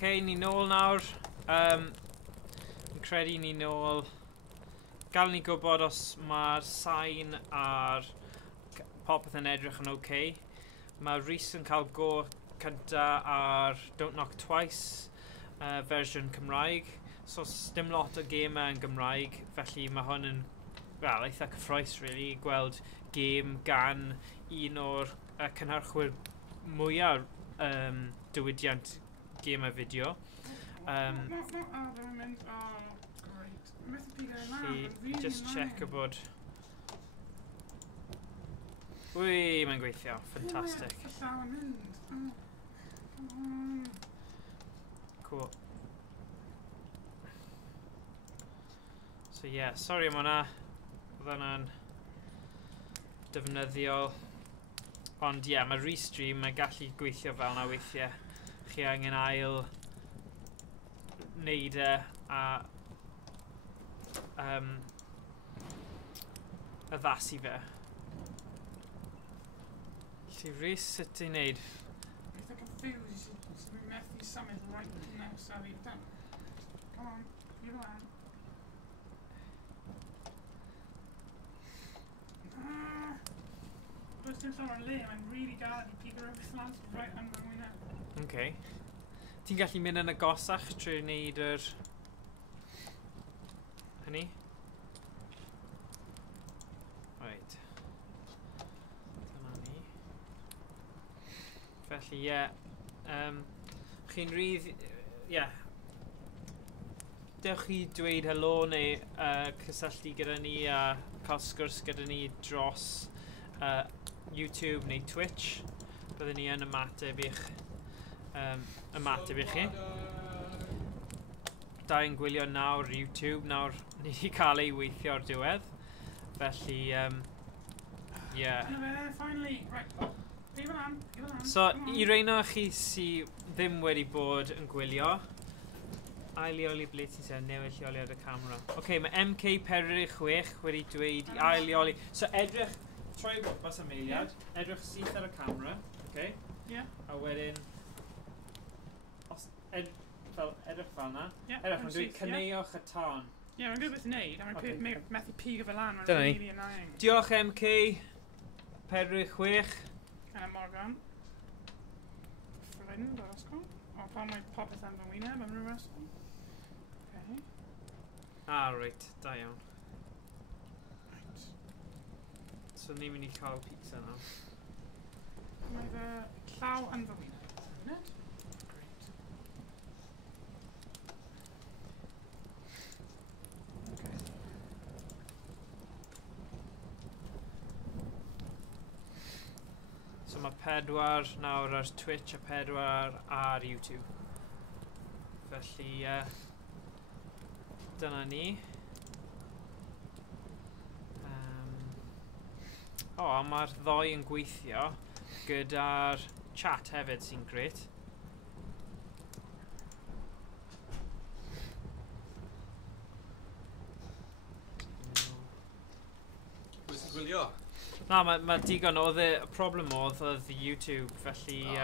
Okay, ni nôl nawr. Fi'n credu ni nôl. Gael ni gwybod os mae'r sain a'r popeth yn edrych yn okay. Mae Rhys yn cael go cynta ar Don't Knock Twice, fersiwn Cymraeg. So dim lot o gemau yn Gymraeg, felly mae hwn yn, wel, eitha cyffroes, really, gweld gêm gan un o'r cynhyrchwyr mwyaf diwydiant gemau fideo. Just check bod... Wy, mae'n gweithio. Fantastic. Cool. So yeah, sorry am hwnna. Oedd hwnna'n defnyddiol. Ond ie, mae restream, mae'n gallu gweithio fel yna weithiau. Chi angen ail wneud e a addasu fe. Lly Rhys, sut i'n neud? Eitha confused, we methu symud right now, sorry. Come on, you on. Does dim llawer o le, mae'n really gad I pigo rhywbeth lan right under my neck. Okay. Ti'n gallu mynd yn agosach trwy wneud yr... hynny? Right. Dyna ni. Felly, ie. Chi'n rydd... ie. Dewch chi dweud helo neu cysylltu gyda ni a cael sgwrs gyda ni dros YouTube neu Twitch. Byddwn ni yn ymateb i'ch ymateb I chi. Da i'n gwylio nawr YouTube, nawr ni wedi cael ei weithio o'r diwedd. Felly, yeah. Finally, right. Give it on. So, I reina chi sydd ddim wedi bod yn gwylio, ailioli ble ti'n sef, newid lleoliad y camera. Okay, mae MK46 wedi dweud I ailioli. So, edrych, troi mas ymweliad, edrych syth ar y camera, okay? Yeah. A wedyn, fel edrych fel na, edrych yn dweud cyneuwch y tân. Yeah, I'm good with neud, a mae'n methu pigo fel lan, Dyna ni. really annoying. Diolch MK46. Anna Morgan. Flynn, yr ysgol. O, pan mae popeth am fy wyneb am yr ysgol. Okay. Ah, right, da iawn. Right. So ni'n mynd I cael pizza nawr. Mae fy llaw yn fy wyneb. Great. Okay. So mae 4 nawr ar Twitch a 4 ar YouTube. Felly, dyna ni. A mae'r ddoi yn gweithio gyda'r chat hefyd sy'n grêt. Pwy sy'n gwylio? Na, mae digon oedd y problem oedd YouTube, felly...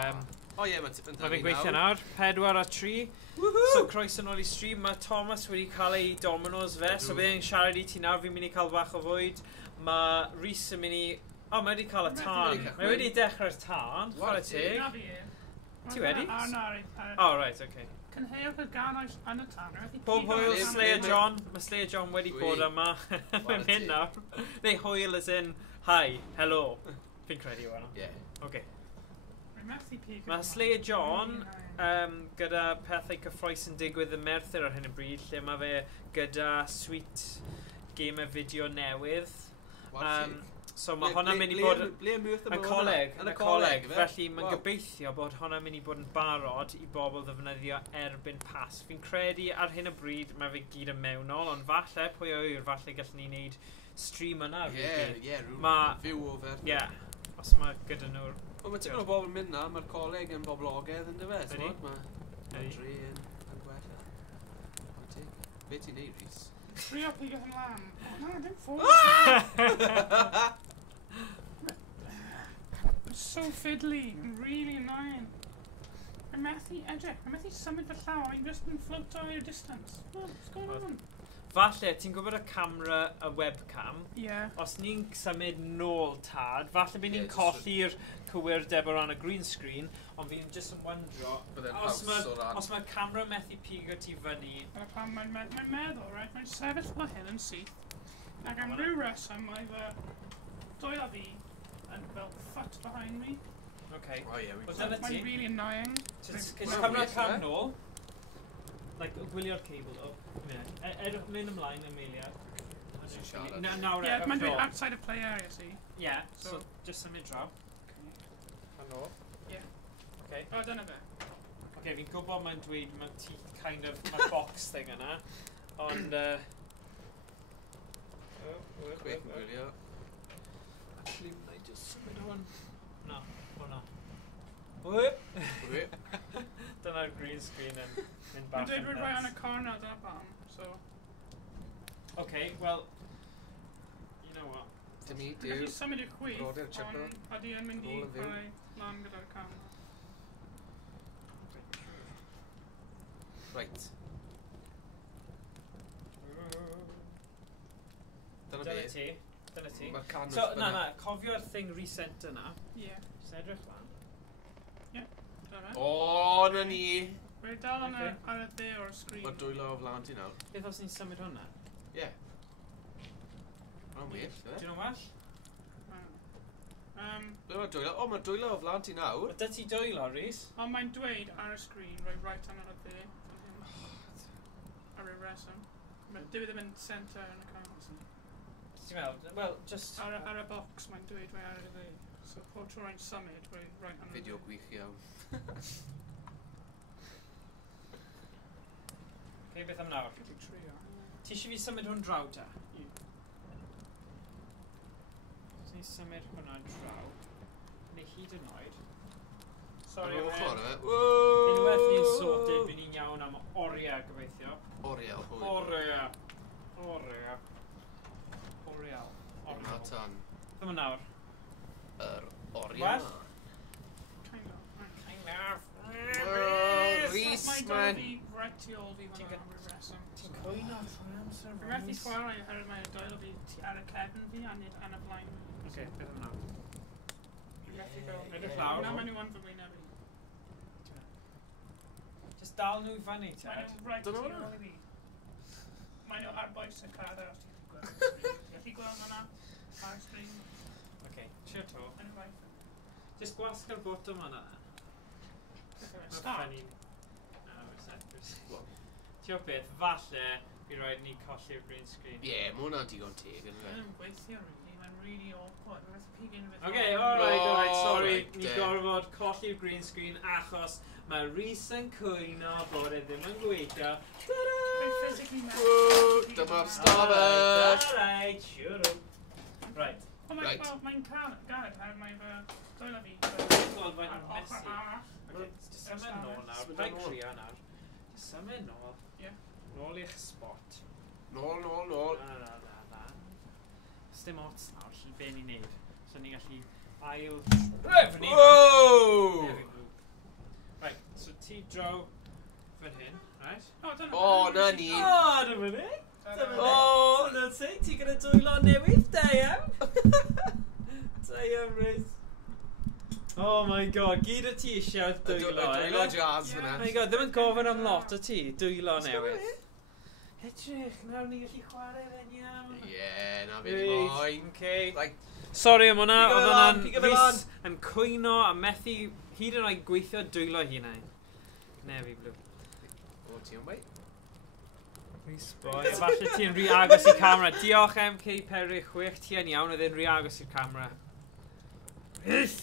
O ie, mae fi'n gweithio nawr, 4 a 3. So, croeso nôl I stream. Mae Thomas wedi cael ei Domino's fe, so byddai'n siarad I ti nawr, fi'n mynd I cael bach o fwyd. Mae Rhys yn mynd I... O, mae wedi cael y tân. Mae wedi dechrau'r tân, chwarae teg. Ti wedi? O, right, okay. Cynhewch y ganais yn y tan. Bob hwyl, Slayer John. Mae Slayer John wedi bod yma. Mae'n mynd nawr. Neu hwyl as in, hi, hello. Fi'n credu yw yna. Ie. Okay. Mae Slayer John gyda pethau cyffroes yn digwydd y Merthyr ar hyn y bryd, lle mae fe gyda sweet game fideo newydd. So mae hwnna'n mynd I bod yn coleg, felly mae'n gobeithio bod hwnna'n mynd I bod yn barod I bobl ddefnyddio erbyn pas. Fi'n credu ar hyn y bryd mae fe gyd yn mewnol, ond falle, pwy o yw'r falle gallwn ni wneud stream yna. Ie, fyw o fer. Ie, os mae gyda nhw'r... O, mae tipyn o bobl yn mynd na, mae'r coleg yn boblogaidd yn dyfe, ti'n Mae dri yn gwella. Be ti'n neud, Rhys? Trio pigo yn lan. No, dim ffwrdd. It's so fiddly and really annoying. Mae'n methu edrych. Mae'n methu symud fy llaw. Mae'n just yn float i'r distance. What's going on? Falle, ti'n gwybod y camera, y webcam? Yeah. Os ni'n symud nôl tad, falle bydd ni'n colli'r cywirdeb o ran y green screen, ond fi'n just yn wondro, os mae'r camera methu pigo ti fyny... Mae'n meddwl, right? Mae'n sefyll o hyn yn syth. Ac am ryw reswm, mae fy doel fi yn fel foot behind me. Okay. Oh yeah, Mae'n really annoying. Camera cam nôl. Like, gwylio'r cable o. Edrych mynd ymlaen Amelia. Yeah, mae'n dweud outside of play area, see? Yeah, so just symud draw. Nôl. Yeah. Okay. O, dyna fe. Okay, fi'n gwybod mae'n dweud, mae'n ti kind of, mae box thing yna. Ond, Quick, gwylio. Actually, I just symud hwn. No, hwnna. Wyp! Dyna'r green screen yn bach yn dweud rhaid yn y corner, dyna pam, so... Okay, well, you know what? To me, Dwi'n gallu symud i'r chwith, Brodyr chipper. ond ydy yn mynd i chwarae lan gyda'r camera. Right. Dyna ti. Mae'r can So, na, cofio'r thing recent yna. Yeah. Just edrych lan. Yeah, dyna fe. O, na ni! Rwy'n dal ar y dde o'r sgrin. Mae'r dwylo o flan ti nawr. Beth os ni'n symud hwnna? Ie. Mae'n well, Do you know well? Ble mae'r dwylo? O, mae'r dwylo o flan ti nawr. Dy ti dwylo, Rhys? Ond mae'n dweud ar y sgrin, roi right ar y dde. Ar y reswm. Dyw ddim yn centre yn y camera. Ti'n meddwl? Well, just... Ar y box, mae'n dweud roi ar y dde. So, pob tro rwy'n symud, roi right ar y dde. Fideo gwych iawn. Okay, beth am nawr? Gallu trio. Ti eisiau fi symud hwn draw ta? Os ni symud hwnna draw, neu hyd yn oed. Sorry, unwaith ni'n sorted, bydd ni'n iawn am oriau gobeithio. Oriel, hwyl. Oriau. Na tan. Dyma nawr. Yr oriel. Well? Kind of. Rhys, Mae'n dod fi right tu ôl fi hwnna am y reswm. Ti'n cwyno trwy amser, Rwy'n methu chwarae oherwydd mae'n doel fi ar y cefn fi a nid yn y blaen. Okay, beth am nawr? Rwy'n methu fel... Edrych lawr. Na, maen nhw yn fy blaen fi. Just dal nhw fyny, Maen Ted. nhw right tu ôl i fi. Maen nhw ar boes y cadr os ti'n gweld. Gallu gweld hwnna ar y sgrin. Okay, cheer to. Yn y gwaith. Just gwasgu'r bottom hwnna. Stop. Tio beth, falle fi roed ni colli'r green screen. Ie, mae hwnna'n digon teg yn fe. Mae'n gweithio rili, mae'n really awkward. Mae'n rhaid pigyn fydd. Okay, alright, sorry. right, Ni gorfod colli'r green screen achos mae Rhys yn cwyno bod e ddim yn gweithio. Ta-da! Mae'n physically Dyma'r stafell! Alright, sure. Right. Mae'n gared, mae'n fy doel fi. Gweld faint yn messy. Okay, just symud nôl nawr. Rhaid trio nawr. Just symud nôl. Ie. Nôl i'ch spot. Nôl. Na. Dim ots nawr, lle be ni'n neud. So ni'n gallu ail... Whoa! Right, so ti draw fan hyn, right? O, na ni! O, dyma ni! O, dyna ti, ti gyda dwylo newydd, da iawn! Da iawn, Rhys. Oh my god, gyd o ti eisiau dwylo. Dwylo jazz fyna. Oh my god, ddim yn gofyn am lot o ti, dwylo newydd. Edrych, nawr ni gallu chwarae fe'n iawn. Ie, na fe di moyn. Okay. Sorry am hwnna, oedd hwnna'n Rhys yn cwyno a methu hyd yn oed gweithio dwylo hunain. Nefi, Blw. O, ti yn wei? Rhys boi, falle ti'n rhy agos i'r camera. Diolch MK46, ti yn iawn, oedd e'n rhy agos i'r camera. Rhys!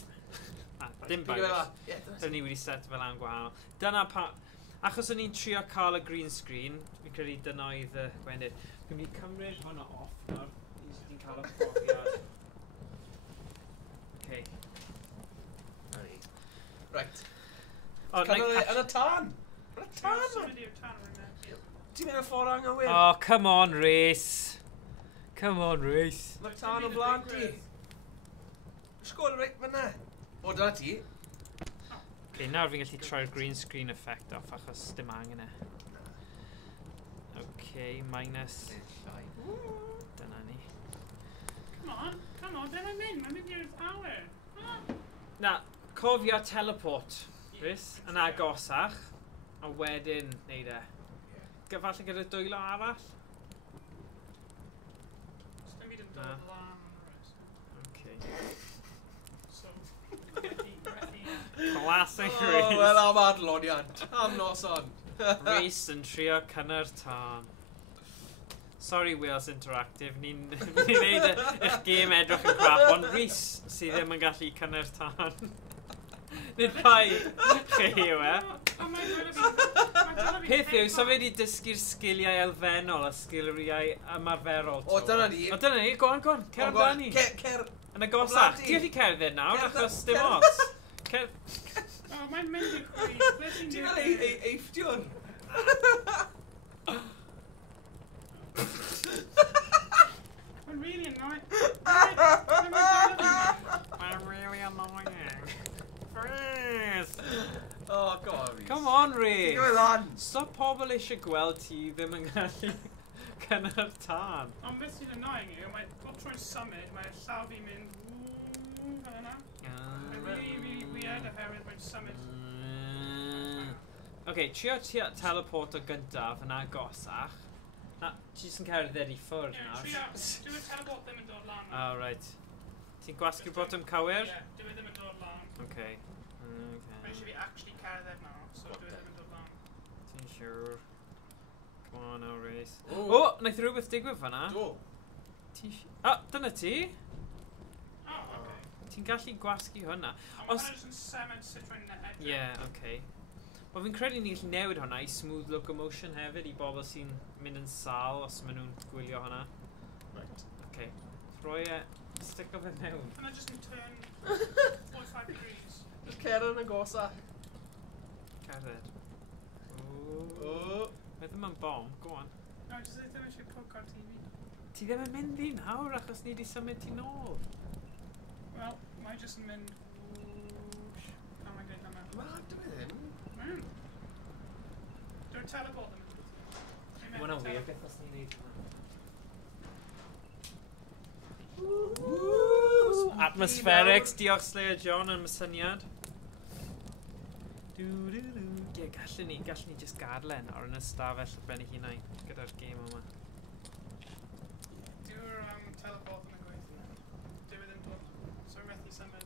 Dim bagos. Dyna ni wedi set fel am gwahanol. Dyna pa... Achos o'n i'n trio cael y green screen, fi'n credu dyna oedd y gwendid. Dwi'n mynd i cymryd hwnna off nawr. Ni'n cael y profiad. Okay. Right. Yn y tan! Yn y tan! Ti'n mynd y ffordd anghywir? Oh, come on, Rhys. Come on, Rhys. Mae'r tan o blaen ti. Sgol reit fyna. O, dyna ti. Okay, nawr fi'n gallu troi'r green screen effect off achos dim angen e. Okay, minus. Dyna ni. Come on, dyna mynd. Mae'n mynd i'r awyr. Na, cofio teleport. Rhys, yn agosach. A wedyn, neud e. Falle gyda dwylo arall? Dim byd yn dod lan. Okay. So, ready. Classic Oh, Rhys. wel am adloniant. Am noson. Rhys yn trio cynnar tân. Sorry Wales Interactive, ni'n neud eich gêm edrych yn crap, ond Rhys sydd ddim yn gallu cynnar tân. Nid pai chi yw e. Peth yw, so fe wedi dysgu'r sgiliau elfennol a sgiliau ymarferol. O, dyna ni. O, dyna ni, go on, cer amdani. Cer. Yn agosach, ti wedi cerdded nawr achos dim ots. O, mae'n mynd i'r chwi. Ti'n cael ei eifftiwr? Mae'n really annoying. I'm really annoying. Rhys! Oh, God. Come on, Rhys! Ti'n gweld on? Stop pobl eisiau gweld ti ddim yn gallu cynnar tân. Ond beth sy'n annoying yw, mae bob troi'n symud, mae'r llaw fi'n mynd fel yna. Mae'n really weird oherwydd mae'n symud. Okay, trio teleport o gyntaf yn agosach. Na, ti jyst yn cerdded i ffwrdd nawr. Dwi'n teleport ddim yn dod lan. Oh, right. Ti'n gwasgu'r botwm cywir? Ie, dwi'n ddim yn dod lan. Okay. Mae eisiau fi actually cerdded nawr, so dwi'n ddim yn dod lan. Ti'n siwr? Come on now, Rhys. O, naeth rhywbeth digwydd fanna. Do. Dyna ti? Oh, okay. Ti'n gallu gwasgu hwnna. Ond mae hwnna jyst yn symud sut rwy'n edrych. Yeah, okay. Wel, fi'n credu ni'n gallu newid hwnna i smooth locomotion hefyd i bobl sy'n mynd yn sal os maen nhw'n gwylio hwnna. Right. Okay. Rhoi e, stick o fe mewn. Hwnna jyst yn turn 45 degrees. Just cer yn agosach. Cerdded. O. Mae ddim yn bom, go on. No, jyst ddim eisiau cook ar TV. Ti ddim yn mynd i nawr achos ni wedi symud ti nôl. Wel, mae jyst yn mynd... Na, mae'n gwneud hwnna. Ma, dwi ddim. Dwi'n teleport them. Mae hwnna'n wir, beth os ni'n neud hwnna? Atmospherics, diolch Slayer John am y syniad. Ie, gallwn ni just gadlen ar yn ystafell ar ben ei hunain gyda'r gêm yma. Dwi'n teleport them yn gweithio. Dwi'n ddim dod. So rwy'n methu symud.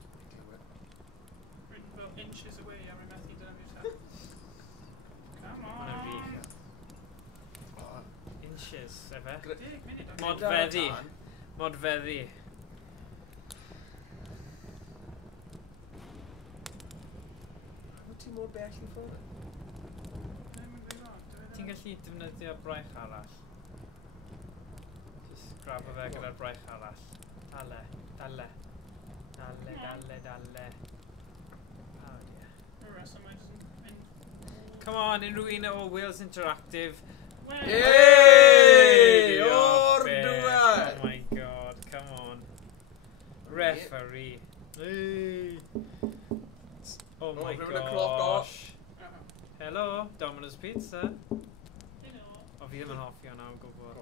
Rwy'n fel inches away a rwy'n methu dyn nhw'n tell. Come Hwnna'n on. wych. Inches, efe? 10 munud. Modfeddi. Modfeddi. Ti'n mor bell i ffwrdd? Ti'n gallu defnyddio braich arall? Just grab o fe gyda'r braich arall. Dale. Oh dear. Come on, unrhyw un o Wales Interactive. Yay! Oh, O'r beth. diwedd! Oh my god, come on. Referee. Hey. Oh my rhywun y cloc off. gosh. Hello, Domino's Pizza. Hello. O, fi ddim yn hoffi hwnna o gwbl.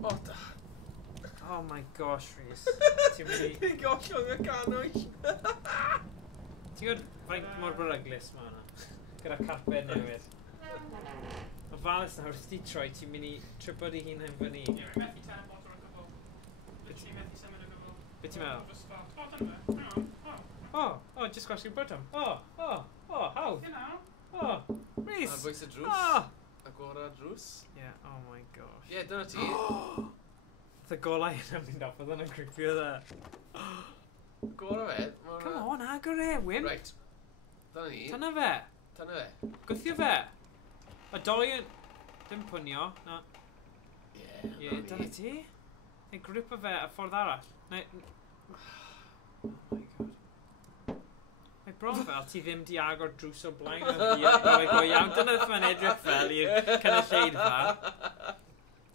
O, da. Oh my gosh, Rhys. Ti'n mynd i... Ti'n gollwng y canwyll. Ti'n gwybod faint mor beryglus ma hwnna? Gyda carped newydd. Mae falus nawr, os ti troi, ti'n mynd i tripod i hun yn fyny. Ie, rwy'n methu teleport o'r gwbl. Literally methu symud o gwbl. Be ti'n meddwl? O, dyna fe. Hang on. Just gwasgu'r botwm. How? You know. Rhys! Ar bwys y drws. Agora drws. Yeah, oh my gosh. Ie, dyna ti. The golau yna'n mynd off, oedd yna'n creepio dda. Agora fe. Come on, agor e, Wyn. Right. Dyna ni. Dyna fe. Dyna fe. Gwthio fe. Y doi yn... Dim pwnio, na. Ie, Dyna ti. Neu grip o fe a ffordd arall. Neu... Oh my god. Mae bron fel ti ddim di agor drws o blaen o fi a go iawn. Dyna beth mae'n edrych fel i'r cynulleidfa.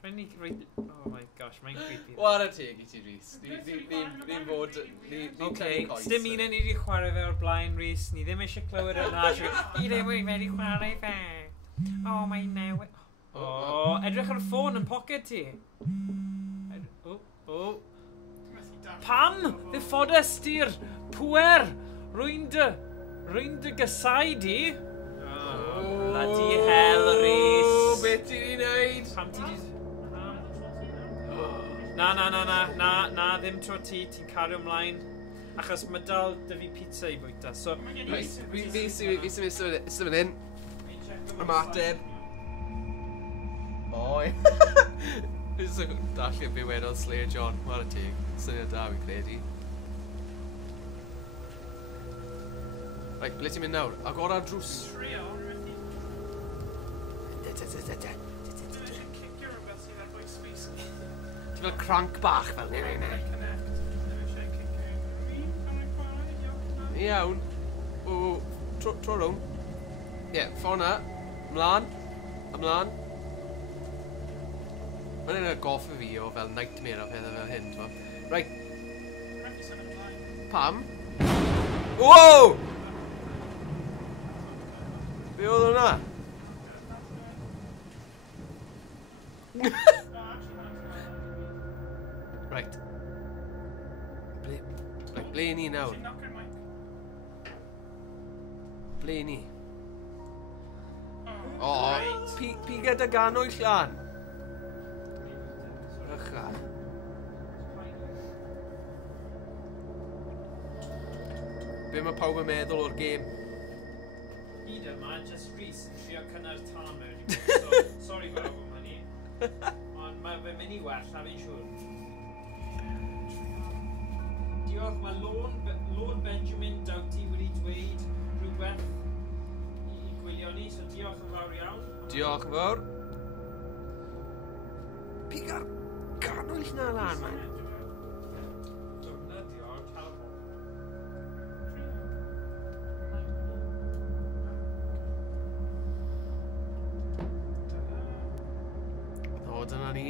Oh my god. gosh, mae'n creepy. What a teg I ti, Rhys. Ni'n bod... Okay, sdim un ni wedi chwarae fe o'r blaen, Rhys. Ni ddim eisiau clywed yna. Ni ddim wedi chwarae fe. O, mae'n newid. O, edrych ar y ffôn yn pocket ti. O. Pam? Dde ffodus di'r pwer. Rwy'n dy gysau di. Bloody hell, Rhys. O, beth ti'n neud? Pam ti di... Na, ddim tro ti, ti'n cario ymlaen. Achos mae dal dy fi pizza I bwyta, so... Fi sy'n mynd hyn. Ymateb. Oi. Fys yn dallu be wedodd Slayer John. What a teg. Syniad da fi'n credu. Right, ble ti'n mynd nawr? Agor ar drws. Trio, Ti fel crank bach fel ni. Iawn. Tro rownd. Ie, ffordd na. Mlaen. Ymlaen. Mae'n ein goffi fi o fel nightmare o pethau fel hyn, t'mo. Right. Pam? Wow! Be oedd hwnna? Right. Ble ni nawr? Ble ni? O, pi gyda ganwyll lan. Rycha. Be mae pawb yn meddwl o'r gêm? Hyd yma, just Rhys yn trio cynnar tamer. Sorry fawr am hynny. Ond mae fe'n mynd I well, na fi'n siŵr. Diolch, mae Lôn Benjamin Doughty wedi dweud rhywbeth I gwylio ni, so diolch yn fawr iawn. Diolch yn fawr. Pi gael ganwyll na lan, man. Diwrna, diolch, help. O, dyna ni.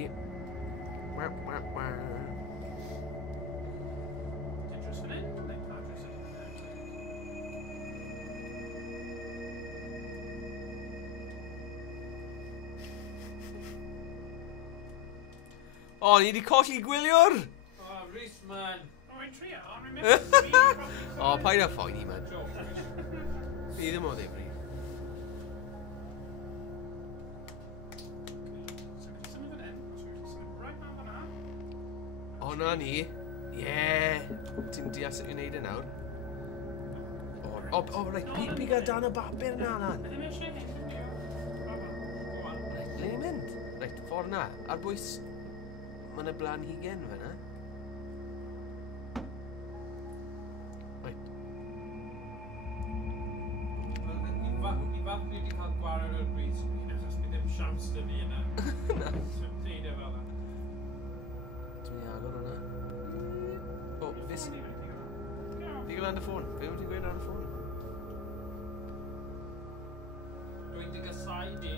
O, ni wedi colli gwyliwr! O, Rhys, man. O, paid â phoeni, man. Ni ddim o ddifri. O, na ni. Ie. Ti'n deall sut i'n neud e nawr? O, reit, pi gael dan y bapur na, lan. Reit, le ni'n mynd? Reit, ffordd na. Ar bwys... Mae'n y blan higen fyna. Reit. Ni fath ni wedi cael gwared o'r bryd achos ni ddim siams dy ni yna. Na. Dwi'n neud e fel yna. Dwi'n agor hwnna. O, fes... Fi gael ar y ffôn. Fe wyt ti'n gweud ar y ffôn? Dwi'n dy gysau di.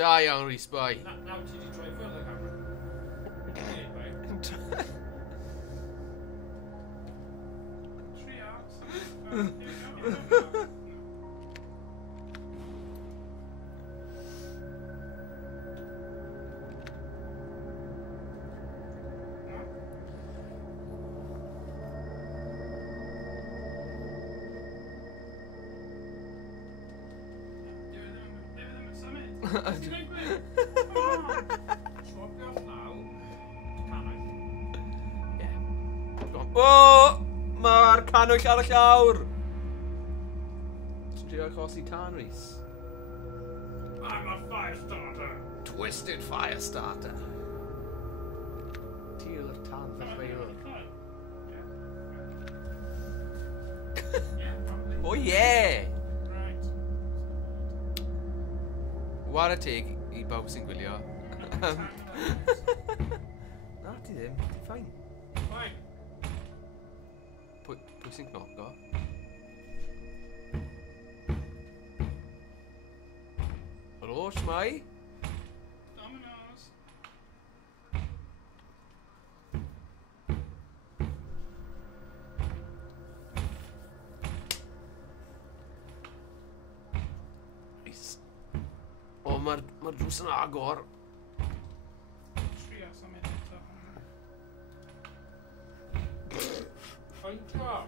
Da iawn, Rhys, bai. Nawr ti wedi troi ffwrdd y camera. O! Mae'r canwyll ar y llawr! Ti'n trio achosi tân, Rhys? I'm a fire starter. Twisted fire starter. Ti yw'r tân ddechreuwr. Yeah, probably. Oh yeah! Right. War a teg I bawb sy'n gwylio. Na, ti ddim. Ti ffain. Fine. Pwy sy'n cnoco? Helo, shmai? Dominoes. Is. O, mae'r drws yn agor. Trio symud eto. YnChwarae.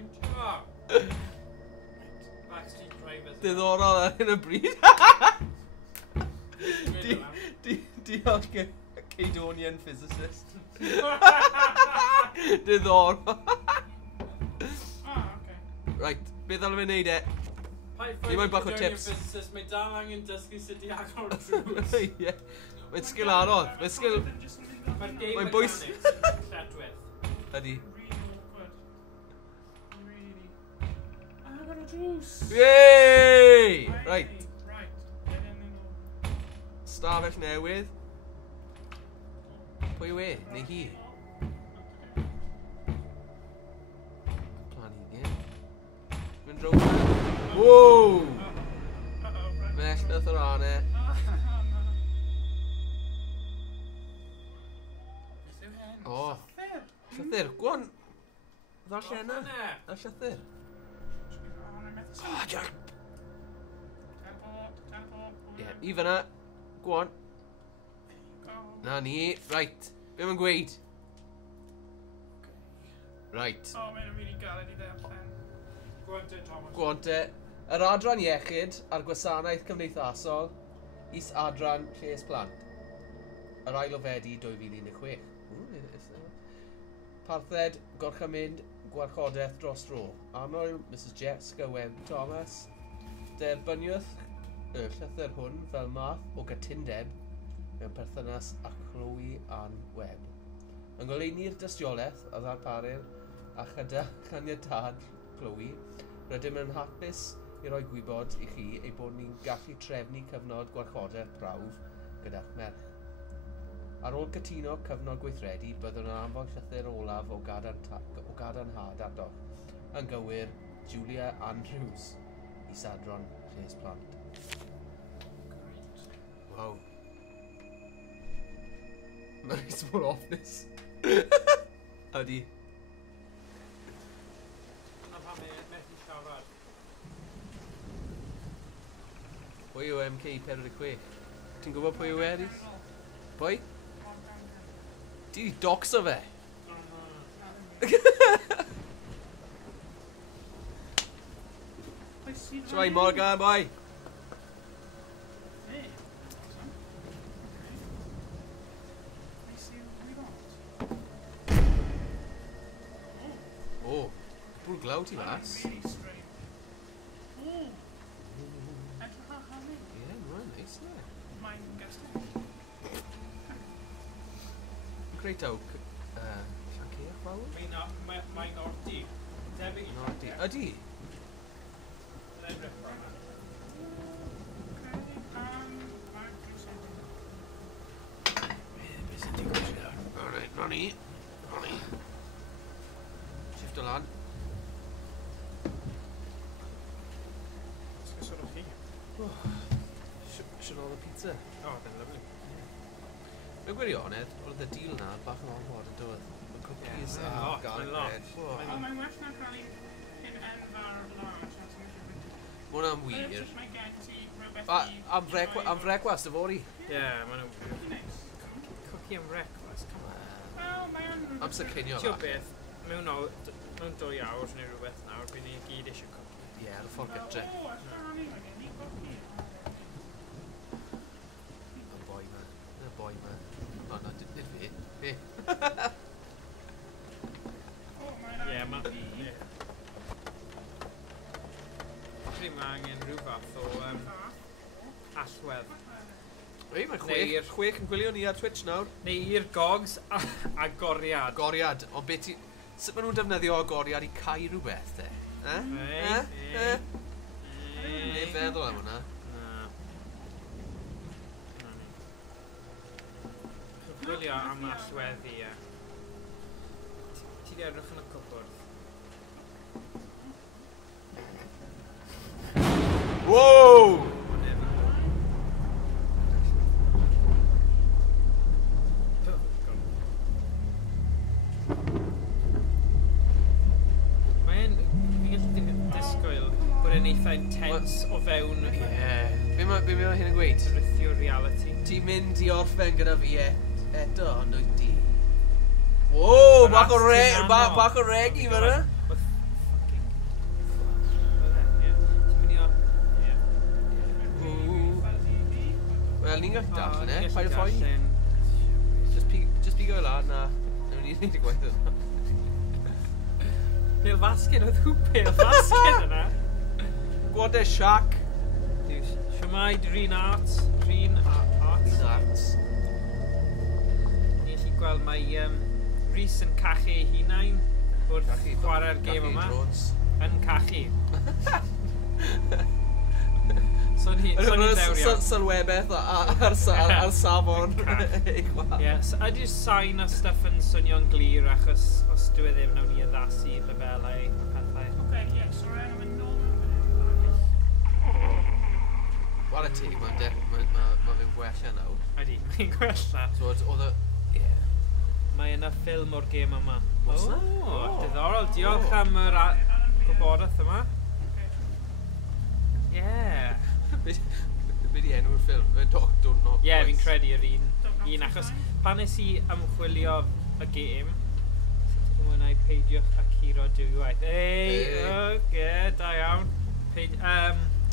YnChwarae. Backstreet drivers. Diddorol ar hyn o bryd. Diolch Caedonian physicist. Diddorol. Okay. Right, beth ddylai fe'n neud e? Hi, Ni moyn bach o Fersiwn tips. physicist, mae dal angen dysgu sut i agor drws. Ie. Mae'n sgil anodd. Mae'n sgil... Mae'r game Mae'n bwys. mechanics yn lletwydd. Ydi. Really awkward. Really. I got a juice. Yay! Right. Right. Get in the Stafell newydd. Pwy yw e? Neu hi? Planhigyn. Mynd rown. Wow! Uh-oh, right. Mellnath o'r ane. O, llythyr. Gwan. Ddal llenna. A llythyr. O, Jack. Ie, i fyna. Gwan. Na ni. Right. Be mae'n gweud? Right. Oh, mae'n really galed i ddarllen. Gwan te, Thomas. Gwan te. Yr adran iechyd a'r gwasanaeth cymdeithasol is adran lles plant. Yr ail o fedi 2016. Parthed gorchymyn gwarchodaeth dros dro. Annwyl Mrs Jessica Webb Thomas. Derbyniwth y llythyr hwn fel math o gytundeb mewn perthynas â Chloe Ann Webb. Yn goleuni'r dystiolaeth a ddarparir a chyda chaniatad Chloe, rydym yn hapus i roi gwybod i chi ei bod ni'n gallu trefnu cyfnod gwarchodaeth prawf gyda'ch merch. Ar ôl cytuno cyfnod gweithredu, byddwn yn anfon llythyr olaf o gadarnhad atoch, yn gywir Julia Andrews, Isadron Lles Plant. Wow. Mae'n rhaid mor ofnus. Ydi. Dyna pam methu siarad. Pwy yw MK46? Ti'n gwybod pwy yw Eris? Pwy? Di docso fe? Shwai Morgan, boi! Hey. I see what we got. O, bwr glaw ti fas. Really straight. Oh. Edrych ar hynny. Ie, mae'n neis na. Mae'n gysgu. Greit awg, llanceach fawr? Mae'n ordi. Debyg i Ydi. Ydi? Yn edrych ar hynny. I'll do something. Be sy'n digwydd nawr? Alright, Ronnie. Ronnie. Shift o lan. Sgwrs o'r chi. Siwr o'r pizza. O, dyn lyflu. Mewn gwirionedd, oedd y deal na bach yn ormod yn dod. Y cookies Ie, a mae'n lot, garlic mae'n lot. bread. Oh, mae'n well na cael ei yn enfawr large. Ma' hwnna'n wir. Jyst mae gen ti rhywbeth Am frecwast y fori. Ie, maen nhw'n... Nice. Cookie and breakfast, come on. Wel, mae'n... Amser cinio Tio fa. beth, mewn 2 awr neu rhywbeth nawr, bydd ni gyd eisiau cookie. Ie, ar y ffordd gytre. O, ysgrifennu, mae gen i cookie. Y boi ma. Y boi ma. O, na, nid fi. Fi. O, mae'n Ie, rhaid ma... i fi. Ie. Actually, mae angen rhyw fath o allwedd. Ei, mae Neu'r- chwech yn gwylio ni ar Twitch nawr. Neu i'r gogs a goriad. Goriad, ond beth ti... Sut maen nhw'n defnyddio agoriad I cau rhywbeth, de? Neu feddwl am hwnna. Gwylio am allweddi, ie. Ti di edrych yn y cwbwrdd? Wow! Fi'n gallu disgwyl bod yn eitha intense o fewn Be mae hyn yn gweud? rithio reality. Ti'n mynd I orffen gyda fi eto, ond wyt ti? Wow, bach o regi fyna. Wel, ni'n gallu darllen paid o ffoen. Just pigo lan na, newn ni'n neud y gwaith yna. Pêl fasged, oedd hw pêl fasged yna. Gwade Siac. Siamai, Dreen Arts. Dreen Arts. Arts. Ni'n gallu gweld mae Rhys yn cachu ei hunain wrth chwarae'r gêm yma. Yn cachu. So ni'n ddewr iawn. Sylwebeth ar safon. Yes, ydy'r sain o stuff yn swnio'n glir achos os dwi ddim nawn ni addasu lefelau a pethau. Okay, yeah, sorry, I'm in nôl. Wala ti, mae fe'n gwella nawr. Ydy, mae'n gwella. So oedd y... Mae yna ffilm o'r gêm yma. Oes na? Diddorol. Diolch am yr gwybodaeth yma. Yeah. Be di enw'r ffilm? Fe Doctor No. Ie, fi'n credu yr un achos pan nes I ymchwilio y gêm, ti'n mwynhau peidiwch a curo dwywaith. Da iawn.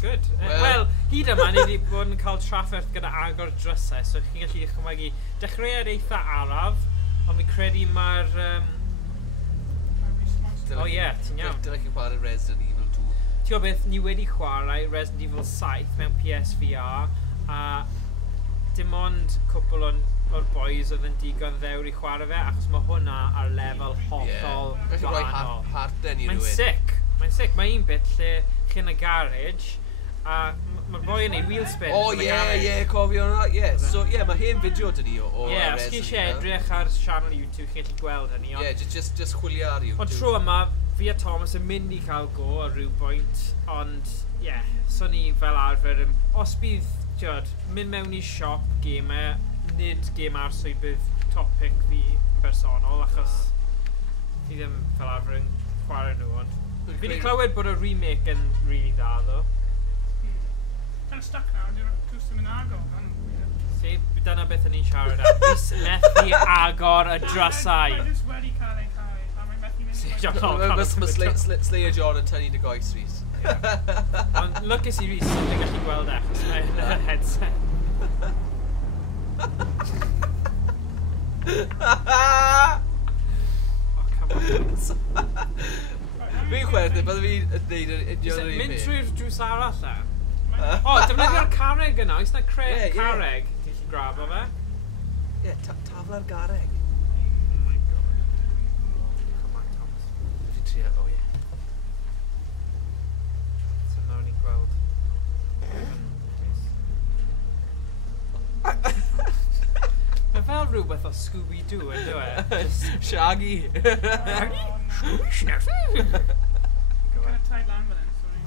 Good. Wel, hyd yma, ni wedi bod yn cael trafferth gyda agor drysau, so chi'n gallu ychwanegu dechreuad eitha araf, ond fi'n credu mae'r... O ie, ti'n iawn. Dylai chi chwarae Resident Evil 2. Ti'n gwybod beth, ni wedi chwarae Resident Evil 7 mewn PSVR, a dim ond cwpl o'r boys oedd yn digon ddewr I chwarae fe, achos mae hwnna ar lefel hollol wahanol. Mae'n sick. Mae un bit lle chi yn y garage, a mae'r boi yn ei wheel spin. Cofio hwnna, So, mae hen fideo dyn ni o os chi eisiau edrych ar channel YouTube, chi'n gallu gweld hynny. Just chwilio ar YouTube. Ond tro yma, fi a Thomas yn mynd I cael go ar rhyw bwynt, ond, so ni fel arfer, os bydd, mynd mewn I siop gemau, nid gêm arswy bydd topic fi yn bersonol, achos fi ddim fel arfer yn chwarae nhw, ond fi wedi clywed bod y remake yn really dda, ddo. Kind of stuck now, dwi'n mynd agor. See, dyna beth yn ni'n siarad am. Rhys methu agor y drysau. Mae jyst wedi cael ei cael, a mae'n methu mynd Mae Slayer John yn tynnu dy goes, Rhys. Ond lwcus I Rhys, dwi'n gallu gweld achos mae'n headset. Oh, come on. Fi'n chwerthu, byddai fi'n neud yr union yr un Mynd peth. trwy'r drws arall e? Defnyddio'r carreg yna, oes na carreg? Ti'n gallu grabo fe? Tafla'r gareg. Oh my god. Come on, Thomas. Fi'n trio, So nawr ni'n gweld. Mae fel rhywbeth o Scooby-Doo, ynddo e? Shaggy. Shaggy? Scooby-Snappy? Kind of tied lan fan hyn, sorry.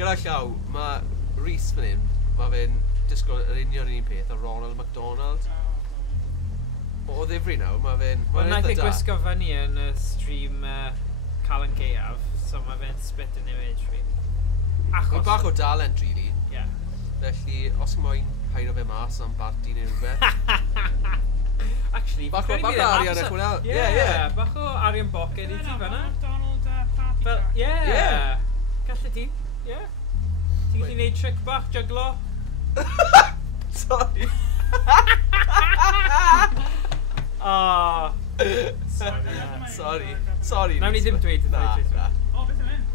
Gyda llaw, mae Rhys fan hyn, mae fe'n disgwyl yr union yr un peth o Ronald McDonald. O ddifri nawr, mae fe'n... Wel, naeth ei gwisgo fyny yn y stream Cael yn Gaeaf, so mae fe'n spit yn image fi. Mae bach o dalent, really. Ie. Felly, os moyn hairo fe mas am bardi neu rhywbeth. Actually, Bach o arian eich hwnna. Bach o arian boced I ti fanna. McDonald party Fel, track. Gallu ti, Ti'n gallu neud trick bach, juglo? Sorry. Sorry. Nawn ni ddim dweud Na. O, beth yn mynd?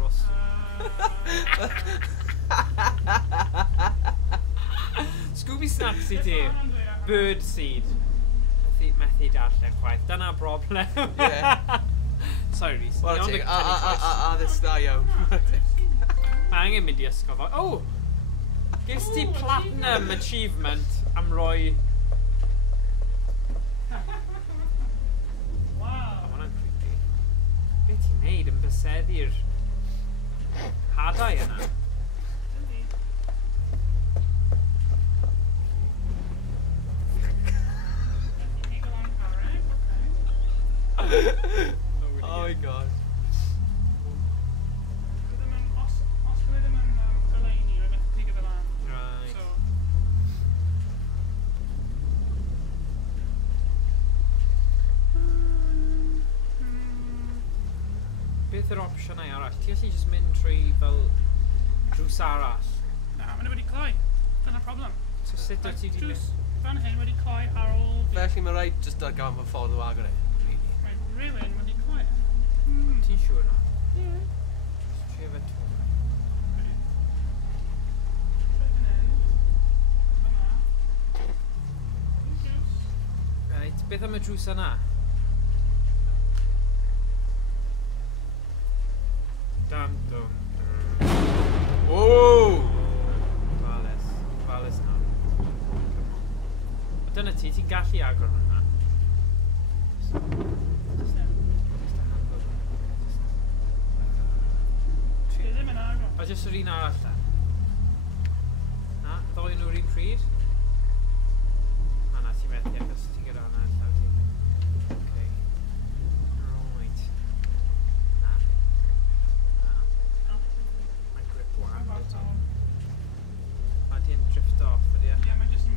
Ros. Uh, Scooby Snacks I ti. Bird seed. methu darllen chwaith. Dyna broblem. Ie. Sorry, Rhys. Wel, Ni ond ti, yn tynnu coes. addysg da iawn. Mae angen mynd i ysgol fo. O! Ges ti platinum achievement am roi... Wow. O, hwnna'n creepy. Be ti'n neud yn byseddu'r hadau yna? Yndi. Eagle on Chwarae, okay. Oh my god. Os dwi ddim yn goleuni, rwy'n methu pigo fe lan. Right. So, Beth yw'r opsiynau arall? Ti gallu just mynd trwy fel drws arall. na, maen nhw wedi cloi. Dyna problem. So sut wyt ti di Drws mynd? fan hyn wedi cloi ar ôl fi. Felly mae rhaid just ar gan fy ffordd o agor e. Really. Mae rhywun wedi cloi. Ti'n siŵr na? Ie. Trio fe to. Right, beth am y drws yna? Dam dum. Oh! Fales. Fales na. A dyna ti, ti'n gallu agor hwnna. Just a handle. Dwi ddim yn agor. O, jyst yr un arall da. Na, ddoi nhw'r un pryd? A na, ti'n methu agos ti gyda hwnna llaw ti. Okay. Right. Na. Na. Mae'n grip wan. Ma di'n drift off, ydi e? Ie, mae'n jyst yn...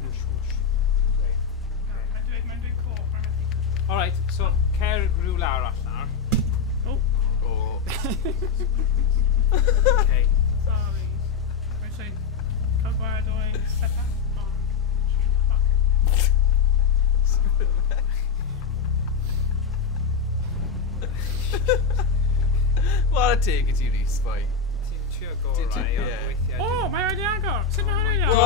Whoosh, whoosh. Okay. Mae'n dweud coch, mae'n methu. Alright, so cer rhywle arall nawr. Oh. Okay. Sorry. Mae'n dweud cylchwarae o'i step up. What a take it, you Rhys, boy. Ti'n trio Ti- gorau ti- o ie. weithiau. Oh, mae wedi agor! Sut mae hwnna'n Oh!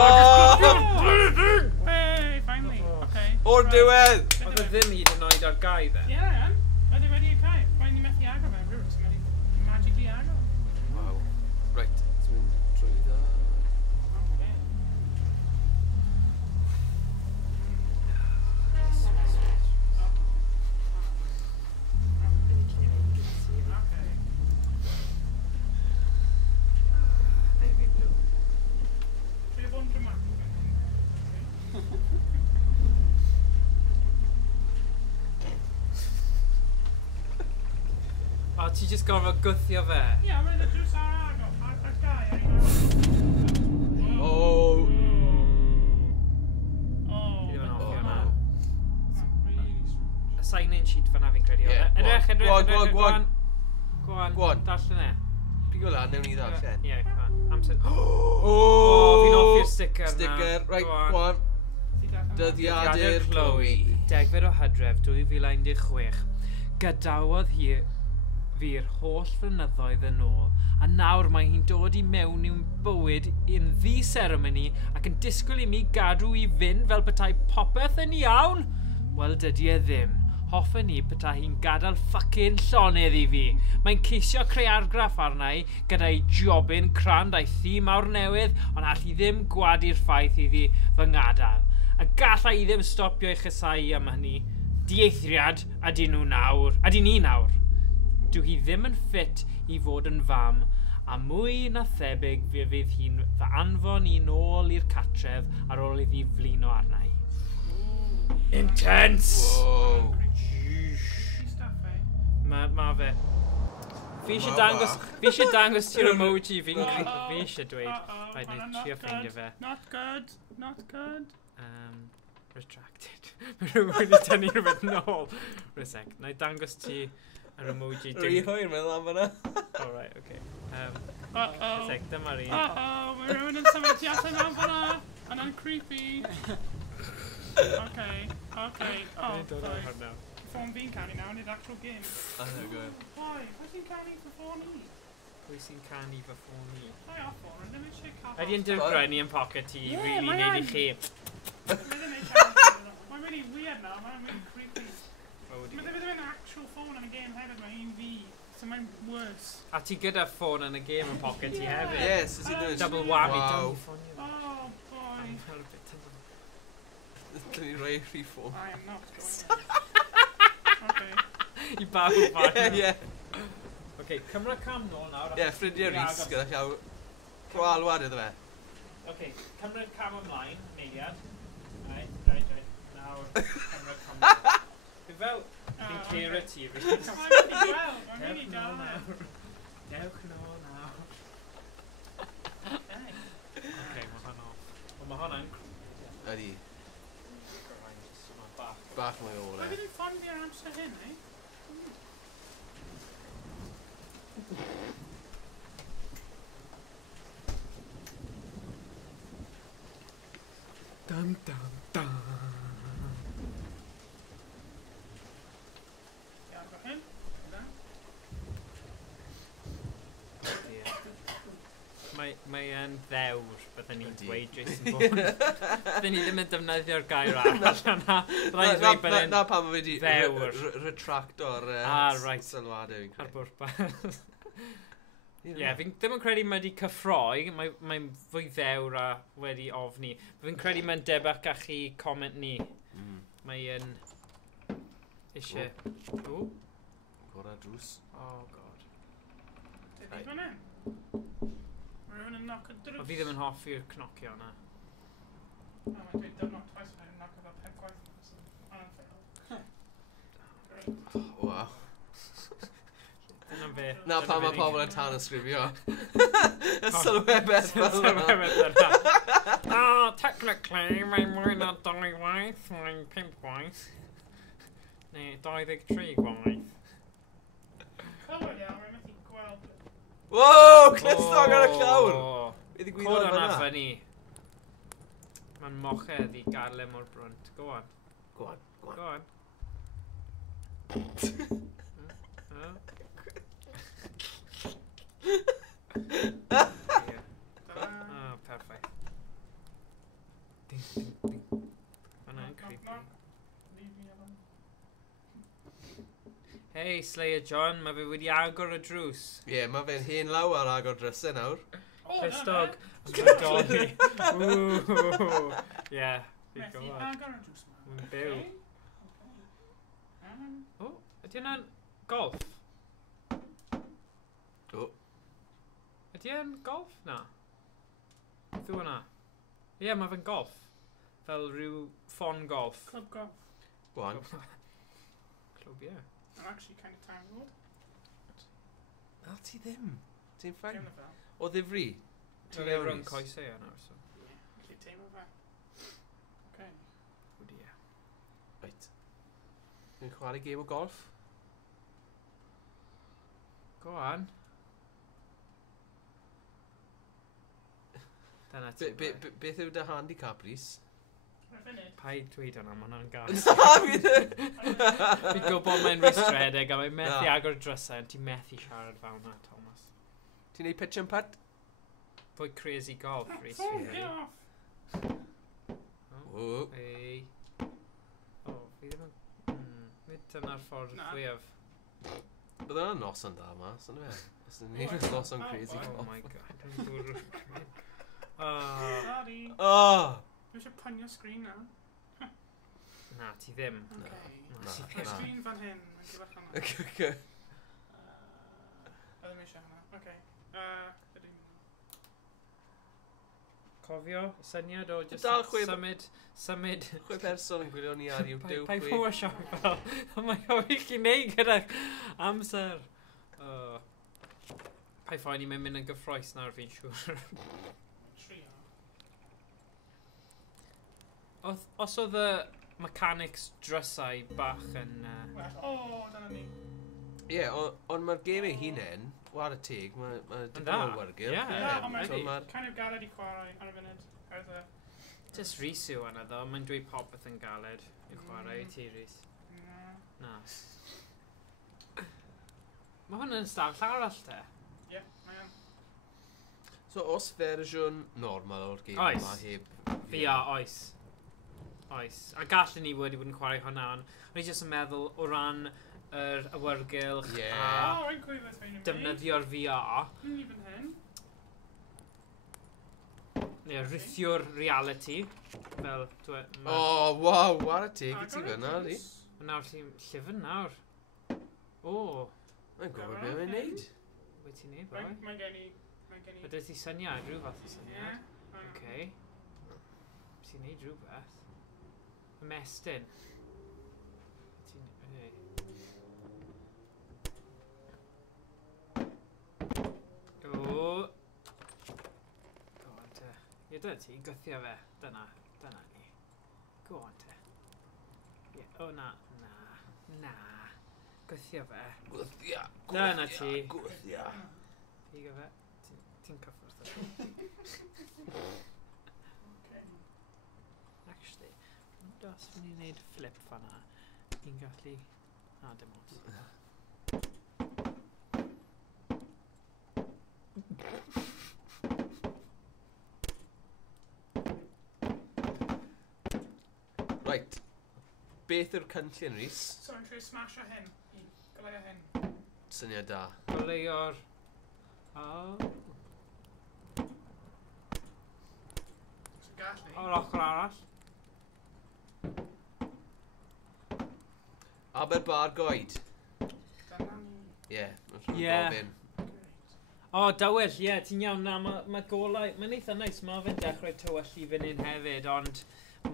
agor? Hey, finally. Okay. O'r Right. diwedd! Oedd e ddim hyd yn oed ar gau dde? Ie, yeah, mae wedi cael. Mae'n ni methu agor mewn rhywbeth, so mae'n magically agor. Wow. Right, dwi'n trwy da. Okay. Okay. Navy blue. Dwi wedi bod yn dramatic. O, ti jyst gorfod gwthio fe? Ie, mae'n y drws ar agor. Ar gau, ar un agor. Oh! Oh. Fi ddim yn offi hwnna. That's really strange. Y sign-in sheet fanna fi'n credu o. Ie, Edrych, go on. edrych, Go on, edrych, go on, go on. Go on. Darllen e. Pigo lan, newn ni ddarllen. Ie, go on. Amser... Oh! O, fi'n offi'r sticker na. Sticker, right, Go on. go on. Ti gael- Dyddiadur Chloe. Degfed o Hydref 2016. Gadawodd hi fi'r holl flynyddoedd yn ôl, a nawr mae hi'n dod i mewn i'w bywyd yn ddi-seremoni ac yn disgwyl i mi gadw i fynd fel petai popeth yn iawn? Wel, dydy e ddim. Hoffen ni petai hi'n gadael ffycin llonydd i fi. Mae'n ceisio creu argraff arna i gyda'i jobyn crand a'i thŷ mawr newydd, ond all i ddim gwadu'r ffaith iddi fy ngadael. A gallai i ddim stopio ei chysau am hynny. Dieithriad ydy ni nawr. Dyw hi ddim yn ffit i fod yn fam, a mwy na thebyg fe fydd hi'n fy anfon i nôl i'r catref ar ôl iddi flino arna i. Intense! Whoa. Stuff, eh? Ma fe. Fi eisiau dangos ti'r emoji fi'n fi eisiau dweud. Rhaid ni trio ffeindio fe. Not good. Not good. Retracted. Mae rhywun wedi tynnu rhywbeth nôl. Rwy sec. Na i dangos ti yr emoji. Rwy hwyr meddwl am fyna. Oh, right, okay. Uh-oh. Sec, dyma'r un. Uh-oh, mae rhywun yn symud tu allan am fyna. Yna'n creepy. Okay. Oh, sorry. Ffôn fi'n canu nawr, nid actual game. Anhygoel. Why? Pwy sy'n canu fy ffôn i? Pwy sy'n canu fy ffôn i? Rhai off ffôn, rydym eisiau cael... Ydy yn dirgrennu yn pocket ti, Ie, really mae neud i yn. chi. Rydym eisiau cael... Mae ddim yn actual ffôn yn y game hefyd, mae un fi. So mae'n worse. A ti gyda ffôn yn y game yn pocket ti hefyd. Yes, is he doing Double whammy. Wow. Don't be funny. Oh boy. Dyn ni'n rhoi free phone. I am not going there. Okay. I bawb o fan. Ie. Okay, cymra cam nôl nawr. Ie, ffrindiau Rhys gyda llaw gwalwad iddo fe. Okay, cymra cam ymlaen, meiliad. Right. Nawr, cymra cam nôl. Fi fel, fi'n ceir ti, Rhys. Mae'n mynd i gweld, mae'n mynd i dal nawr. Dewch nôl nawr. Okay, mae hwn off. Ond mae hwnna'n... Ydi. Bach mwy o Mae le. wedi ffondio'r amser hyn, eh? Dun dun dun. Iawn, go hyn. Yna. Mae'n ddewr byddwn ni'n Ydi. dweud Jason Bourne. Byddwn ni ddim yn defnyddio'r gair arall yna. Rhaid dweud byddwn Na pan mae wedi ddewr. retracto'r right. sylwadau fi'n Ar credu. bwrpas. Ie, fi'n ddim yn credu mae wedi cyffroi, mae'n fwy ddewr a wedi ofni. Fi'n credu mae'n debyg â chi comment ni. Mae'n eisiau... O? Gora drws. Oh god. Did he fan hyn? Mae rhywun yn knock y drws. O fi ddim yn hoffi'r cnocio yna. O, mae'n dweud don't knock twice, mae'n knock efo 5 gwaith. So, unfair. Wow. Dyna fe. Na dyna pan fe mae ni- pobl yn tan ysgrifio. Y sylwebeth fel yna. Technically, mae'n mwy na 2 gwaith, mae'n 5 gwaith. Neu 23 gwaith. Clywed iawn, mae'n methu gweld. Wow, Clustog ar y llawr. Bydd i Cod gwybod hwnna fyna. fyny. Mae'n mochedd i gadle mor brwnt. Go on. Go on. Go on. Oh, perfect. Ding, ding, ding. Hwnna'n creepy. Leave me alone. Hey, Slayer John, mae fe wedi agor y drws. Ie, mae fe'n hen law ar agor drysau nawr. Clustog. Go Yn bodoli. Ww. Ie, fi Methu gwybod. agor y drws ma. Mae'n byw. O, ydy hwnna'n golf? O. Ydy hwnna'n golf? Na. Beth yw hwnna? Ie, mae fe'n golf. Fel rhyw ffon golf. Club golf. Go on. Clwb, ie. I'm actually kind of time lord. Na ti ddim. Ti'n ffain. Teimlo fel. O ddifri. Ti'n ei rhwng coesau yna, so. Ie, felly teimlo fel. Okay. O di, ie. Right. Ni'n chwarae gêm o golf. Go on. Dyna ti. Beth yw dy handicap, Rhys? Mae'n funud. Paid dweud hwnna, mae hwnna'n gas. Na, fi ddim. Fi'n gwybod mae'n rwystredig a mae'n methu Na. agor drysau, ond ti'n methu siarad fel hwnna, Thomas. Ti'n neud pitch and putt? Fwy crazy golf, Rhys. Phone, get off. O. Ei. O, fi ddim yn... Nid dyna'r ffordd Na. fwyaf. Bydd yna noson da yma, sy'n fe? Os ydyn ni'n neud noson crazy Oh, Oh golf. my god. Dwi'n bwrw. Sorry. Oh! Dwi eisiau pwnio sgrin nawr. Na, ti ddim. Okay. Na, Na. ti Y ddim. sgrin fan hyn, mae'n gwybod hwnna. Okay. Ydym eisiau hwnna. Okay. Ydym. Cofio, syniad o just Dal chwe- symud. Chwe person yn gwylio ni ar YouTube. Pai fwy siarad fel. Mae o i chi neud gyda amser. Pai ffoi ni mynd yn gyffroes nawr fi'n siŵr. Trio. Os oedd y mechanics drysau bach yn... Well, o, dyna ni. Ie, ond mae'r gêm ei hunain, war y teg, mae dipyn da. o wyrgyl. Ie, Ie, ond ydi. mae'n kind of galed i chwarae ar y funud. Oedd y... Just Rhys yw yna ddo, mae'n dweud popeth yn galed i chwarae i ti Rhys. Na. Mae hwn yn stafell arall te. Ie, mae yn. So, os fersiwn normal o'r gêm Oes. yma heb... Fi a oes. Oes. A gallwn ni wedi bod yn chwarae hwnna, ond o'n i jyst yn meddwl o ran yr awyrgylch Ie. a Oh, rwy'n cwyf beth fe'n defnyddio'r VR, Ni fan hyn. neu rithiwr reality, fel dweud... O, waw, war y teg i ti fyna, di. Nawr ti'n llyfn nawr. O, Mae'n gwybod beth mae'n neud. beth ti'n neud, boi? Mae gen i... Ydych ti syniad, rhyw fath o syniad? Ie. Okay. Ti'n neud rhywbeth? Ymestyn? O! Go on te. Ie, dyna ti, gythio fe. Dyna ni. Go on te. Ie, o na. Gythio fe. Gwthia, Dyna ti. gwthia. Pigo fe. Ti'n cyffwrdd o. Actually, os fi'n ni'n neud flip fanna, ni'n gallu... A, dim ond. Right. Beth yw'r cynllun, Rhys? So, I'm trying to smash o hyn. I gylai o hyn. Syniad da. Goleo'r... O... So, gallu. O'r ochr arall. Aberbar goed. Dyna ni. Ie, mae'n rhaid Ie. gofyn. O, dawel, ie, ti'n iawn na, mae golau... Mae'n eitha neis, mae fe'n dechrau tywellu fan hyn hefyd, ond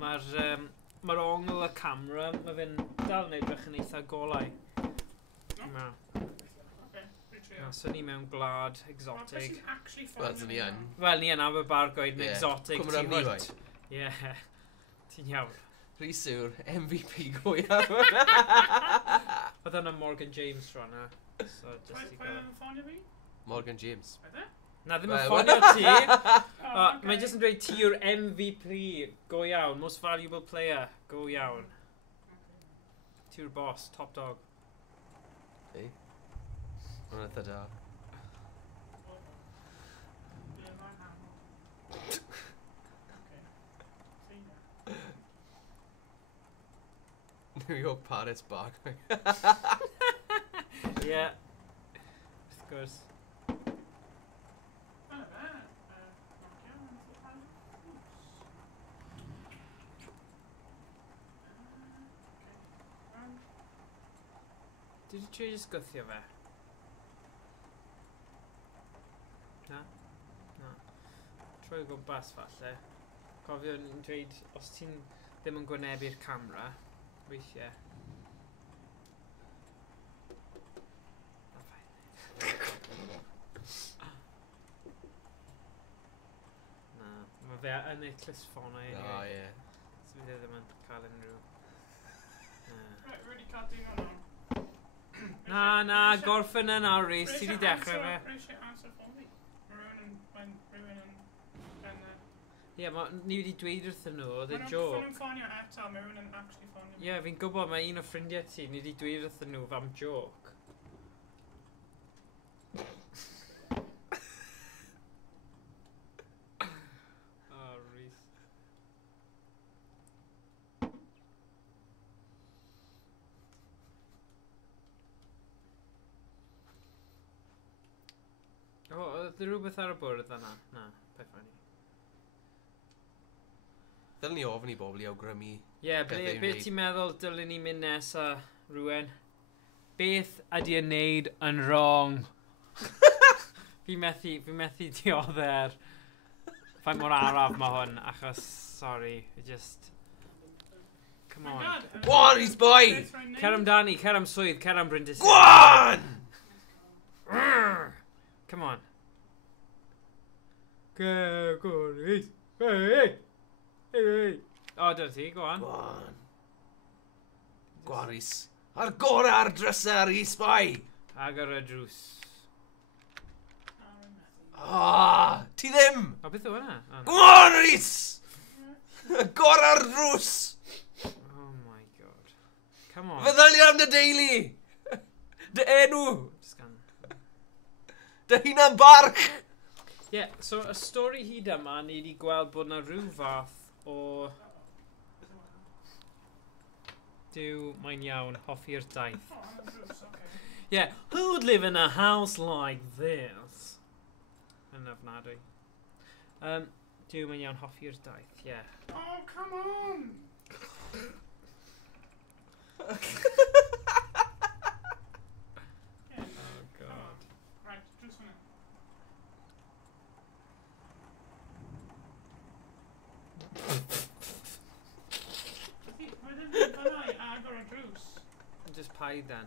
mae'r ongl y camera, mae fe'n dal yn edrych yn eitha golau. Na. Okay, pretty trio. Na, so ni mewn gwlad Wel, beth exotic. sy'n actually Wel, ffordd dyn ni yn. Wel, ni yn Aberbar Goed yn Ie. exotic. Cwmr am ni, ti'n right? hwnt. Ie, ti'n iawn. Rhys yw'r MVP go iawn. Oedd yna Morgan James tro na. So, just i Pwy gael... yn ffonio fi? Morgan James. Ydy? Na, ddim yn Wel, ffonio ti. Oh, Mae'n jyst yn dweud ti yw'r MVP go iawn. Most valuable player go iawn. Ti yw'r boss, top dog. Ei. Mae'n eitha da. New York, Paris, Bag. Ie. Wrth gwrs. Dwi wedi trio jyst gythio fe. Na? Na. Troi o gwmpas falle. Cofio ni'n dweud, os ti'n ddim yn gwynebu'r camera, weithiau. Na, mae fe yn ei clisffonau O, anyway. ie. So fi ddim yn cael unrhyw. Right, wedi cael dyn o'n Na, gorffen yn awr Rhys, ti wedi dechrau fe. Rwy'n answer ffôn fi. Mae rhywun yn... Ie, ni wedi dweud wrthyn nhw, oedd y Maen joke. nhw'n ffonio eto, mae rhywun yn actually ffonio fi. Ie, fi'n gwybod mae un o ffrindiau ti, ni wedi dweud wrthyn nhw fam joke. Oh, Rhys. O, oedd rhywbeth ar y bwrdd yna? Na, peth fawr ni. Dylwn ni ofyn i bobl i awgrymu. Ie, Beth yw'n beth neud? ti'n meddwl dylen ni mynd nesa rhywun? Beth ydy yn neud yn wrong? fi methu diodde'r faint mor araf mae hwn, achos, sorry, just... Come on. Go on, Rhys boy! Cer amdani, cer am swydd, cer am Brindisi. Go on! Come on. Go on, Rhys. Hey! O, dyna ti, go on. Go on. Go on, Rhys. Ar gorau'r drysau, Rhys boy! Agor y drws. Ah, ti ddim! O, beth yw hwnna? O, Go on, Rhys! Gorau'r drws! oh my god. Come on. Feddyliau am dy deulu! Dy enw! Just gan... Dy hunan barch! Yeah, so y stori hyd yma, ni wedi gweld bod na rhyw fath o Do, mae'n iawn, hoffi'r daith. Oh, I'm a Bruce, okay. Yeah, who would live in a house like this? Yn ofnadwy. Do, mae'n iawn, hoffi'r daith, yeah. Oh, come on! Yeah, Oh, God. right, just a minute. Wedyn fyddai agor y drws. Just paid then.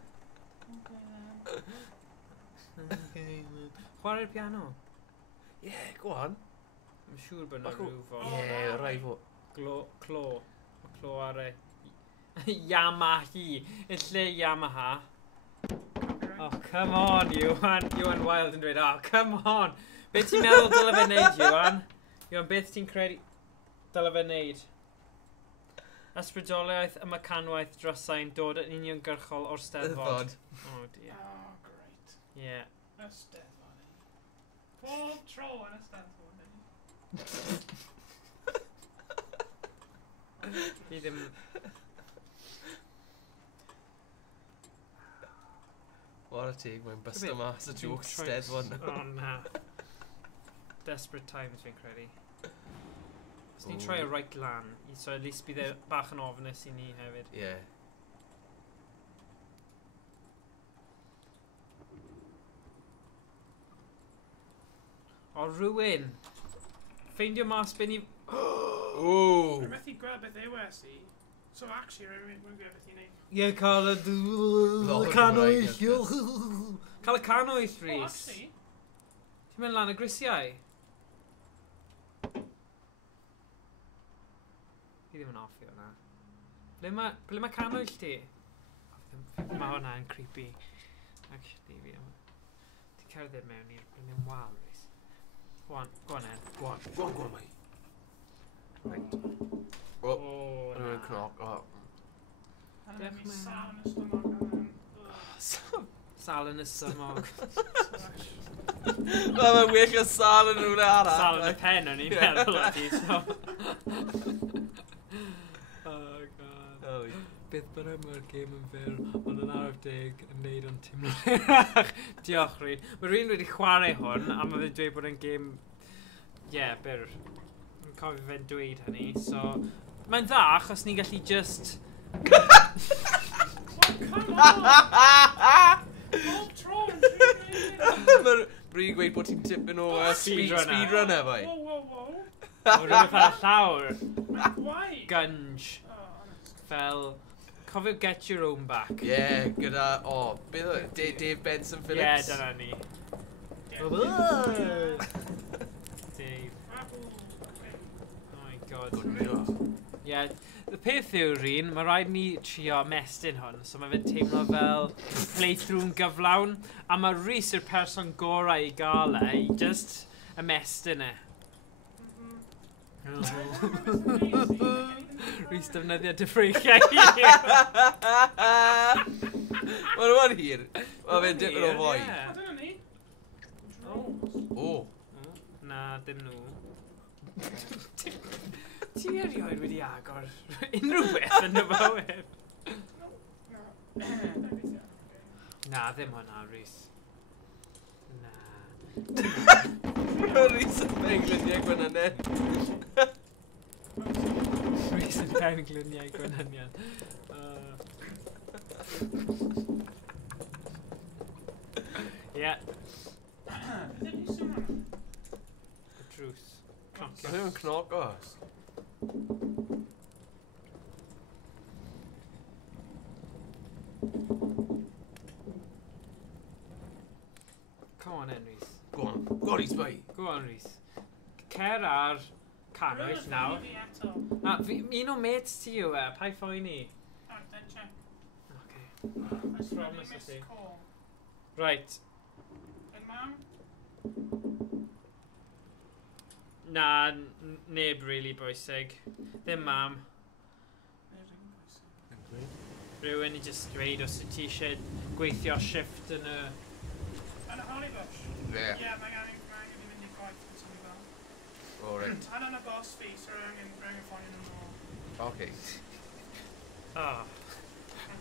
Okay, Chwarae'r piano? Yeah, go on. Mae'n siŵr bod yna Bach o- rhyw fo. Yeah, rai fo. Clo ar y... Yamaha. Yn lle Yamaha. Oh, come on, Iwan. Iwan Wild yn dweud, oh, come on. Beth ti'n meddwl dyle fe wneud, Iwan? Iwan, beth ti'n credu dyle fe wneud? Ysbrydoliaeth y mecanwaith drosau'n dod yn uniongyrchol o'r steddfod. Oh, dear. Oh, great. Yeah. Eisteddfod. Pob tro yn Eisteddfod. Fi ddim... What a tig, mae'n bystio Dwi'n mas y joke try- steddfod. Oh, na. Desperate times, fi'n credu. Os ni'n troi y right lan, so at least bydd e bach yn ofnus i ni hefyd. Yeah. O, rhywun! Ffeindio mas be ni... Oh! Rwy'n methu gweld beth yw es i. So actually, rwy'n gweld beth i'n neud. Ie, cael y... Lord canwyll! Cymraeg, Cael y canwyll, Oh, Rhys! actually, Ti'n mynd lan y grisiau? Fi ddim yn offi hwnna. Ble mae canwyll ti? Mae hwnna yn creepy. Actually, fi am... Ti'n cerdded mewn i'r blwyddyn wal, Rhys. Go on, Ed. Go on, mate. Right. O, Oh, na. rwy'n cnoc. Oh. and Diolch, then mi man. sal yn y stomach and then... Sal yn y symog. Mae'n well o sal yn rhywle arall. Sal yn y pen o'n i'n meddwl ydi, so... Oh, God. Oh, Beth bynnag mae'r game yn fyr, ond yn araf deg yn neud o'n teimlo. Diolch, Rhys. Mae rhywun wedi chwarae hwn, a mae fe'n dweud bod yn game... Yeah, byr. Yn cofio fe'n dweud hynny, so... Mae'n dda, achos ni'n gallu just... Oh, come on! Pob tro yn rhywun. Mae Bryn gweud bod ti'n tipyn o speedrunner, fai. Whoa, whoa, whoa. O rhywbeth ar y llawr. Why? Gunge. Oh, honest. Fel... Cofio Get Your Own Back. Yeah, gyda... Oh, beth o... Dave Benson Yeah, Phillips. dyna ni. Yeah. Dave. Ah, ooh, okay. Oh my god. Good job. Yeah, y peth yw'r un, mae rhaid ni trio mestyn hwn, so mae fe'n teimlo fel playthrough'n gyflawn, a mae Rhys yw'r person gorau i gael e, i just ymestyn e. Rhys defnyddio dy ffreichiau. Mae rhywun hir. Mae fe'n dipyn o foi. I don't know. Drones. Oh. Na, dim nhw. Ti erioed wedi agor unrhyw beth yn y bywyd? No. Everything. Na, ddim hwnna, Rhys. Na. Mae Rhys yn pengliniau gwynanen. Rhys yn pen gliniau gwenhynnion. Ie, Beth ydy sy'n hwnna? y drws. Mae rhywun cnoc os. Come on, then, Rhys. Go on. Go on, he's by. Go on, Rhys. Cer ar canwyll nawr. Rwy'n eto. Na, un o mates ti yw e, pa i ffoi ni? Oh, then check. Okay. I swear Promise we I missed see. call. Right. And ma'am? Na, neb really bwysig. Ddim mam. Rhywun i just dweud os wyt ti eisiau gweithio shift yn y... Yn y Holly Bush? Yeah. Yeah, mae angen i fynd i gwaith yn symud fel. All right. Yn y boss fi, so angen ffonio nhw nôl. Okay. Oh.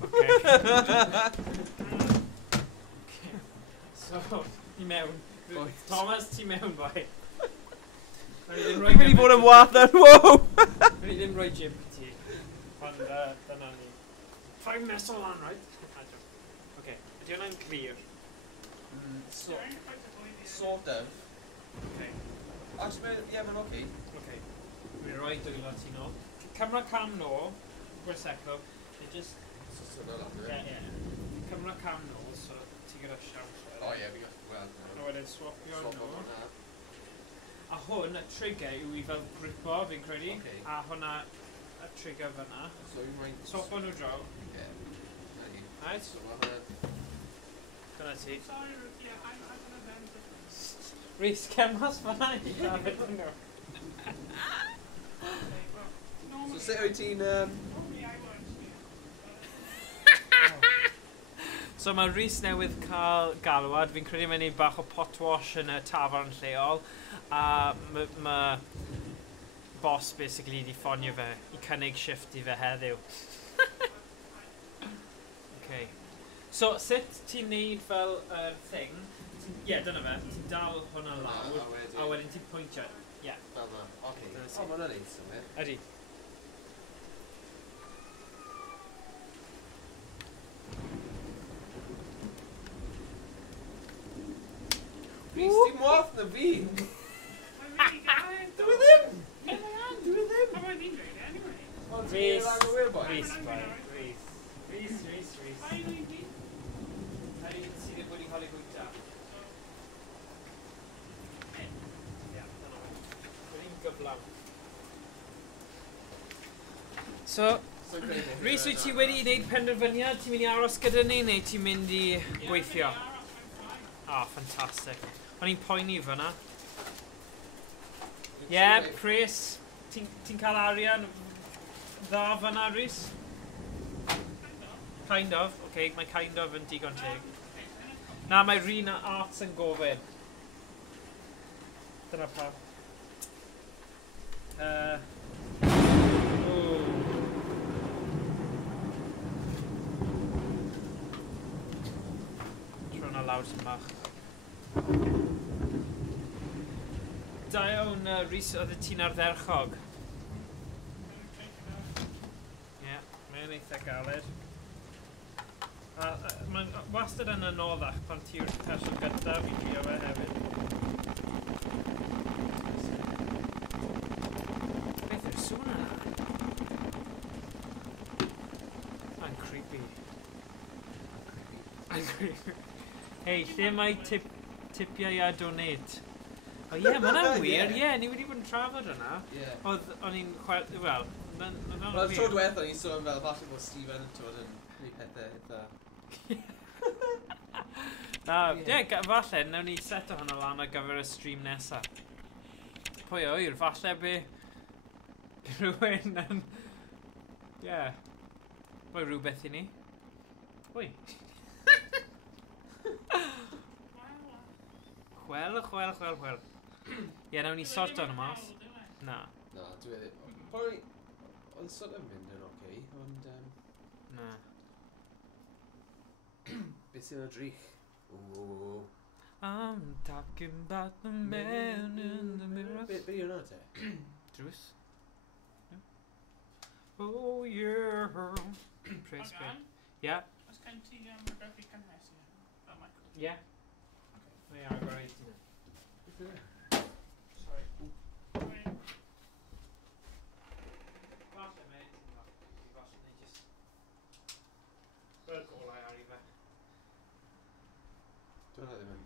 Okay. So, ti mewn. Oes. Thomas, ti mewn, boi. Dwi'n mynd i fod yn wath ar, wow! Rydyn ni ddim rhoi gym i ti. Ond dyna ni. Five minutes on lan, right? Okay. Ydy hwnna'n clir? Sort of. Okay. Actually, yeah, mae'n okay. Okay. Rwy'n rhoi dwylo ti nôl. Cymra cam nôl. Gwerseco. They just... Yeah. Cymra cam nôl, so ti gyda siawns. Oh, yeah, we got... Well, A wedyn swapio Swap nôl. hwnna. A hwn, y trigger yw i fel gripo, fi'n credu. Okay. A hwnna, y trigger fyna. So you're right. Swapio nhw draw. Yeah. Ready. Right? So hwnna. Dyna ti. Sorry, yeah, I'm gonna bend it. Rhys, cer mas fyna i David nhw. Okay, well, normally... So sut wyt ti'n... Normally I won't. So mae Rhys newydd cael galwad. Fi'n credu mae'n neud bach o pot wash yn y tafarn lleol. A mae boss basically di ffonio fe i cynnig shift i fe heddiw. Okay. So sut ti'n neud fel thing? Ie, dyna fe. Ti'n dal hwnna lawr. A wedyn ti'n pwyntio. Ie. Fel na. Okay. Dyna ti. O, mae'n neud sy'n Ydy. Rhys, ti'n wath na fi! I'm really good. Dwi ddim! Yeah, I am. Dwi ddim! I'm only doing it anyway. O, ti'n Rhys. mynd i'r agor boy? Rhys, bai. Rhys. Why are you doing me? Hynny sydd ddim wedi cael ei bwyta. Ie, dyna fe. Dwi'n gyflawn. So, Rhys, wyt ti wedi gwneud penderfyniad? Ti'n mynd i aros gyda ni neu ti'n mynd i gweithio? Ah, ffantastig. O'n i'n poeni fyna. Ie, pres. Ti'n cael arian dda fyna, Rhys? Kind of. Okay, mae kind of yn digon teg. Na, mae Rina Arts yn gofyn. Dyna pam. Trwy'n lawr sy'n bach. Da iawn, Rhys, oedd ti'n ardderchog? Ie, mae'n eitha galed. Mae'n wastad yn anoddach pan ti'r person gyntaf i drio fe hefyd. Beth yw'r sŵn yna? Mae'n creepy. Hei, lle mae tipiau a donate? O ie, mae hwnna'n wir. Ie, ni wedi bod yn trafod hwnna. O'n i'n chwarae... Wel, Wel, tro diwethaf ni'n sôn fel falle bod Stephen yn dod yn gwneud pethau eitha... Na, ie, falle, nawn ni seto hwnna lan ar gyfer y stream nesa. Pwy oer, falle be... Rhywun yn... Ie. Pwy rhywbeth i ni? Pwy? Chwel. Ie, nawn ni sorto hwnna mas. Na. Na, dwi wedi... Probably... Ond sort of mynd yn oce, ond... Na. Beth sy'n o drych? Ooh. I'm talking about the man in the mirror. Be yw hwnna te? Drws? Oh yeah. Praise God. Yeah. Oes gen ti rygbi cynnes i? Fel Michael? Yeah. Mae agor i ti. Sorry. Right. Falle mae ti'n falle. Falle neu just... Fel golau ar i fe. Dwi'n ddim yn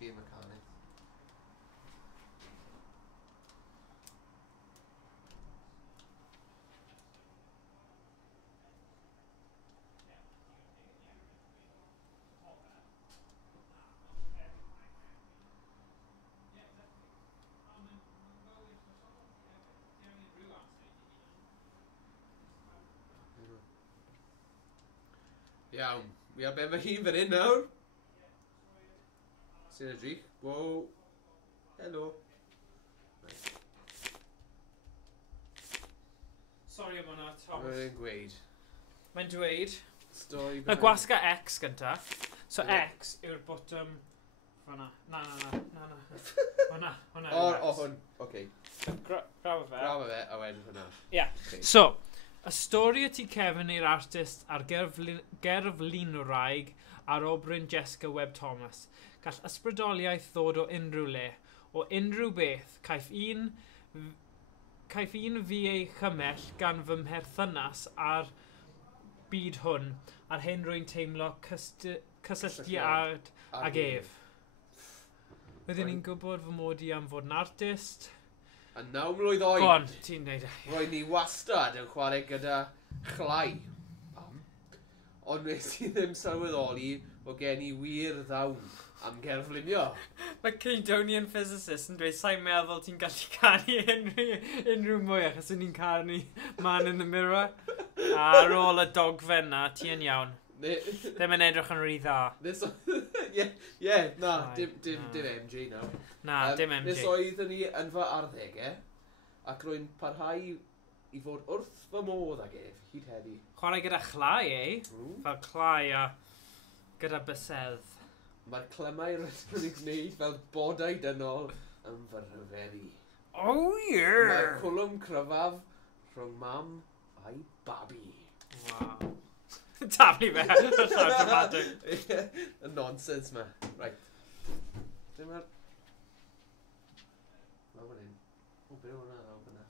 game mechanic. Iawn, fi ar ben fy hun fan hyn nawr. Sy'n edrych. Wow. Helo. Sorry am hwnna, Thomas. Mae'n gweud. Mae'n dweud... Stori Y gwasga X gynta. So X yw'r bottom... Hwna. Na. Hwna. O, hwn. Oce. Grafa fe. Grafa fe, a wedyn hwnna. Ie. So, y stori y ti Kevin i'r artist a'r gerflun wraig a'r obryn Jessica Webb Thomas. Gall ysbrydoliaeth ddod o unrhyw le. O unrhyw beth, caiff un fi ei chymell gan fy mherthynas a'r byd hwn, a'r hyn rwy'n teimlo cysylltiad ag ef. Byddwn ni'n gwybod fy mod i am fod yn artist. A 9 mlwydd oed. Go on, ti'n neud e. Roedd ni wastad yn chwarae gyda chlai. Ond nes i ddim sylweddoli bod gen i wir ddawn am gerflunio. Mae Keynesian physicist yn dweud, sa'n meddwl ti'n gallu canu unrhyw mwy achos o'n ni'n canu Man in the Mirror. A ar ôl y dogfen na, ti yn iawn. Ddim yn edrych yn rhy dda. Dim MJ nawr. Na, dim MJ. Nes oeddwn ni yn fy arddegau, ac rwy'n parhau i fod wrth fy modd ag ef, hyd heddi. Chwarae gyda chlai, Fel chlai a gyda bysedd. Mae'r clymau rydyn ni'n gwneud fel bodau dynol yn fy rhyfeddi. Oh yeah! Mae'r cwlwm cryfaf rhwng mam a'i babi. Wow. Taflu fe, y llaw dramatic. Y nonsense ma. Right. Dyma'r... Lawr fan hyn. O, beth yw hwnna lawr fanna?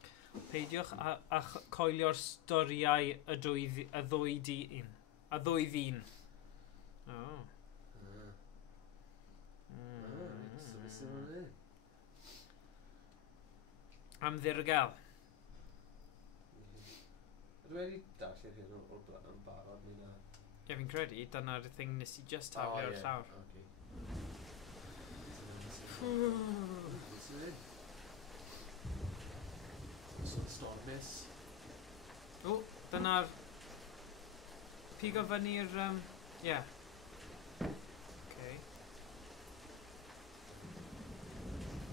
Peidiwch a coelio'r storiau y ddwy ddyn. A ddwy ddyn. Oh. So beth sy'n hwnna? Am ddirgel. Ydw wedi darllen hyn o'r blaen yn barod neu na? Ie, fi'n credu, dyna'r thing nes i just taflu o'r llawr. So'n stormus. O, dyna'r... Pigo fyny'r... Ie. Okay.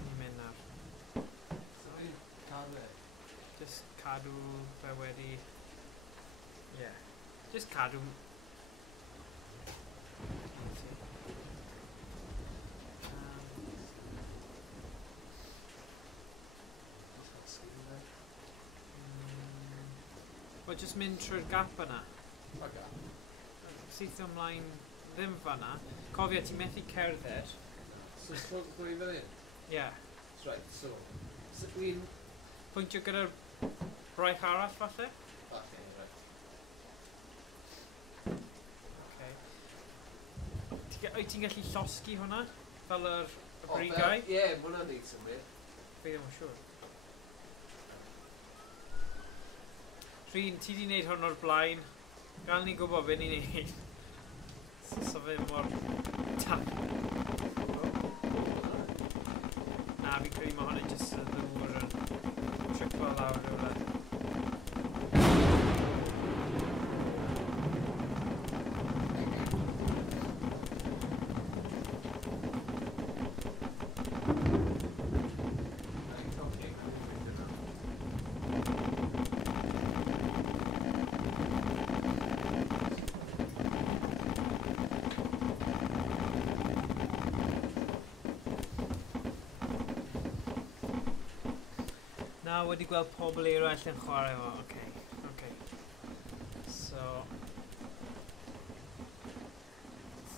Ni'n mynd ar... Sorry, cadw e. Just cadw fe wedi... Ie. Just cadw... Wel, just mynd trwy'r gap yna. Pa gap? Syth ymlaen ddim fanna. Cofio, ti'n methu cerdded. So, dwi'n fan hyn? Ie. Right, so... So dwi'n... Pwyntio gyda'r braich arall, falle? Falle, right. Okay. Wyt ti'n gallu llosgi hwnna? Fel y brigau? Ie, mae hwnna'n neud symud. Fi ddim yn siŵr. Rhin, ti di wneud hwn o'r blaen. Gael ni gwybod beth ni'n neud. So fe mor... tap. Na, fi'n credu mae hwnna'n jyst y ddŵr yn tripo lawr rhywle. Na, wedi gweld pobl eraill yn chwarae fo. Okay. So...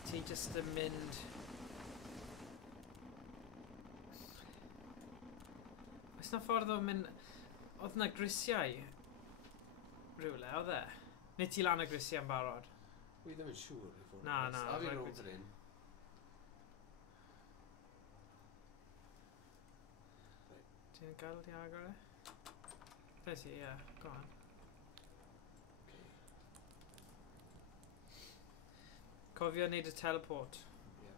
Ti jyst yn mynd... Oes na ffordd o mynd... Oedd na grisiau? Rhywle, oedd e? Neu ti lan y grisiau yn barod? Wi ddim yn siŵr. Na. A fi'n rôl fan hyn. Ti'n gael di agor e? Fe ti, ie. Go on. Cofio wneud y teleport. Ie.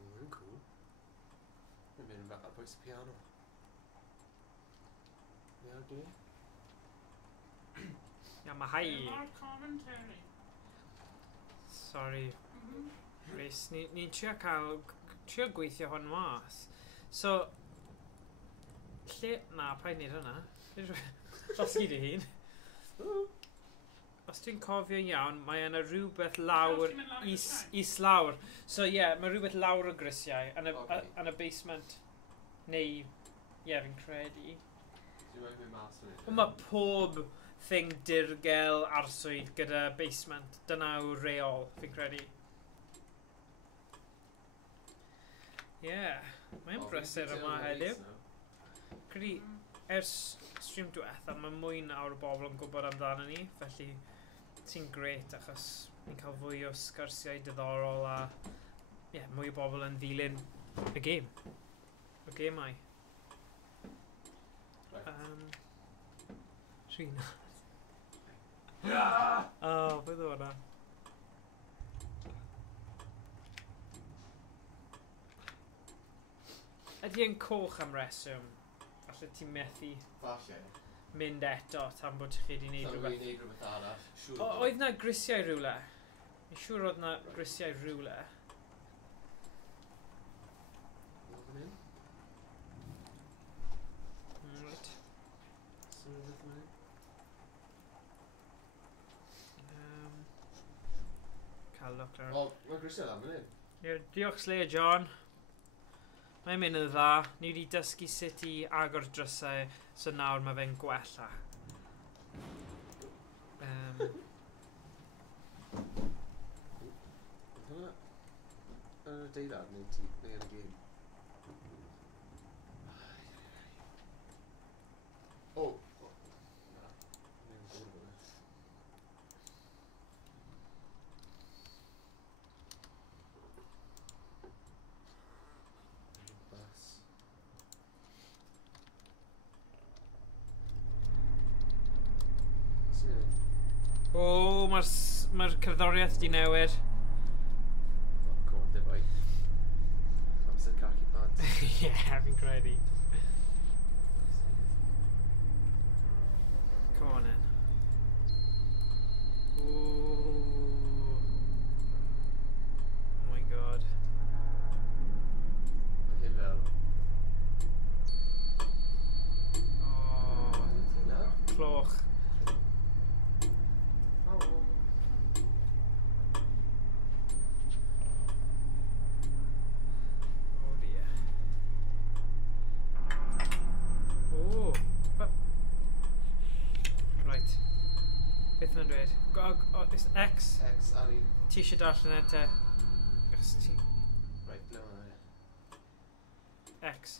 Mae'n cool. Mae'n mynd fel ar bwys y piano. Ie, dwi? Ia, mae hai. Commentary. Sorry. Rhys, ni'n trio gweithio hwn mas. So, lle... Na, paid wneud hwnna. Llosgi dy hun. os dwi'n cofio iawn, mae yna rhywbeth lawr, is-lawr. So ie, mae rhywbeth lawr o grisiau yn y basement. Neu, ie, fi'n credu. Ond mae pob thing dirgel arswyd gyda basement. Dyna yw reol, fi'n credu. Ie, mae'n brysur yma heddiw. Credu, ers stream diwetha, mae mwy nawr o bobl yn gwybod amdano ni, felly sy'n grêt achos ni'n cael fwy o sgyrsiau diddorol a mwy o bobl yn ddilyn y gêm. Y gemau. Rhin. O, beth o hwnna? Ydy e'n coch am reswm? Falle ti'n methu mynd eto tan bod chi wedi gwneud rhywbeth arall. Oedd na grisiau rhywle? Fi'n siŵr oedd na grisiau rhywle. Cael look ar... O, mae'n grisiau lan fan hyn. Diolch Slayer John. Mae'n mynd yn dda. Ni wedi dysgu sut i agor drysau, so nawr mae fe'n gwella. Hwna yn y deilad neu yn y gêm? O! Na. Mae'n gwrdd o'n eich. O, mae'r cerddoriaeth di newid. Come on, dy boi. Amser khaki pants. Ie, fi'n credu. Come on in. Ooh. Oh my god. Mae hyn fel... Oh. Cloch. Beth mae'n dweud? It's X. X ar un. Ti eisiau darllen e te? Right, ble mae'n e? X.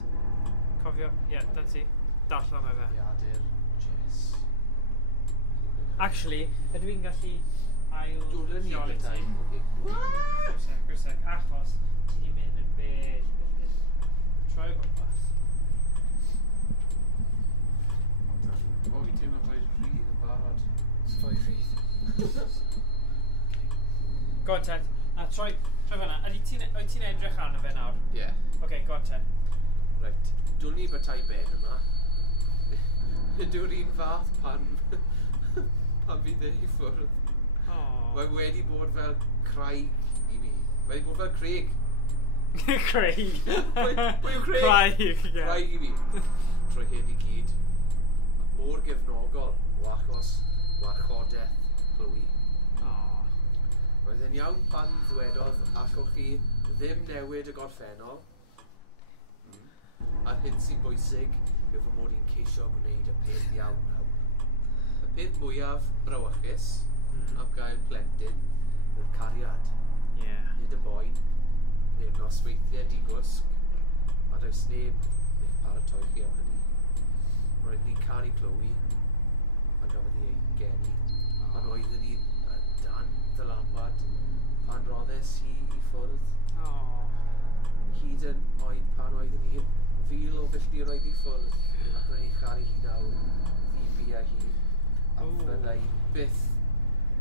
Cofio? Ie, dan ti. Darllen e fe. Iadur, Jess. Actually, ydw i'n gallu ail... Dwi'n ni o'r time. Gwrseg, achos ti di mynd yn bell. Troi o gwmpas. O, fi teimlo ffaith rhydd yn barod. Fwy rhydd. Go on, Ted. Na, troi fyna. Wyt ti'n edrych arno fe nawr? Ie. Oce, go on, Ted. Right. Dwi'n ni bethau ben yma. Dyw'r un fath pan fydd e i ffwrdd. Mae wedi bod fel Craig i mi. Mae wedi bod fel Craig. Craig. Pwy yw Craig? Craig, ie. Craig i mi. Trwy hyn i gyd. Mor gefnogol o achos gwarchodeth Chloe. Roedd e'n iawn pan ddwedodd allwch chi ddim newid y gorffennol. A'r hyn sy'n bwysig yw fy mod i'n ceisio gwneud y peth iawn nawr. Y peth mwyaf brawychus am gael plentyn yw'r cariad. Nid y boen, neu'r nosweithiau digwsg, a does neb neu paratoi chi am hynny. Roedd ni'n caru Chloe, a gafodd ei geni, pan oeddwn ni dan ddylanwad pan roddes hi i ffwrdd. Hyd yn oed pan oeddwn ni fil o filltiroedd i ffwrdd, ac roedd ni'n charu hi nawr, fi bu a hi, a fyddai byth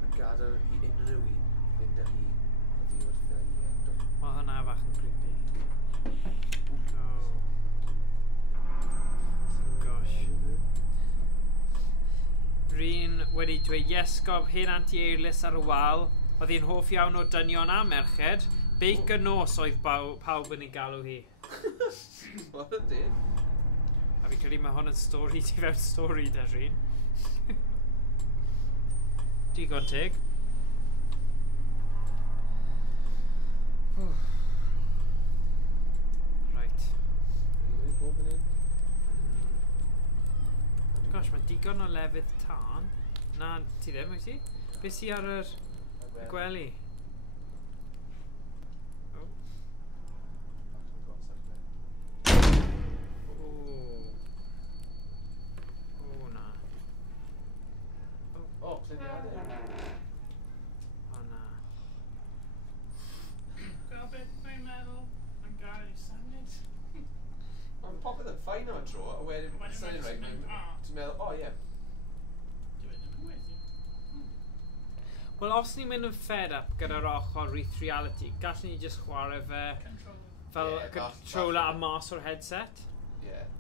yn gadael i unrhyw un fynd â hi oddi wrtha i eto. Mae hwnna fach yn creepy. Gosh. Rhin wedi dweud iesgob hen anti-eirlys ar y wal. Oedd hi'n hoff iawn o dynion a merched. Beic y nos oedd pawb yn ei galw hi. What a dyn. A fi'n credu mae hwn yn stori ti fewn stori da Rhin. Digon teg. Right. Gosh, mae digon o lefydd tân. Na, ti ddim, wyt ti? Be sy ar y gwely? Oh. Oh, na. O, pleniadau. O, na. Gweld beth mae'n meddwl yn gael ei symud. Mae'n popeth yn ffain am y tro, a wedyn sydyn rhaid, ti'n meddwl, o ie. Dwi ddim yn wedi. Wel, os ni'n mynd yn fed up gyda'r ochr wreath reality, gallwn ni just chwarae fe fel controller a mas o'r headset.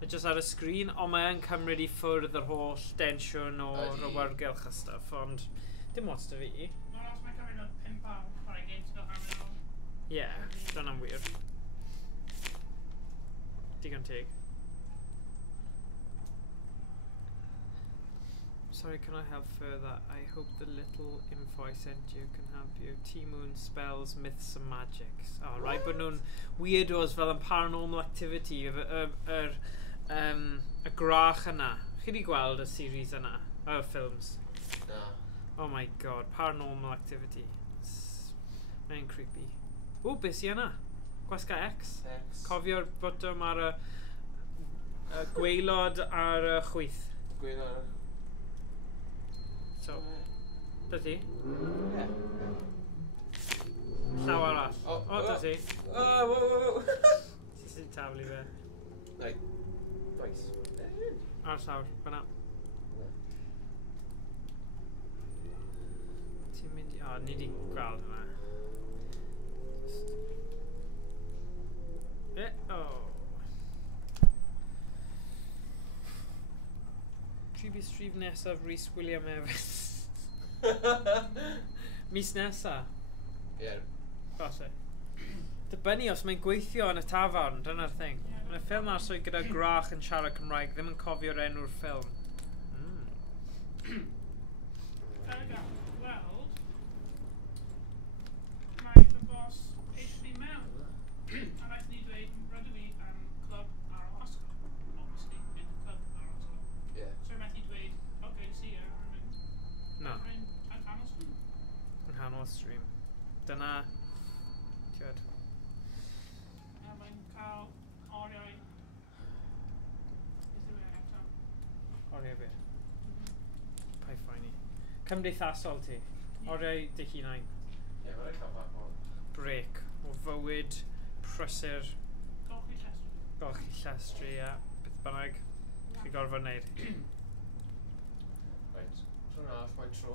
Just ar y sgrin, ond mae'n cymryd i ffwrdd yr holl densiwn o'r awyrgylch a stuff, ond dim ots dy fi. Wel, os mae'n cymryd o 5 awr, chwarae games fel hanner awr. Ie, dyna'n wir. Digon teg. Sorry, can I help further? I hope the little info I sent you can help you. T-Moon spells, myths and magics. Oh, right, but nhw'n weirdos fel yn Paranormal Activity, y grach yna. Chi wedi gweld y series yna? Y ffilms? Na. Oh my god, Paranormal Activity. Mae'n creepy. O, beth sy yna? Gwasga X? Cofio'r botwm ar y gwaelod ar y chwyth. Gwaelod. So, dydy? Ie. Llaw arall. O, dydy. Ti sy'n taflu fe. Right. Nice. Ar llawr, fyna. Ti'n mynd i... O, ni wedi gweld hwnna. Tribus strif nesaf Rhys William Evans. Mis nesa? Ie. Falle. Dibynnu os mae'n gweithio yn y tafarn, dyna'r thing. Yn y ffilm arswyd gyda grach yn siarad Cymraeg, ddim yn cofio'r enw'r ffilm. Weld, mae fy bos eisiau fi mewn. A rhaid ni dweud, rydw fi yn clwb ar ôl ysgol. Obviously, yn clwb ar ôl ysgol. Ie. So rhaid ni dweud, okay, see you, Na. Yn Hanol Stream. Yn Hanol Stream. Dyna... Tiwed. A mae'n cael oriau. Beth yw e eto? Oriau beth? Pai ffyni. Cymdeithasol ti. Oriau dy hunain. Ie, mae'n cael bach o... Break. O fywyd, prysur, Golchi llestri. golchi llestri a beth bynnag. Chi gorfod wneud. Right. Tro arall, mae'n tro.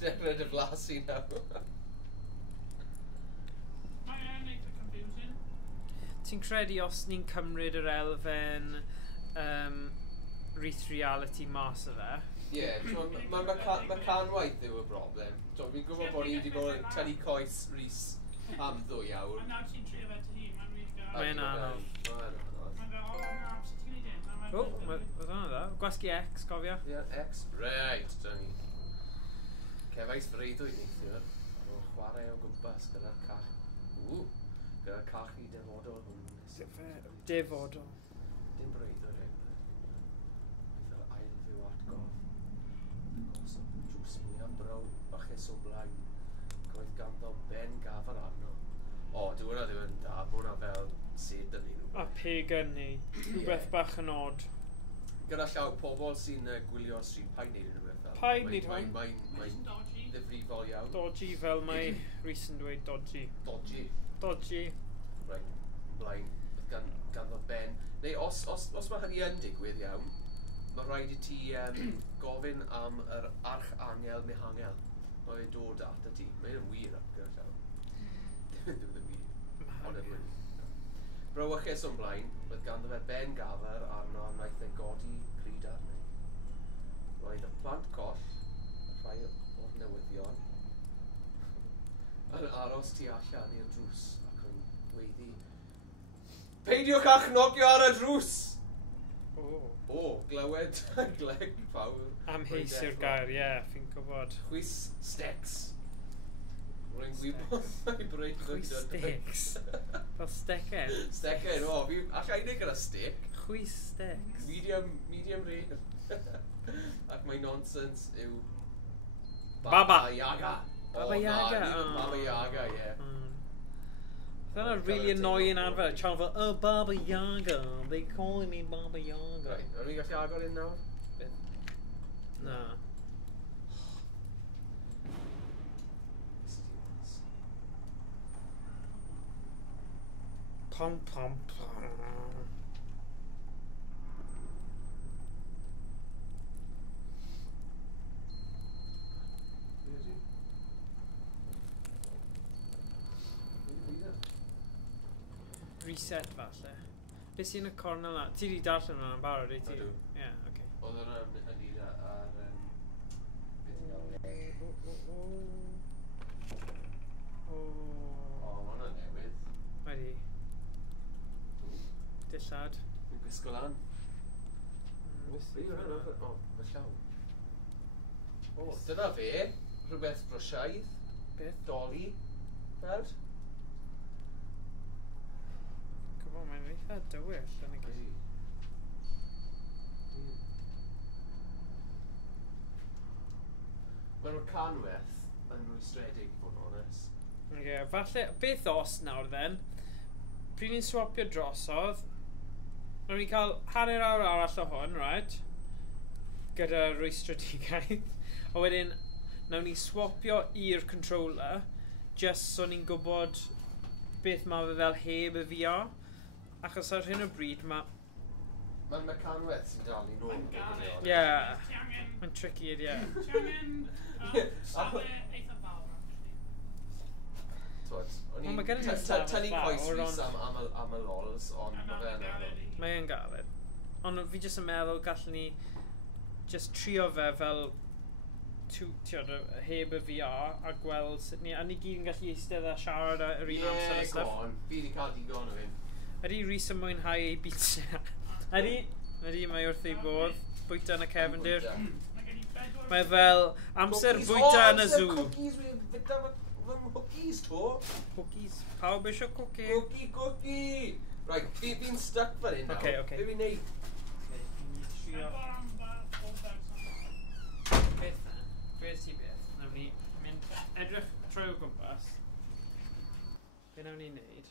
Dechrau dy flasu nawr. Mae e'n eitha confusing. Ti'n credu os ni'n cymryd yr elfen wreath reality mas o fe? Ie, mae canwaith yw y broblem. Fi'n gwybod bod ni wedi bod yn tynnu coes Rhys am 2 awr. A nawr ti'n trio fe dy hun, mae'n rili gael. Mae'n anodd. Mae'n anodd. Mae'n fel, o na, sut ti'n ei dyn? O, oedd hwnna dda. Gwasgu X, gofio? Ie, X. Right, dyn ni. Cefais freidwyd neithiwr. Ar ôl chwarae o gwmpas gyda'r cach. Gyda'r cach i defodol hwn. Defodol. Dim breidwyd fel ail fyw atgof. Os o drws mwy am braw, bachus o blaen. Coedd ganddo ben gafr arno. O, dyw hwnna ddim yn da, bod hwnna fel sed yn un. A pagan ni. Rhywbeth bach yn odd. Gyda llaw pobl sy'n gwylio'r stream, pa'n neud unrhyw beth. Pa'n neud hwn? Mae'n ddifrifol iawn. Dodgy fel mae Rhys yn dweud dodgy. Dodgy. Dodgy. Right, blaen. Ganddo ben. Neu, os mae hynny yn digwydd iawn, mae rhaid i ti gofyn am yr archangel mehangel. Mae'n dod at y ti. Mae'n wir gyda llaw. Ddim yn wir. Ond yn wir. Brawychus o'n blaen, roedd ganddo fe ben gafr arno wnaeth e godi pryd arni. Roedd y plant coll, a rhai o'r newyddion, yn aros tu allan i'r drws ac yn gweiddi, peidiwch a'ch nogio ar y drws! O. O. Glywed. Gleg fawr. Amheus yw'r gair, ie, fi'n gwybod. Chwys stecs. Rwy'n gwybod mai breid Chwys steaks. Fel stecen. Stecen, o, fi allai neud gyda steak. Chwys steaks. Medium rare. Ac mae nonsense yw... Baba. Yaga. Baba Yaga. Baba Yaga, ie. That's a really annoying advert. Trying to oh, Baba Yaga. They calling me Baba Yaga. Right, are we gallu agor un nawr? No. Pom pom pom. Reset falle. Be sy'n y cornel na? Ti di darllen hwnna'n barod, ei ti? Ydw. Ie, oce. Oedd yna yn nid ar... O, mae hwnna'n newydd. Wedi. Dillad. Fi'n gwisgo lan. Be O, mae llaw. O, dyna fe. Rhywbeth brosiaidd. Beth? Doli. Fel? Gwybod, mae'n eitha dywyll yn y gyd. Mae'r canweth yn rwystredig, i fod yn onest. Oce, falle, beth os nawr then? Pryd ni'n swapio drosodd, nawn ni cael hanner awr arall o hwn, right? Gyda rwystredigaeth. A wedyn, nawn ni swapio i'r controller, just so ni'n gwybod beth mae fe fel heb y VR. Achos ar hyn o bryd mae... Mae'n mecanweth sy'n dal i nôl. Ie. Mae'n tricky, ie. Ti angen safle eitha fawr, actually. Ond mae gen i stafell Tynnu fawr, coes ond- fys am y lols, ond mae fe'n anodd. Mae'n galed. Ond fi jyst yn meddwl gallwn ni just trio fe fel heb y VR a gweld sut ni... A ni gyd yn gallu eistedd a siarad ar yr un amser a Ie, stuff. go on. Fi wedi cael digon o hyn. Ydy Rhys yn mwynhau ei bita? Ydy, mae wrth ei bodd. Bwyta yn y cefndir. Mae gen i 4... Mae fel amser bwyta yn y zoo. Cookies, fi'n fita fy cookies to. Cookies. Pawb eisiau cookie? Cookie! Right, fi'n stuck fan hyn nawr. Oce. Be fi'n neud? Beth na? Beth ti beth? Nawn ni mynd edrych trwy o gwmpas. Be nawn ni wneud?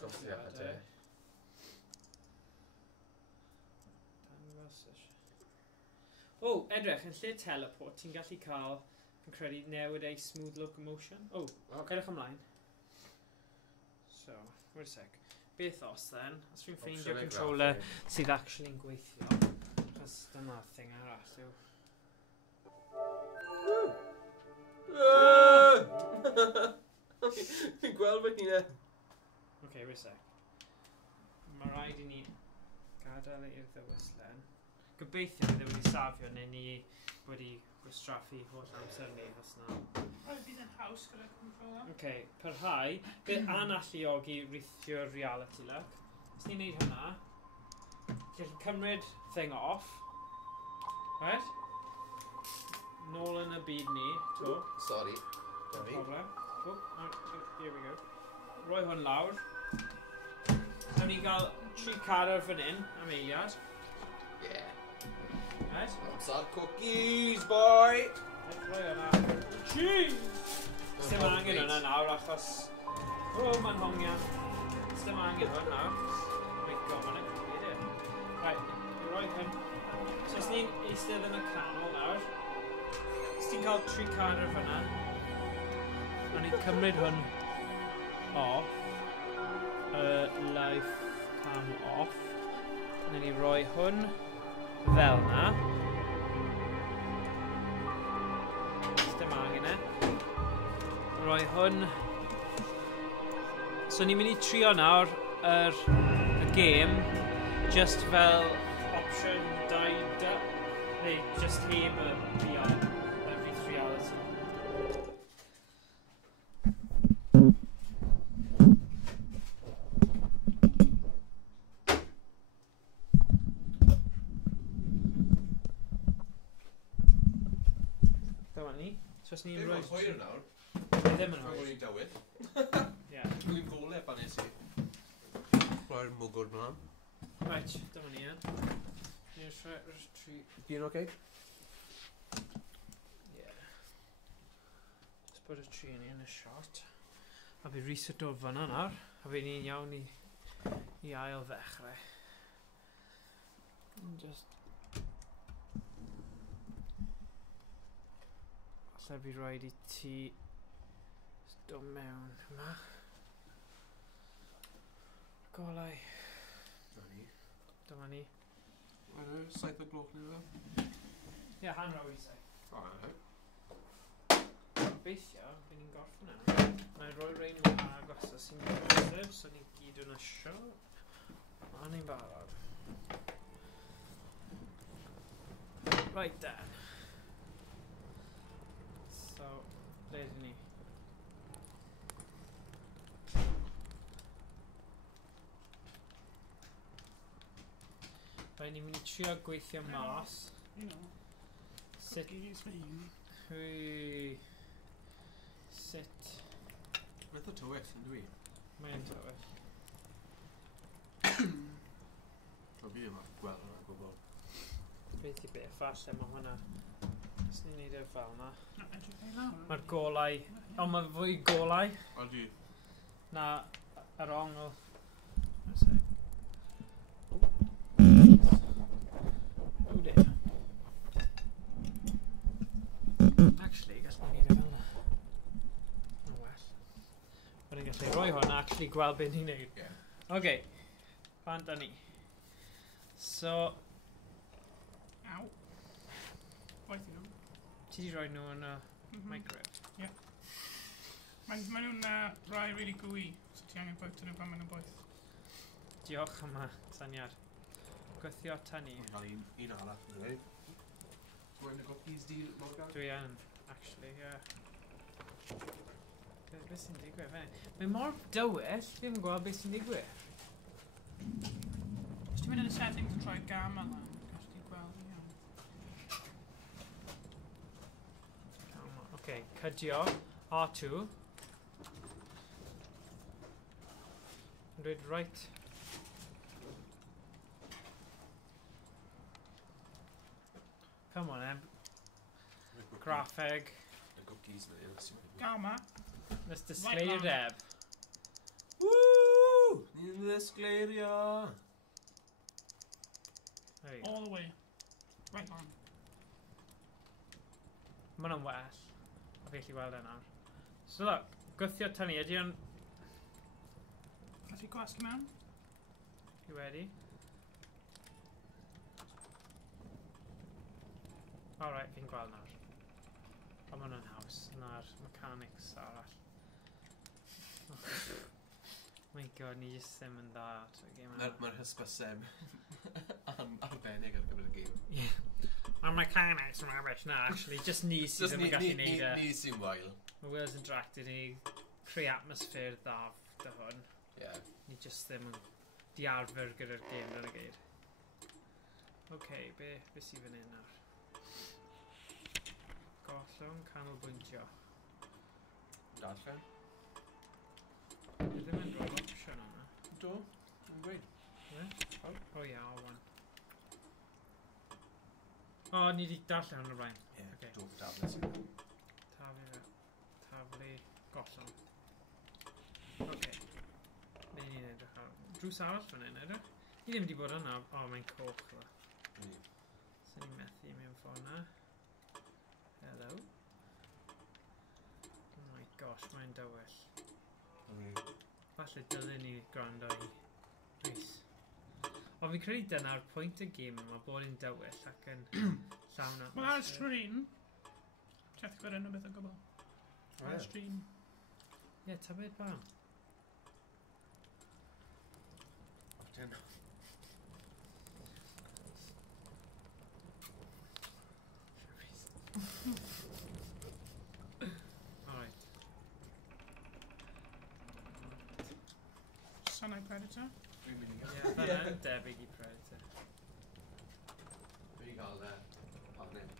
Gosiadau. Dangos o, edrych, yn lle teleport, ti'n gallu cael, yn credu, newid ei smooth locomotion. O, edrych ymlaen. So, wait a sec. Beth os then? Os fi'n ffeindio controller sydd actually yn gweithio. Cos dyna'r thing arall yw. Fi'n gweld fy hunan. Okay, wait a sec. Mae rhaid i ni gadael i'r ddywyslen. Gobeithio ni ddim wedi safio neu ni wedi gwastraffu holl amser ni os na. Roedd bydd yn haws gyda controller. Okay, parhau. Beth analluogi rithio'r reality look. Os ni'n neud hynna, gallu cymryd thing off. Right? Nôl yn y byd ni, to. Sorry. No problem. Here we go. Rhoi hwn lawr. Nawn ni gael 3 cadr fan hyn am eiliad. Yeah. Right? Amser cookies, boy! Rhoi hwnna. Cheese! Sdim angen hwnna nawr achos... O, mae'n hongian. Sdim angen hwn nawr. My god, mae'n egwydd. Right, rhoi hwn. So os ni'n eistedd yn y canol nawr, os ti'n cael 3 cadr fan'na, nawn ni cymryd hwn off. Live cam off. Nawn ni roi hwn fel na. Dim angen e. Roi hwn. So ni'n mynd i trio nawr y game just fel option 2 neu just heb y VR, every reality. Dyma ni. So os ni'n Dim rhoi... ond hwyr nawr. Ddim yn Rwy'n hwyr. gwneud dywyll. Ie. Dwi'n gole pan nes i. Rwy'n mwgwr mlaen. Right, dyma ni yn. Ni'n tri... Dwi'n oce? Ie. Let's put y tri ni yn y shot. A fi reset o fyna nawr. A fi ni'n iawn i ail ddechrau. Just... Alla fi roed i ti... Dod mewn yma. Golau. Dyma ni. Mae'n 7 o gloch ni dda? Ie, hanner o isau. O, yna. Gobeithio, fi ni'n gorffen yna. Mae'n rhoi rhain yma agos os sy'n bwysig, so ni gyd yn y sio. A ni'n barod. Right then. So, ble ydyn ni? Rhaid ni'n mynd i trio gweithio mas. You know, Sut... cookies for you. Hwy... Sut... Beth o tywyll, yn dwi? Mae'n tywyll. O fi yma gweld hwnna gwbl. Beth i beth, falle mae hwnna... Os ni'n neud e fel yna. Edrych ei lawr. Mae'r golau... Ond mae fwy golau O di. na yr ongl. One sec. O dear. Actually, gallwn ni neud e fel yna. Yn well. Wedyn gallu rhoi hwn a actually gweld beth ni'n neud. Ie. OK. Fan da ni. So, Ow. Waith i nhw. ti di rhoi nhw yn y microwave? Maen nhw'n rai really gooey, so ti angen bwyta nhw pan maen nhw'n boeth. Diolch am y syniad. Gwythio tynnu. Mae'n cael un arall yn dweud. Mae'n y cookies di Morgan? Dwi yn, actually, ie. Beth sy'n digwydd fe? Mae mor dywyll, fi ddim yn gweld beth sy'n digwydd. Os ti'n mynd yn y settings a troi gamma lan, gallu ti gweld yn iawn. OK, cydio, R2. Yn dweud right. Come on, Grapheg. Y cookies na yw. Gamma. Let's display your Right, deb. Woo! Ni'n ddisgleirio! There you go. All the way. Right on. Ma' hwnna'n well. A fi allu gweld e nawr. So look, gwythio tynnu, ydy o'n... Gallu gwasgu mewn? Chi wedi? Alright, fi'n gweld nawr. O, ma' hwnna'n haws. Na'r mechanics arall. My god, ni jyst ddim yn dda at y game yma. Mae'r hysbyseb arbennig ar gyfer y gêm. Yeah. Mae'r mechanics yn rubbish. Na, actually, just ni sydd ddim yn gallu neud e. Ni sy'n wael. Mae Wales Interactive ni creu atmosffer dda dy hwn. Ie. Ni just ddim yn diarfer gyda'r game yn y geir. OK, be sydd fan hyn nawr? Gollwng, canolbwyntio. Darllen? Dwi ddim yn rhoi'r opsiwn yma. Do? Yn gweud? Ie? O ia, o wan. O, ni wedi darllen hwn o blaen. Ie, Ocê. do tablet sy'n gweud. Taflu gollwng. OK. Be ni'n edrych ar? Drws arall fan hyn, edrych? Ni ddim wedi bod yna. O, mae'n coch yma. So ni'n methu mewn ffordd na. Hello. Oh my gosh, mae'n dywyll. Falle dylun ni gwrando i Rhys. O, fi'n credu dyna'r pwynt y gêm yma, bod yn dywyll ac yn llawn atmosffer. Wel, ar y stream, ti'n gwybod enw beth o gwbl? Ar y stream. Ie, tybed pam. Alright. Sunlight Predator. Dwi'n mynd i Ie, gael. dyna'n debyg i Predator. Dwi'n i gael arnyn.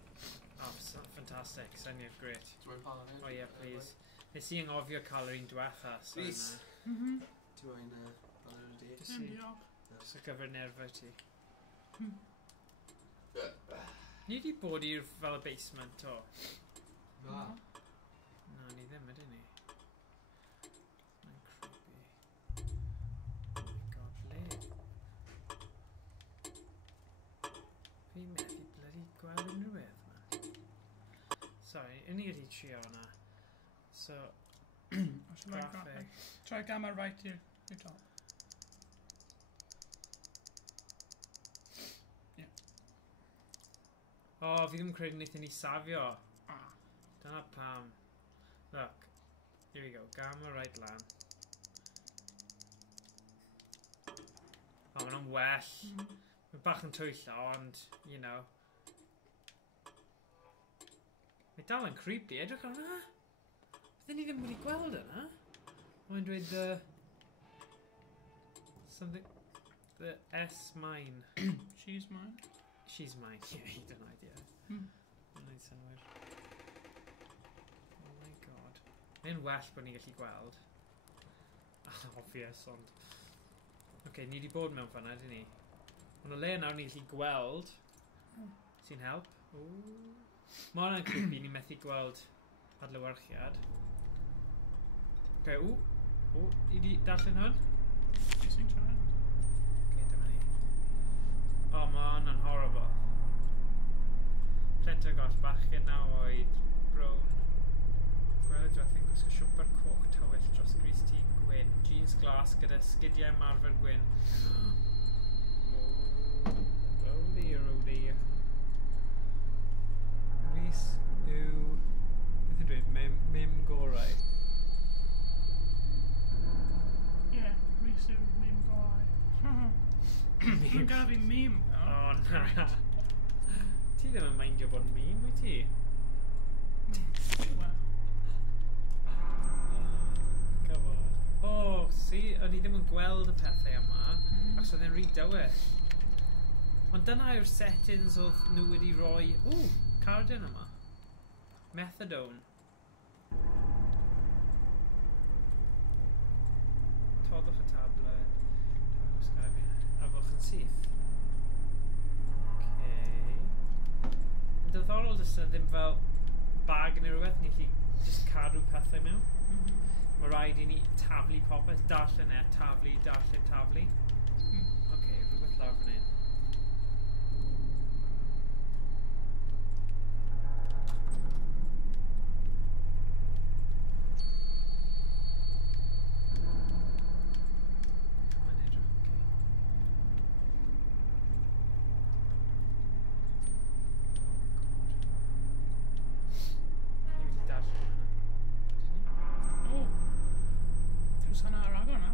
Oh, fantastic. Syniad grêt. Dwi'n pan Oh yeah, please. Nes i anghofio cael yr un diwetha. So Please. Mhm. Dwi'n pan yn y di. Jyst i... Diolch. So gyfer nerfau ti. Hmm. Ni wedi bod i'r fel y basement o? Na. Na, ni ddim, ydyn ni. Mae'n creepy. Oh my god, ble? Fi methu bloody gweld unrhyw beth, man. Sorry, yn ni wedi trio hwnna. So, graphic. Try gamma right here. Your top. Oh, fi ddim yn credu wnaethon ni safio. Ah. Dyna pam. Look, here we go, gamma right lan. Oh, ma'n well. Mae bach yn twyll ond, you know. Mae dal yn creepy, edrych ar hwnna. Fydden ni ddim wedi gweld yna. Mae'n dweud something... The S mine. She's mine. She's mine. Yeah, you don't idea. Mae'n synwyr. Oh my god. Mae'n well bod ni'n gallu gweld. Obvious, ond... Okay, ni wedi bod mewn fanna, dyn ni. Ond o le nawr ni'n gallu gweld. Sy'n help. Ooh. Mae hwnna'n creepy, ni'n methu gweld adlewyrchiad. Okay, ooh. Ooh, i di darllen hwn? Facing child. Okay, dyma ni. Oh, mae hwnna'n horrible. Plentyn goll bachgen naw oed, brown. Gweld drethyn gwisgo siwmper coch tywyll dros gris tŷ gwyn. Jeans glas gyda sgidiau marfer gwyn. Oh dear, oh dear. Rhys yw... Beth ydw i? Mim gorau. Yeah, Risu meme guy. Dwi'n gael fi meme. Oh, na. Ti ddim yn meindio bod yn meme, wyt ti? Well. Come on. Oh, see, o'n i ddim yn gweld y pethau yma, ac oedd e'n rhy dywyll. Ond dyna yw'r settings oedd nhw wedi rhoi... Ww, cardyn yma. Methadone. Toddwch y tablet. A fwch yn syth. Okay. Yn diddorol jyst ddim fel bag neu rhywbeth, ni chi just cadw pethau mewn. Mae rhaid i ni taflu popeth, darllen e, taflu, darllen, taflu. Okay, rhywbeth lawr fan hyn. Mae'n edrych, okay. Ni wedi darllen hwnna. Oh. Dwi'n sana ar agor na.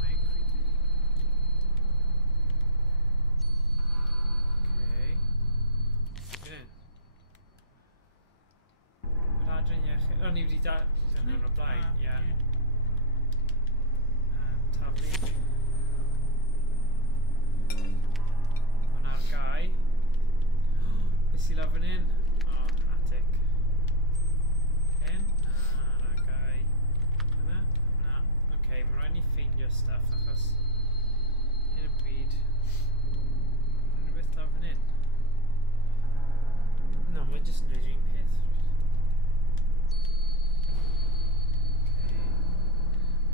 Mae'n creepy. Okay. Hyn. Yr adran iechyd... O, ni wedi darllen hwn o blaen, ie. Taflu. Hwna'r gau. Beth sy'n lawr fan hyn? O, attic. Hyn? Na, na, gau. Yna? Na. Okay, mae rhaid ni ffeindio stuff achos hyn y bryd. Yn rhywbeth lawr fan hyn. No, mae'n jyst yn dweud un peth. Okay.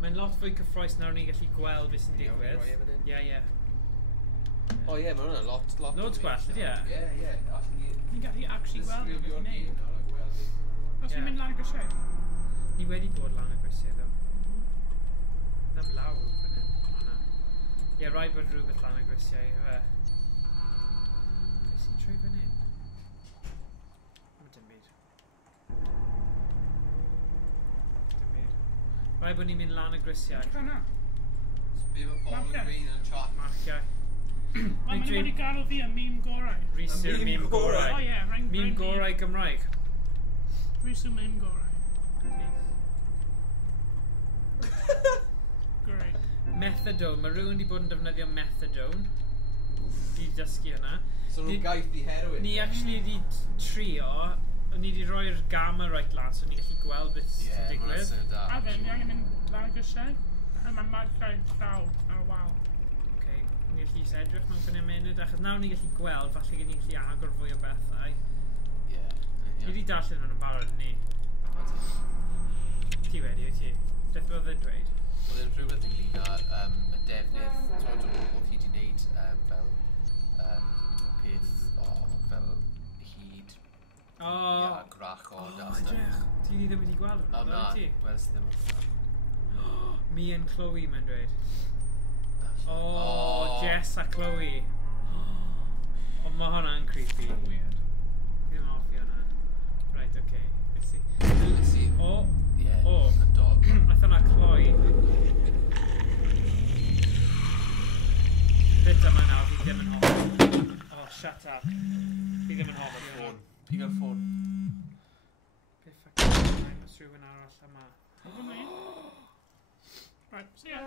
Mae'n lot fwy cyffroes nawr ni'n gallu gweld beth sy'n Iawn, digwydd. roi e fan hyn. Ie, ie. O ie, mae hwnna lot... Loads gwell, ydy e? Ie, ie. Ni'n gallu actually weld beth i'n neud. Os Ie. ni'n mynd lan y grisiau. Ni wedi bod lan y grisiau ddo. Ddim lawr fan hyn. O na. Ie, rhaid bod rhywbeth lan y grisiau, yfe? Beth sy'n trwy fan hyn? Mae dim byd. Dim byd. Rhaid bod ni'n mynd lan y grisiau. Edrych yna. Bydd y pobl Marciau. yn green yn chat. Marciau. Mae'n mynd wedi galw fi a meme gorau. Rhys yw'r Meme meme gorau. gorau. Oh yeah, Meme gorau Gymraeg. Rhys yw meme gorau. Great. Methadone. Mae rhywun wedi bod yn defnyddio methadone. Di dysgu hwnna. So nhw'n gaeth i heroin. Ni actually di trio, ni di roi'r gamma right lan, so ni gallu gweld beth sy'n Ie, digwydd. mae'n sy'n da. A fe, ni angen mynd lan y grisiau. A mae'n marcau llaw ar y wal. Okay. Ni gallu sedrych mewn fynnu munud, achos nawr ni gallu gweld, falle gen ni gallu agor fwy o bethau. Ie. Ni wedi darllen hwnnw'n barod, ni. Ti wedi, wyt ti? Beth oedd yn dweud? Oedd yn rhywbeth ynglyn â y defnydd, oedd hi wedi gwneud fel peth fel hyd O, grachod a edrych. Ti ddim wedi gweld hwnna, na, wyt ti? wel sydd ddim yn Mi and Chloe, mae'n dweud. Oh, Jess a Chloe. O, mae hwnna'n creepy. Weird. Ddim offi hwnna. Right, okay. Let's see. O, Yeah, o. a dog. Nath hwnna Chloe. Bit yma nawr, fi ddim yn hoffi. Oh, shut up. Fi ddim yn hoffi hwnna. Ffôn. Piga'r ffôn. Beth ffacin oes rhywun arall yma. Open me. Right, see ya.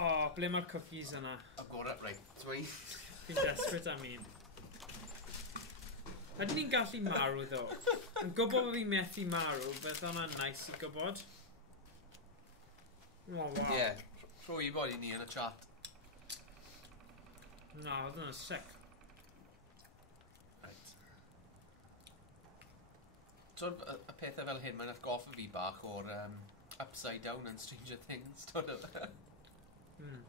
O, ble mae'r cookies yna? I've got it, right. Dwi. Fi'n desperate am un. Ydyn ni'n gallu marw ddo? Yn gwybod bod fi'n methu marw, beth hwnna'n nice i gwybod. Oh, wow. Yeah. Rhoi i bod i ni yn y chat. Na, oedd hwnna'n sick. Right. So, y pethau fel hyn, mae'n atgoffa fi bach o'r Upside Down and Stranger Things. Hmm.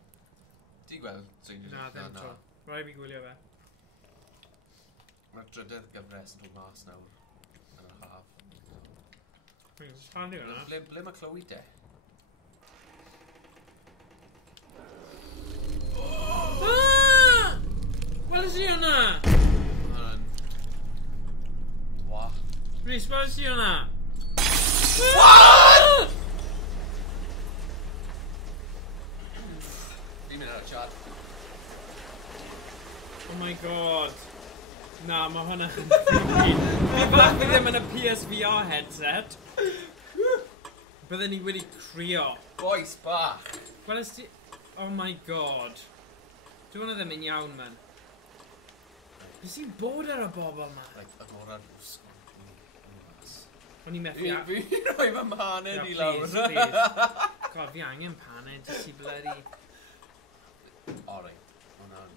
Ti gweld Stranger Things? Na, ddim to. Rai fi gwylio fe. Mae'r drydydd gyfres yn dod mas nawr yn y haf. Fi'n handu hwnna. Ble mae Chloe de? Weles i hwnna! Mae'n... Wa. Rhys, weles i hwnna? What?! Fi'n mynd ar y chat. Oh my god. Na, mae hwnna yn creepy. Fi bach fi ddim yn y PSVR headset. Bydden ni wedi crio. Boes bach. Weles ti... Oh my god. Dwi hwnna ddim yn iawn, man. Beth sy'n bod ar y bobl, man? Like, agora'r bws. O'n i'n methu... Fi'n rhoi fy mhaned i lawr. God, fi angen paned, jyst i bloody... Alright. Hwna'n...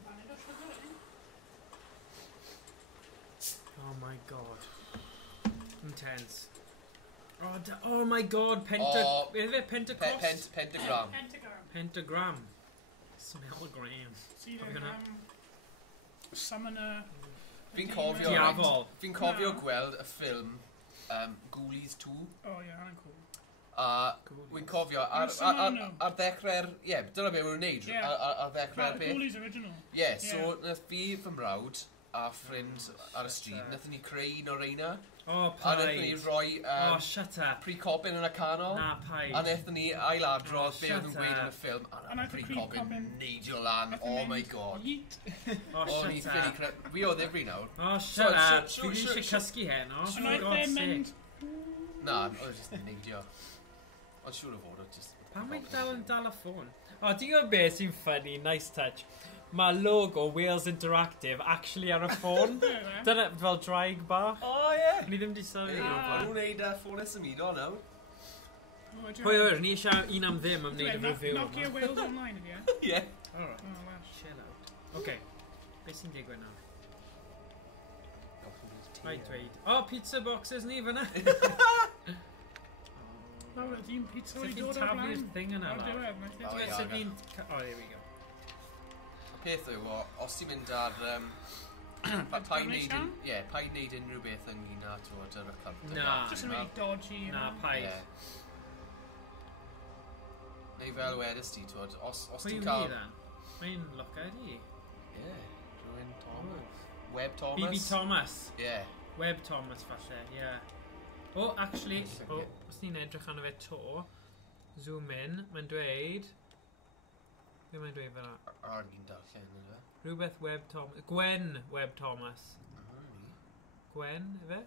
Oh my god. Intense. Oh my god, Pentecost? Pentagram. Pentagram. Pentagram. Smellgram. See Cofio hwnna? Summoner... Fi'n cofio... Diafol. Fi'n cofio gweld y ffilm Ghoulies 2. Oh, yeah, hwnna'n cool. A wy'n cofio ar ddechrau'r... Ie, dyna be wy'n wneud. Ar ddechrau'r peth. Ghoulies original. Ie, so nath fi fy mrawd a ffrind ar y stryd, nath ni creu un o'r reina. Oh, A nath ni paid. roi Oh, shut up. pre-cobin yn y canol. Na, paid. A nath ni ailadrodd be shut oedd yn gweud yn y up. ffilm. A A na nath y pre-cobin pre-cobin neidio lan. Oh my god. Yeet. Oh, O, ni shut ffili up. creu... Fi o ddifri nawr. Oh, So, shut up. so- Fi ddim so- eisiau so- cysgu hen, o. So For wnaeth God's e mynd... sake. Na, oedd jyst yn neidio. Ond siŵr o fod, oedd jyst... Pam mae'n dal y ffôn? O, ti'n gwybod beth sy'n funny, nice touch. Mae logo Wales Interactive actually ar y ffôn. Dyna fel draig bach. O, ie! Ni ddim di sylwi. Maen nhw'n wneud ffonau symudo nawr. Pwy o'r, ni eisiau un am ddim am wneud y review Nokia yma. Wales Online, ydy e? Ie. Alright, Oh, well. chill out. Oce, beth sy'n digwydd nawr? Rhaid dweud. O, pizza boxes ni fyna. Nawr, ydy'n pizza Sut wedi ti'n dod o'r taflu'r blaen? thing yna O, lawr? diwedd, mae'n O, lle ie. Sut ni'n... O, there we go. Y peth yw, os ti'n mynd ar... paid neud unrhyw beth ynglyn â tywod yr account. Na. Just yn really dodgy. Na, Ie. paid. Neu fel wedys ti, tywod, os Pwy ti'n yw cael... ni then? Mae'n loca di. Ie, rhywun Thomas. Webb Thomas. BB Thomas. Ie. Webb Thomas falle, ie. O, actually, Yes, o, okay. os ni'n edrych arno fe to, zoom in, mae'n dweud... Be mae'n dweud fel yna? Ar ni'n darllen yna. Rhywbeth Webb Thomas... Gwen Webb Thomas. Gwen, efe?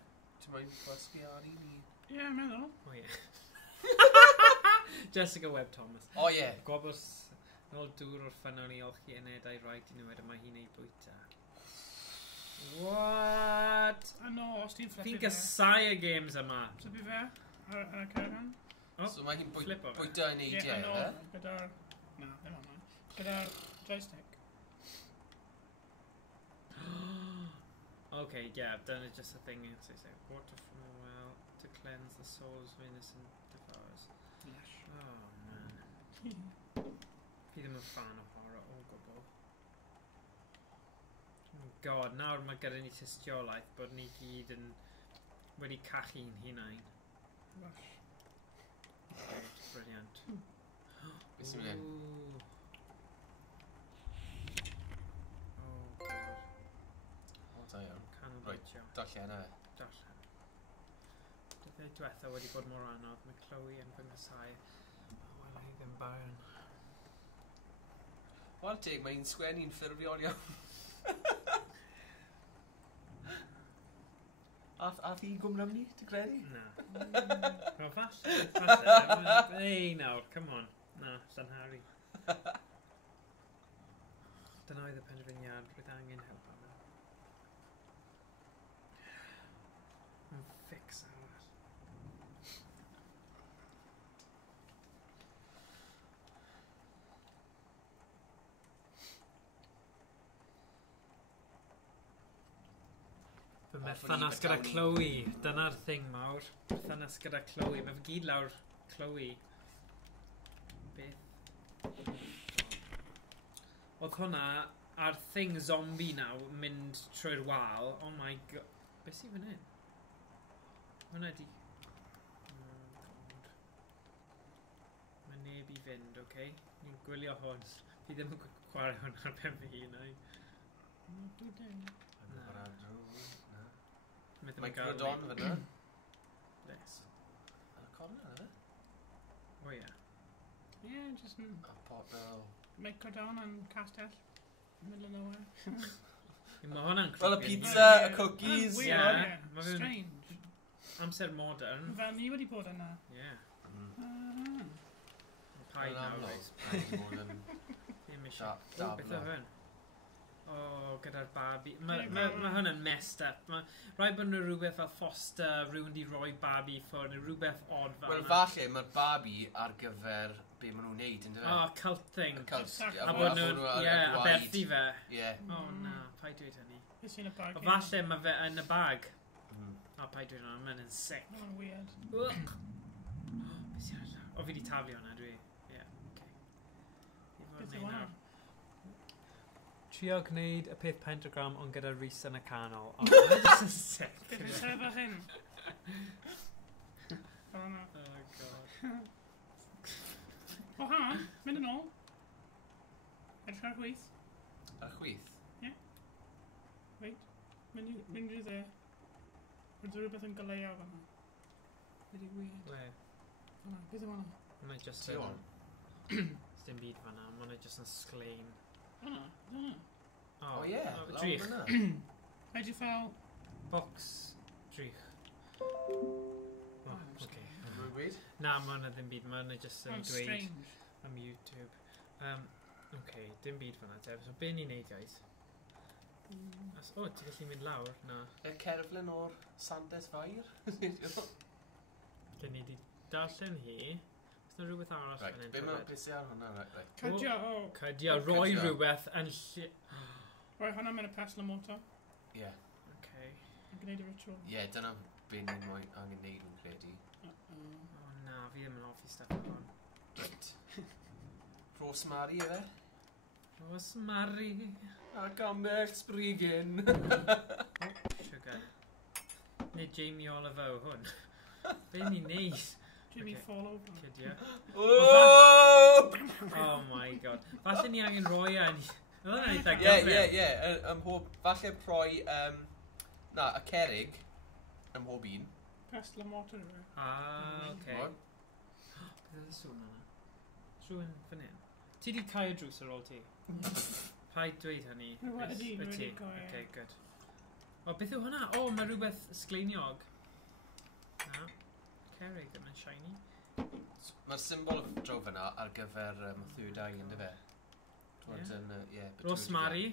Ti'n mynd gwasgu ar i ni? Ie, meddwl. O ie. Jessica Webb Thomas. O ie. Gwobos... Nôl dŵr o'r ffynol i olchi unedau rhaid i nhw wedyn mae hi'n ei bwyta. What? No, os ti'n Fi'n flipio gysau y games yma. Flippio fe ar y caravan. So mae hi'n Flip o fe. bwyta yn ei Ie, ie, gyda'r... Na, ddim hwnna. Gyda'r joystick. Okay, yeah, I've done it just a thing. So you say, water from a well to cleanse the souls of innocent devours. Yes. Oh, man. Fi ddim yn fan o horror o gwbl. Oh god, nawr mae gyda ni tystiolaeth bod ni gyd yn wedi cachu'n hunain. Gosh. Okay, brilliant. Beth sy'n mynd? Ooh. Oh god. O, da iawn. Canolbwyntio. Darllen e. Darllen. Dyddiau diwetha wedi bod mor anodd. Mae Chloe yn fy ngysau. Wel, ei ddim bawn. Wel teg, mae'n sgwennu'n ffurfiol iawn. A fi gwmna ni, ti'n credu? Na. Wel, falle. Ei, nawr, come on. Na, Llanhari. Dyna oedd y penderfyniad, roedd angen help am e. Yn fix arall. Fy methanas gyda Chloe, dyna'r thing mawr. Methanas gyda Chloe, mae fy gyd lawr Chloe. Beth? Oedd hwnna ar thing zombie naw mynd trwy'r wal. Oh my god. Beth sy'n fan hyn? Hwna di... Oh god. Mae neb i fynd, oce? Ni'n gwylio hwn. Fi ddim yn chwarae hwn ar pen fy hun, ai. Dwi ddim. Mae Grodon fyna. Yes. Yn y corner, yna? O ie. Ie, just yn... A pot fel... Make down yn castell. Middle of nowhere. Mae hwnna'n Fel y creepy. pizza, y cookies. Weird, Yeah. yeah. Ma' fe'n- Strange. Amser modern. Fel ni wedi bod yna. Ie. Mm. Paid Yn nawr, amlwg. reis. Mae'n bod yn Ddim eisiau. O, dablo. beth o hwn? O, gyda'r babi. Ie, Mae ma' hwnna'n messed up. Rhaid bod nhw rhywbeth fel foster, rhywun di roi babi ffwrdd, neu rhywbeth odd fel Wel, yna. falle mae'r babi ar gyfer be maen nhw'n neud, ynddo O, fe? cult thing. Exactly. A bod nhw'n, ie, a berthu fe. Ie. O, na, paid dweud hynny. Beth sy'n y bag? O, falle mae fe yn y bag. Mm. O, paid dweud hwnna, mae'n sick. Mae'n weird. Ugh. Beth sy'n arall? O, fi di taflu hwnna, dwi. Ie, oce. Beth yw hwnna? Trio gwneud y peth pentagram ond gyda rhys yn y canol. O, mae'n just yn sick. Beth yw'n sef â hyn? O, hwnna. Oh, god. O, ha? Mynd yn ôl. Edrych ar gweith. Ar chwith? Wait. Mynd i dde. Rydw rhywbeth yn goleio fan'na. Really weird. Le, Hwnna. Beth yw hwnna? mae'n just Ti yn... on? Dim byd fan'na, mae'n just yn sglein. Hwnna? Hwnna? O ie, lawr Drych. fyna. Rhaid i fel... Box drych. O, Oh, oce. Rwy'n gweud? Na, mae hwnna ddim byd, mae hwnna just yn Mae'n dweud strange. am YouTube. Oce, dim byd fan'na, Deb. So, be ni'n neud, guys? O, ti'n gallu mynd lawr? Na. Y cerflun o'r Sandes Fair? Gen ni di darllen hi. Oes na rhywbeth arall Right, fan hyn? be mae'n tybed? pisi ar hwnna, right. Cydio, o. Cydio, O, roi cydio. rhywbeth yn lle... Roi hwnna mewn y pesl y motor. Ie. Oce. Yn gwneud y ritual. Ie, dyna be ni'n moyn angen neud yn credu. O na, fi ddim yn hoffi stuff yn hwn. Right. Rosemary, efe? Rosemary. A gamell sbrigyn. Sugar. Neu Jamie Oliver o hwn. Be ni'n neud? Jimmy Okay. fall over. Cydio. Oh! Oh my god. Falle ni angen roi yn... Oedd hwnna'n eitha Ie, gyfer. ie, ie. Ym mhob... Falle proi... Na, y cerig. Ym mhob un. Pesl y motor yw e. Ah, oce. Rwan. Beth oedd y sŵn yna? Rhywun fan hyn. Ti di cael y drws ar ôl ti? Paid dweud hynny. Wedi, Wyt wedi ti? go, ie. Oce, good. O, beth yw hwnna? O, mae rhywbeth sgleiniog. Na. Cerig yma'n shiny. Mae'r symbol draw fyna ar gyfer third eye, ynddo fe? Twyd yn, ie. Rosemary.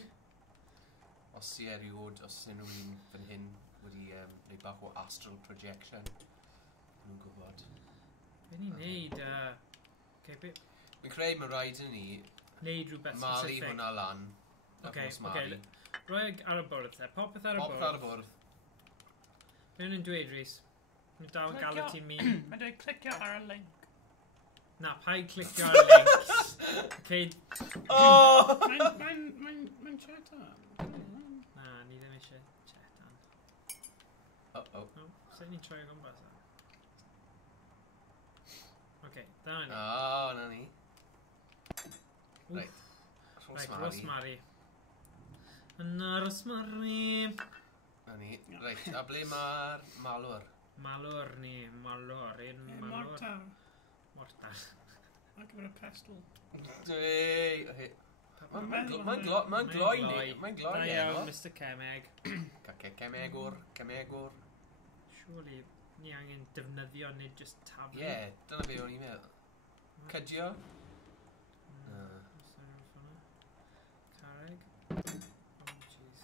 Os i eriod, os y'n rhywun fan hyn wedi neud bach o astral projection, nhw'n gwybod. Be ni'n neud? Fi'n creu mae rhaid i ni Neud rhywbeth malu specific. hwnna lan. Okay. Rhoi ar y bwrdd te. Popeth ar y Popeth ar y bwrdd. bwrdd. Be nhw'n dweud, Rhys? Mae'n dal yn galw ti'n mi. Mae'n dweud clicio ar y link. Na, paid clicio ar y links. Okay. Oh! Mae'n chat on. Na, ni ddim eisiau chat an. Oh. No, sut ni'n troi o gwmpas an? Okay, da ni. Na ni. Right. Rosemary. Yna Rosemary. Na ni. Right, a ble mae'r malwr? Malwr ni, malwr. Mortar. Mortar. I'll give it a pestle. Mae'n gloi ni. Mae'n gloi Da ni. iawn, Mr Cemeg. Cemegwr. Surely, ni angen defnyddio nid just taflu. Ie, dyna be o'n i'n meddwl. Cydio? Carreg. Oh, jeez.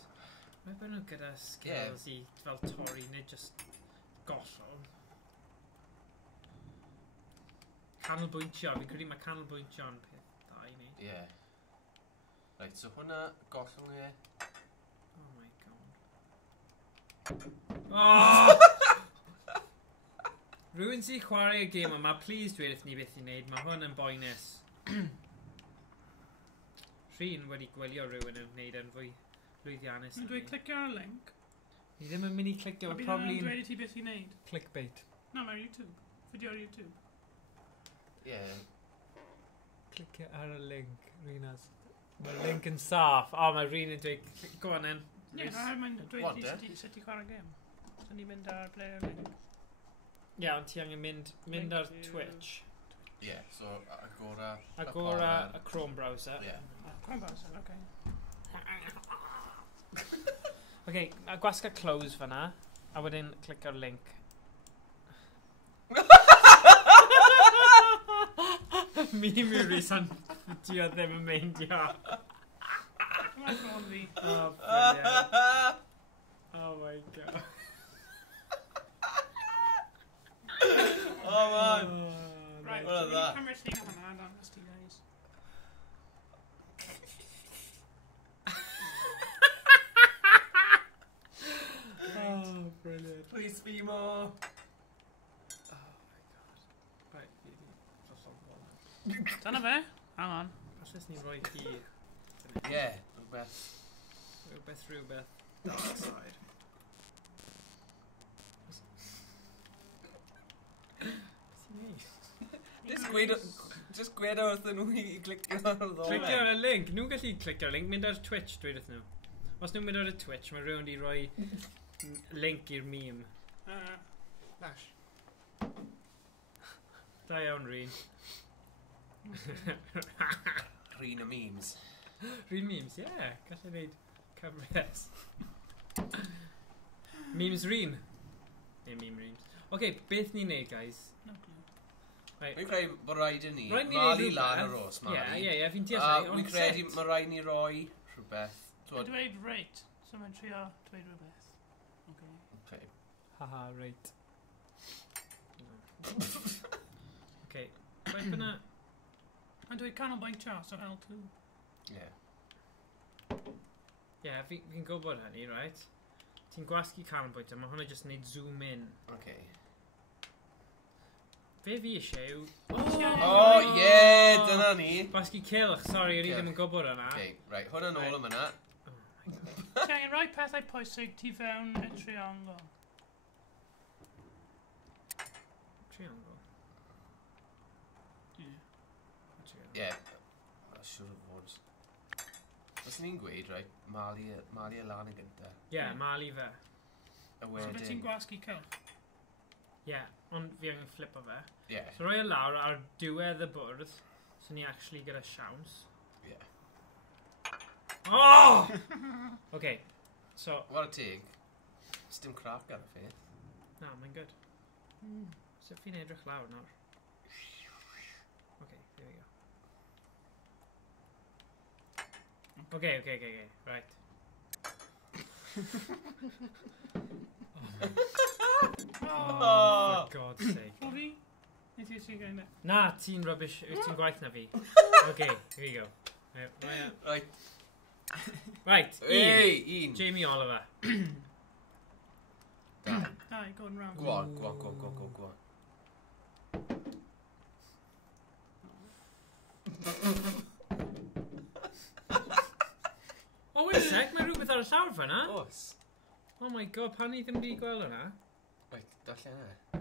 Mae bod nhw gyda skills i fel torri, nid just gollol. Canolbwyntio, fi'n credu mae canolbwyntio yn peth da i ni. Ie. Right, so hwnna gollol ni. Oh my god. Oh! Rwy'n sy'n chwarae y gêm yma, please dweud wrth ni beth i wneud, mae hwn yn boenus. Rhyn wedi gwylio rhywun yn wneud yn fwy lwyddiannus. Mae'n dweud clicio ar y link. Ni ddim yn mynd i clicio, Mae'n probably dweud i ti beth i wneud. clickbait. No, mae'n YouTube. Fideo ar YouTube. Ie. Clicio ar y link, Rhynaz. Mae'r link yn saff. O, mae Rhyn yn dweud, go on then. Ie, mae'n dweud i ti sut i chwarae gêm. So ni'n mynd ar player link. Ie, ond ti angen mynd ar Twitch. Ie, so agora... Agora y Chrome browser. Ie. Chrome browser, oce. Okay, a gwasga close fanna, a wedyn clic ar link. Mi Rhys yn fideo ddim yn meindio. Mae'n ffôn fi. Oh, brilliant. Oh my god. Oh man! Right, What is that? Camera thing on hwnna, dan ysdi guys. Oh, brilliant. Please be more! Oh my god. Right, Dyna fe? Hang on. Os ni'n rhoi hi. Ie, rhywbeth. Rhywbeth. Dark side. Just gwedo wrthyn nhw i clicio ar y ddole. Clicio ar y link. Nhw'n gallu clicio ar y link. Mynd ar Twitch, dweud wrth nhw. Os nhw'n mynd ar y Twitch, mae rhywun di rhoi link i'r meme. Lash. Da iawn, Rhyn. Rhyn y memes. Rhyn memes, ie. Yeah. Gallu neud cyfres. Memes Rhyn. Neu meme Rhyns. Okay, beth ni'n neud, guys? No clue. Right. Fi'n credu bod rhaid i ni Malu lan y ros, Mali. Ie, fi'n deall. Fi'n credu mae rhaid ni roi rhywbeth. Mae'n dweud rate, so mae'n trio dweud rhywbeth. Okay. Okay. Haha, right. Okay, right fyna. Mae'n dweud canolbwyntio, so L2. Ie. Ie, fi'n gwybod hynny, right? Ti'n gwasgu canolbwyntio, mae hwnna jyst yn neud zoom in. Okay. Fe fi eisiau yw... Oh, ie, dyna ni. Gwasgu cilch, sorry, o'n i ddim yn gwybod hynna. Okay, right, hwnna'n ôl am yna. Ti angen rhoi pethau pwysig tu fewn y triongl. Triangle? Ie. Ie, siwr o fod. Os ni'n gweud, right, malu y lan y gynta. Ie, malu fe. A So beth ti'n wedyn... gwasgu cilch? Ie, ond fi angen flipo fe. Ie. So rhoi e lawr ar diwedd y bwrdd, so ni actually gyda siawns. Ie. Oh! Okay, so... War y teg. Sdim crap gan y ffeth. Na, mae'n good. So fi'n edrych lawr nawr. Okay, there we go. Okay. Right. Oh, for God's sake. O fi? Neu ti eisiau gael e? Na, ti'n rubbish. Wyt ti'n gwaith na fi. Okay, here we go. Right. Right, Hey, un. Jamie Oliver. Dau, going round. Go on. Oh, wait a sec, mae rhywbeth ar y llawr fan'na. Os. Oh my god, pan ni ddim wedi gweld hwnna? Right, darllen e.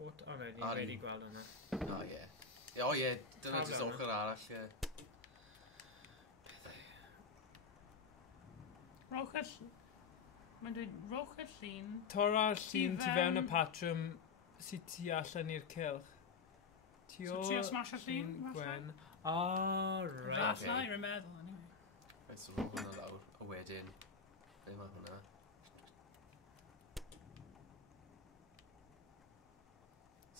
What? Oh no, ni Ar wedi un. gweld hwnna. O, ie. O, ie, dyna Pawb jyst yna. ochr arall, ie. Rowch y... Mae'n dweud, rowch y llun. Tora'r llun tu fewn y fewn- patrwm sy'n tu allan i'r cylch. Tu So o trio smash y llun, falle? Gwen. Oh, right. Fath na, okay. i'n meddwl, anyway. Right, so rhoi hwnna lawr, a wedyn, be mae hwnna?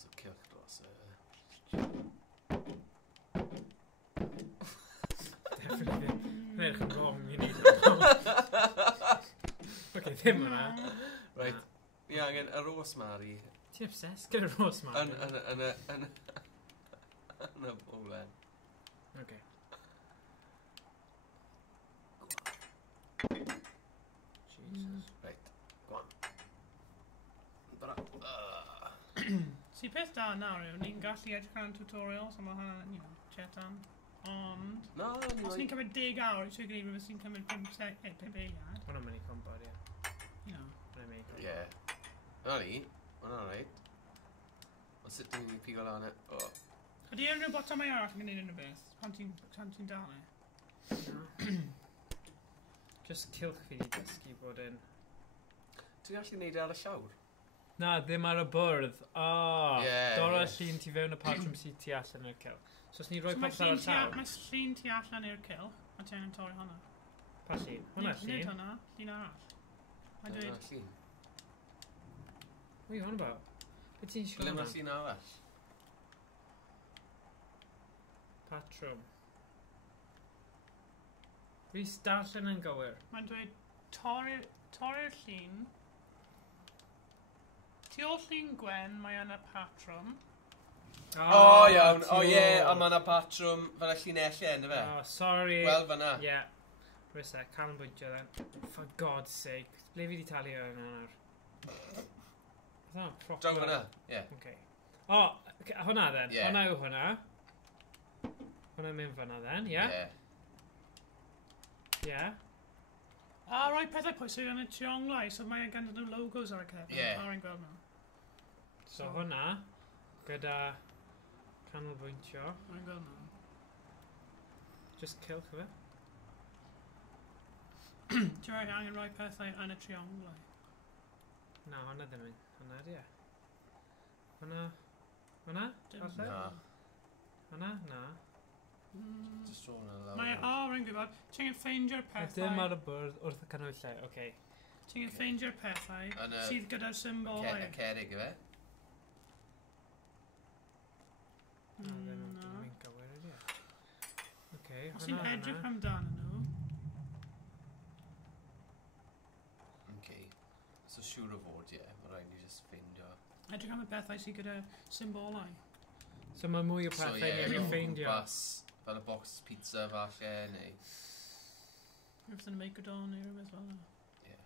So cylch dros y... Definitely ddim. Mae'n edrych yn wrong i ni. Ok, ddim hwnna. Right, ni angen y rosemary Ti'n obsessed gyda rosemary? yn y bwlen. Ok. Jesus. Right, go on. Bara... Si peth da nawr yw, ni'n gallu edrych ar tutorials, a mae hwnna, you know, chet am. Ond, No, ni os ni'n like... cymryd 10 awr, ti'n gwneud rhywbeth sy'n cymryd 5 eiliad, Hwna'n mynd i compod, ie. you know. Hwna'n mynd i compod. Ie. Hwna ni, hwnna'n rhaid. O sut dyn ni'n pigo lan e? O. Ydy unrhyw botymau arall yn gwneud unrhyw beth, pan ti'n dal e? Just cylch fi di dysgu bod yn... Ti'n gallu neud e ar y llawr? Na, ddim ar y bwrdd. Oh, Ie, Dora ie. llun tu fewn y patrwm sy'n tu allan i'r cylch. So os ni roi So mae popeth ar y llawr... llun tu allan i'r cylch, a ti angen torri hwnna. Pa llun? Hwna Nid llun? hwnna, llun arall. Mae'n Dyna dweud, llun. What are you on about? Be ti'n siŵr Ble hwnna? mae llun arall? Patrwm. Rhys darllen yn gywir. mae'n dweud, torri'r llun. Tu ôl llun Gwen, mae yna patrwm. O, iawn. O, ie, ond mae yna patrwm fel y llinellau, yna fe? Oh, sorry. Wel, fyna. Yeah. Rhys e, canolbwyntio then. For God's sake. Ble fi di talu ar yna nawr? Hwna, proper. Draw fyna, ie. Okay. O, okay, hwnna then. Ie. Hwnna yw hwnna. Hwnna'n mynd fyna then, ie? Ie. Ie. A rhoi pethau pwysig yn y tionglau, so mae gan nhw logos ar y cefn. Ie. Ar ein gweld nhw. So hwnna, gyda canolbwyntio. Ar ein gweld nhw. Just cylch fe. Ti'n rhaid angen rhoi pethau yn y trionglau. Na, hwnna ddim yn. Hwnna di e. Hwnna? Hwnna? Dim- Falle? Na. Hwnna? Na. Just draw hwnna lawr. Mae, rwy'n gwybod, ti'n gyn ffeindio'r Dim pethau. ar y bwrdd wrth y canolillau. Okay. Ti'n gyn ffeindio'r pethau Yn y- sydd gyda'r symbolau. Y cerig, yfe? Na, ddim yn Na. mynd gywir ydi e. Okay, Os ti'n hwnna, edrych hwnna. amdano nhw, Okay. So siŵr o fod, ie. Mae rhaid ni just ffeindio. edrych am y pethau sydd gyda symbolau. So mae mwy o So, pethau ie, ni wedi ffeindio. gwmpas, fel y box pizza falle, neu... Rhywbeth yn y Macadon neu rhywbeth fel yna. Ie.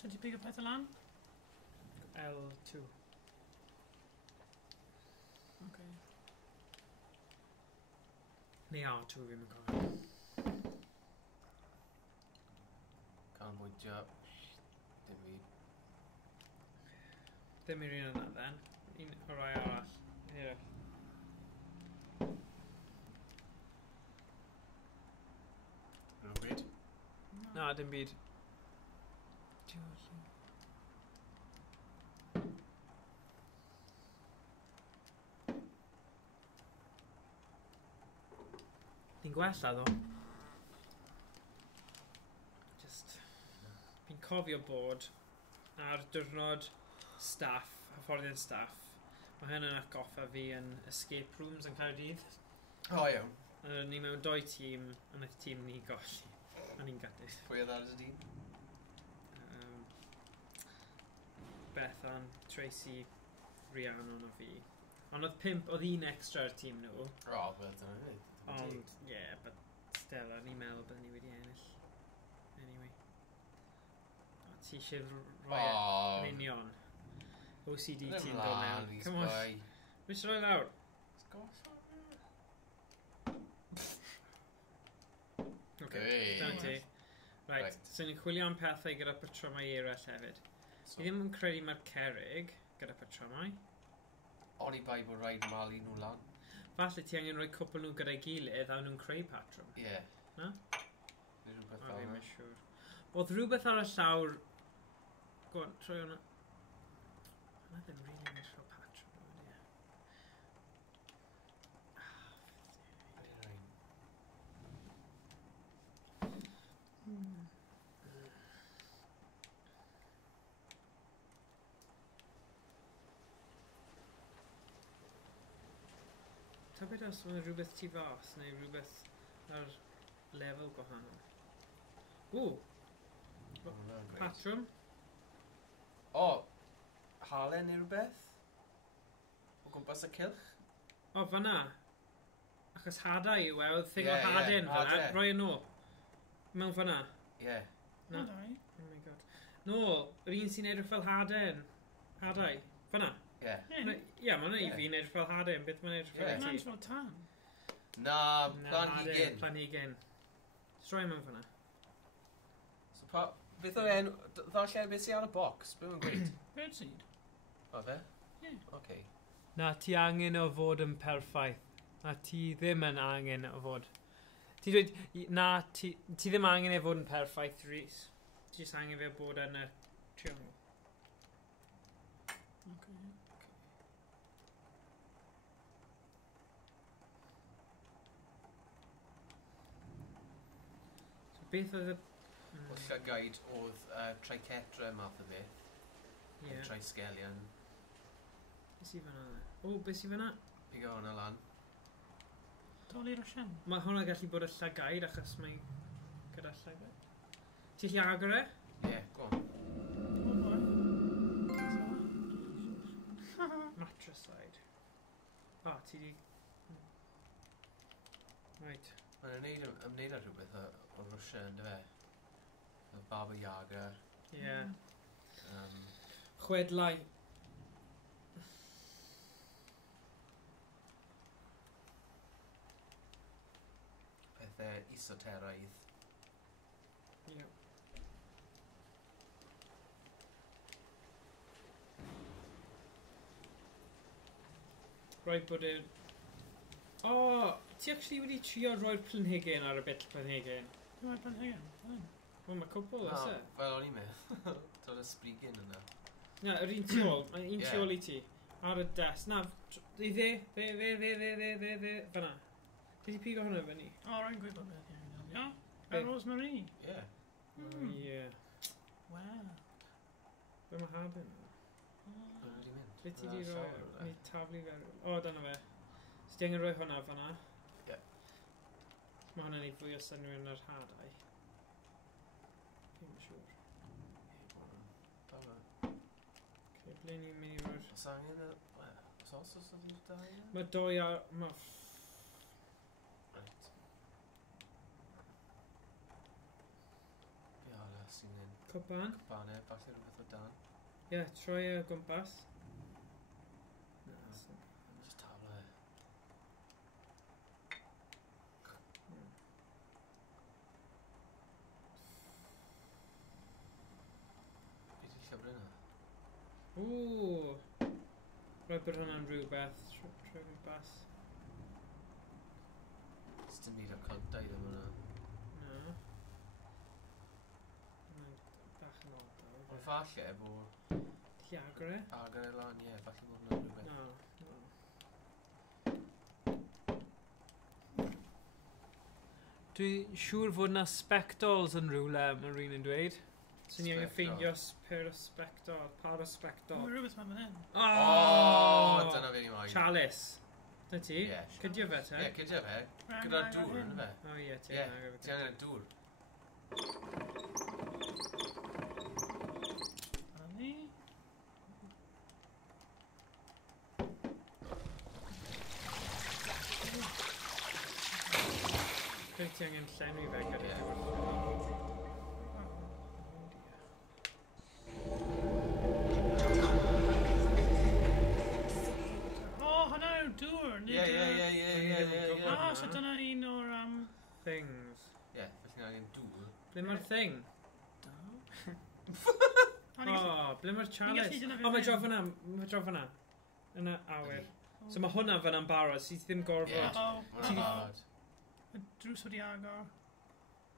So ti'n pigo pethau lan? L2. Okay. Neu R2 fi'n mynd gofio. Canolbwyntio. Dim fi. Dim i'r un yna then. Un o rai arall. Ie. Rwy'n bryd. Na, dim byd. Fi'n gwella ddo. Just... Fi'n cofio bod ar diwrnod staff, hyfforddiant staff. Mae hyn yn atgoffa fi yn escape rooms yn Caerdydd. O, iawn. Ni mewn 2 tîm, a wnaeth tîm ni golli. A ni'n gadus. Pwy oedd ar y dîm? Bethan, Tracy, Rhiannon a fi. Ond oedd 5, oedd 1 extra ar tîm nhw. O, beth yna ni. Ond, but still, ni'n meddwl byddwn ni wedi ennill. Anyway. O, ti eisiau rhoi yn union. OCD ti'n dod mewn. Come on. Rwy'n rhoi lawr. Ok, dyna ti. Right, so ni'n chwilio am pethau gyda patrymau eraill hefyd. I ddim yn credu mae'r cerrig gyda patrymau. Oni bai bod rhaid malu nhw lan. Falle ti angen rhoi cwpl nhw gyda'i gilydd a nhw'n creu patrwm. Ie. Na? Neu rhywbeth O, fel fi'n yna. mynd siŵr. Oedd rhywbeth ar y llawr... Go on, troi hwnna. Hwnna ddim really yn eisiau patrwm. Ydy e? Ydy'n rhaid. Ta beth os mae rhywbeth tu fas neu rhywbeth ar lefel gwahanol. Ww, Hwnna'n grêt. patrwm. O, halen neu rhywbeth? O gwmpas y cylch? O, fanna. Achos hadau yw e, oedd thing Ie, o ie, haden fanna. hade. Roi yn ôl. Mewn fanna. Ie. Na. Hadau. Oh my god. No, yr un sy'n edrych fel haden. Hadau. Fanna. Ie. Ie. Ie, mae hwnna i Ie. fi'n edrych fel haden. Beth mae'n edrych Ie. fel i Mae'n ti? fel tan. Na, Na, planhigyn. haden, planhigyn. Stroi mewn fanna. So pa... Beth oedd enw... Ddarllen beth sy'n ar y box? Beth mae'n gweud? Birdseed. O fe? Ie. Oce. Na, ti angen o fod yn perffaith. Na, ti ddim yn angen o fod. Ti dweud, na, ti ddim angen e fod yn perffaith, Rhys. Ti jyst angen fe bod yn y triongl. Okay. So beth oedd y... O llygaid oedd tricetra math o beth. Ie. Trisgelion. Beth sydd fanna? O, beth sydd fanna? Pigo hwnna lan. Doli'r o sian. Mae hwnna gallu bod y llygaid achos mae gyda llygaid. Ti'n gallu agor e? Ie, go on. Oh boy. Matricide. O, ti di... Right. Mae'n ymwneud â rhywbeth o Russia, ynddo fe? Y Baba Yaga. Ie. Um, Chwedlau. pethau esoteraidd. Ie. Rhaid bod e'n... O, ti actually wedi trio roi'r planhigyn ar y bit planhigyn? Dwi'n meddwl hyn. O, mae cwbl, oes e? Fel o'n i'n meddwl. Dod y sbrigyn yna. Na, yr un tu ôl. Mae un Ie. tu ôl i ti. Ar y des. Na, i fe. Fanna. Ti di pigo hwnna fyny? O, rhaid gwybod beth yw'n meddwl. Ia? Be? A Rosemary. Ie. O, ie. Wow. Be mae hadyn? Ble wedi mynd? Be ti di Na, roi? llawer o fe. Ni taflu fer. O, dyna fe. So ti angen rhoi hwnna fanna? Ie. Mae hwnna'n ei fwy o synwyr yn yr hadau. Fi'n siŵr. Okay, ble ni'n mynd i roi'r... Os angen y... Os oedd i'r dau? Mae doi ar... Mae... Right. Biala sy'n mynd. Cwpan? Cwpanau, falle rhywbeth o dan. Ie, troi y gwmpas. Na, so... Just tafla e. Beth yw'r llyfr yna? Ww! Rhaid bod hwnna'n rhywbeth. Troi gwmpas. Does dim byd o'r contau ddim yna. Na. Mae'n bach yn odd o. Ond falle bod Ti agor e? agor e lan, ie, falle bod hwnna'n rhywbeth. Na. Dwi'n siŵr fod na spectols yn rhywle, mae rhywun yn dweud. So ni angen ffeindio paraspectol. Mae rhywbeth fan hyn. O, dyna fe ni moyn. Chalice. Dy ti? Ie. Cydio fe te? Ie, cydio fe. Gyda'r dŵr, yna fe. O ie, ti Ie, angen ti angen y dŵr. A ni. Fe ti angen llenwi fe gyda Ie. dŵr. O, hwnna yw dŵr. Ie. So dyna un o'r... Things. Ie, felly ni angen dŵr. Ble mae'r thing? O, ble mae'r chalice? gallu dyna fe O, mae fan draw fyna. Mae draw fyna. Yna awyr. So mae hwnna fyna'n barod, sydd ddim Ie. gorfod. Hwna'n barod. Y drws wedi agor.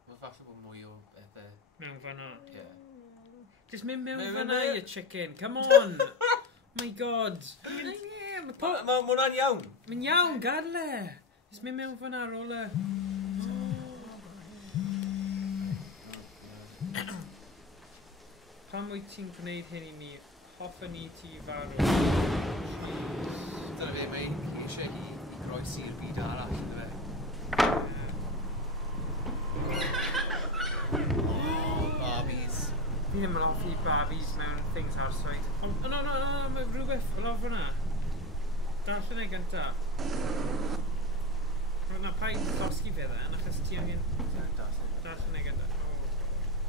Mae falle bod mwy o bethau. Mewn fyna. Ie. Just mynd mewn Mewn fyna, fyna. you chicken. Come on. My god. Mae hwnna'n iawn. Mae'n iawn, gadle. Just mynd mewn fyna ar ôl y... Pan wyt ti'n gwneud hyn I ni, hoffwn ni ti farw. Dyna fe, mae eisiau I groesi'r byd arall, yna fe. Barbies. Fi ddim yn hoffi Barbies mewn things arswyd. Ond, no, mae rhywbeth fel o'r fyna. Darllen ei gynta. Na paid ddosgi fe dden, achos ti angen darllen ei gynta.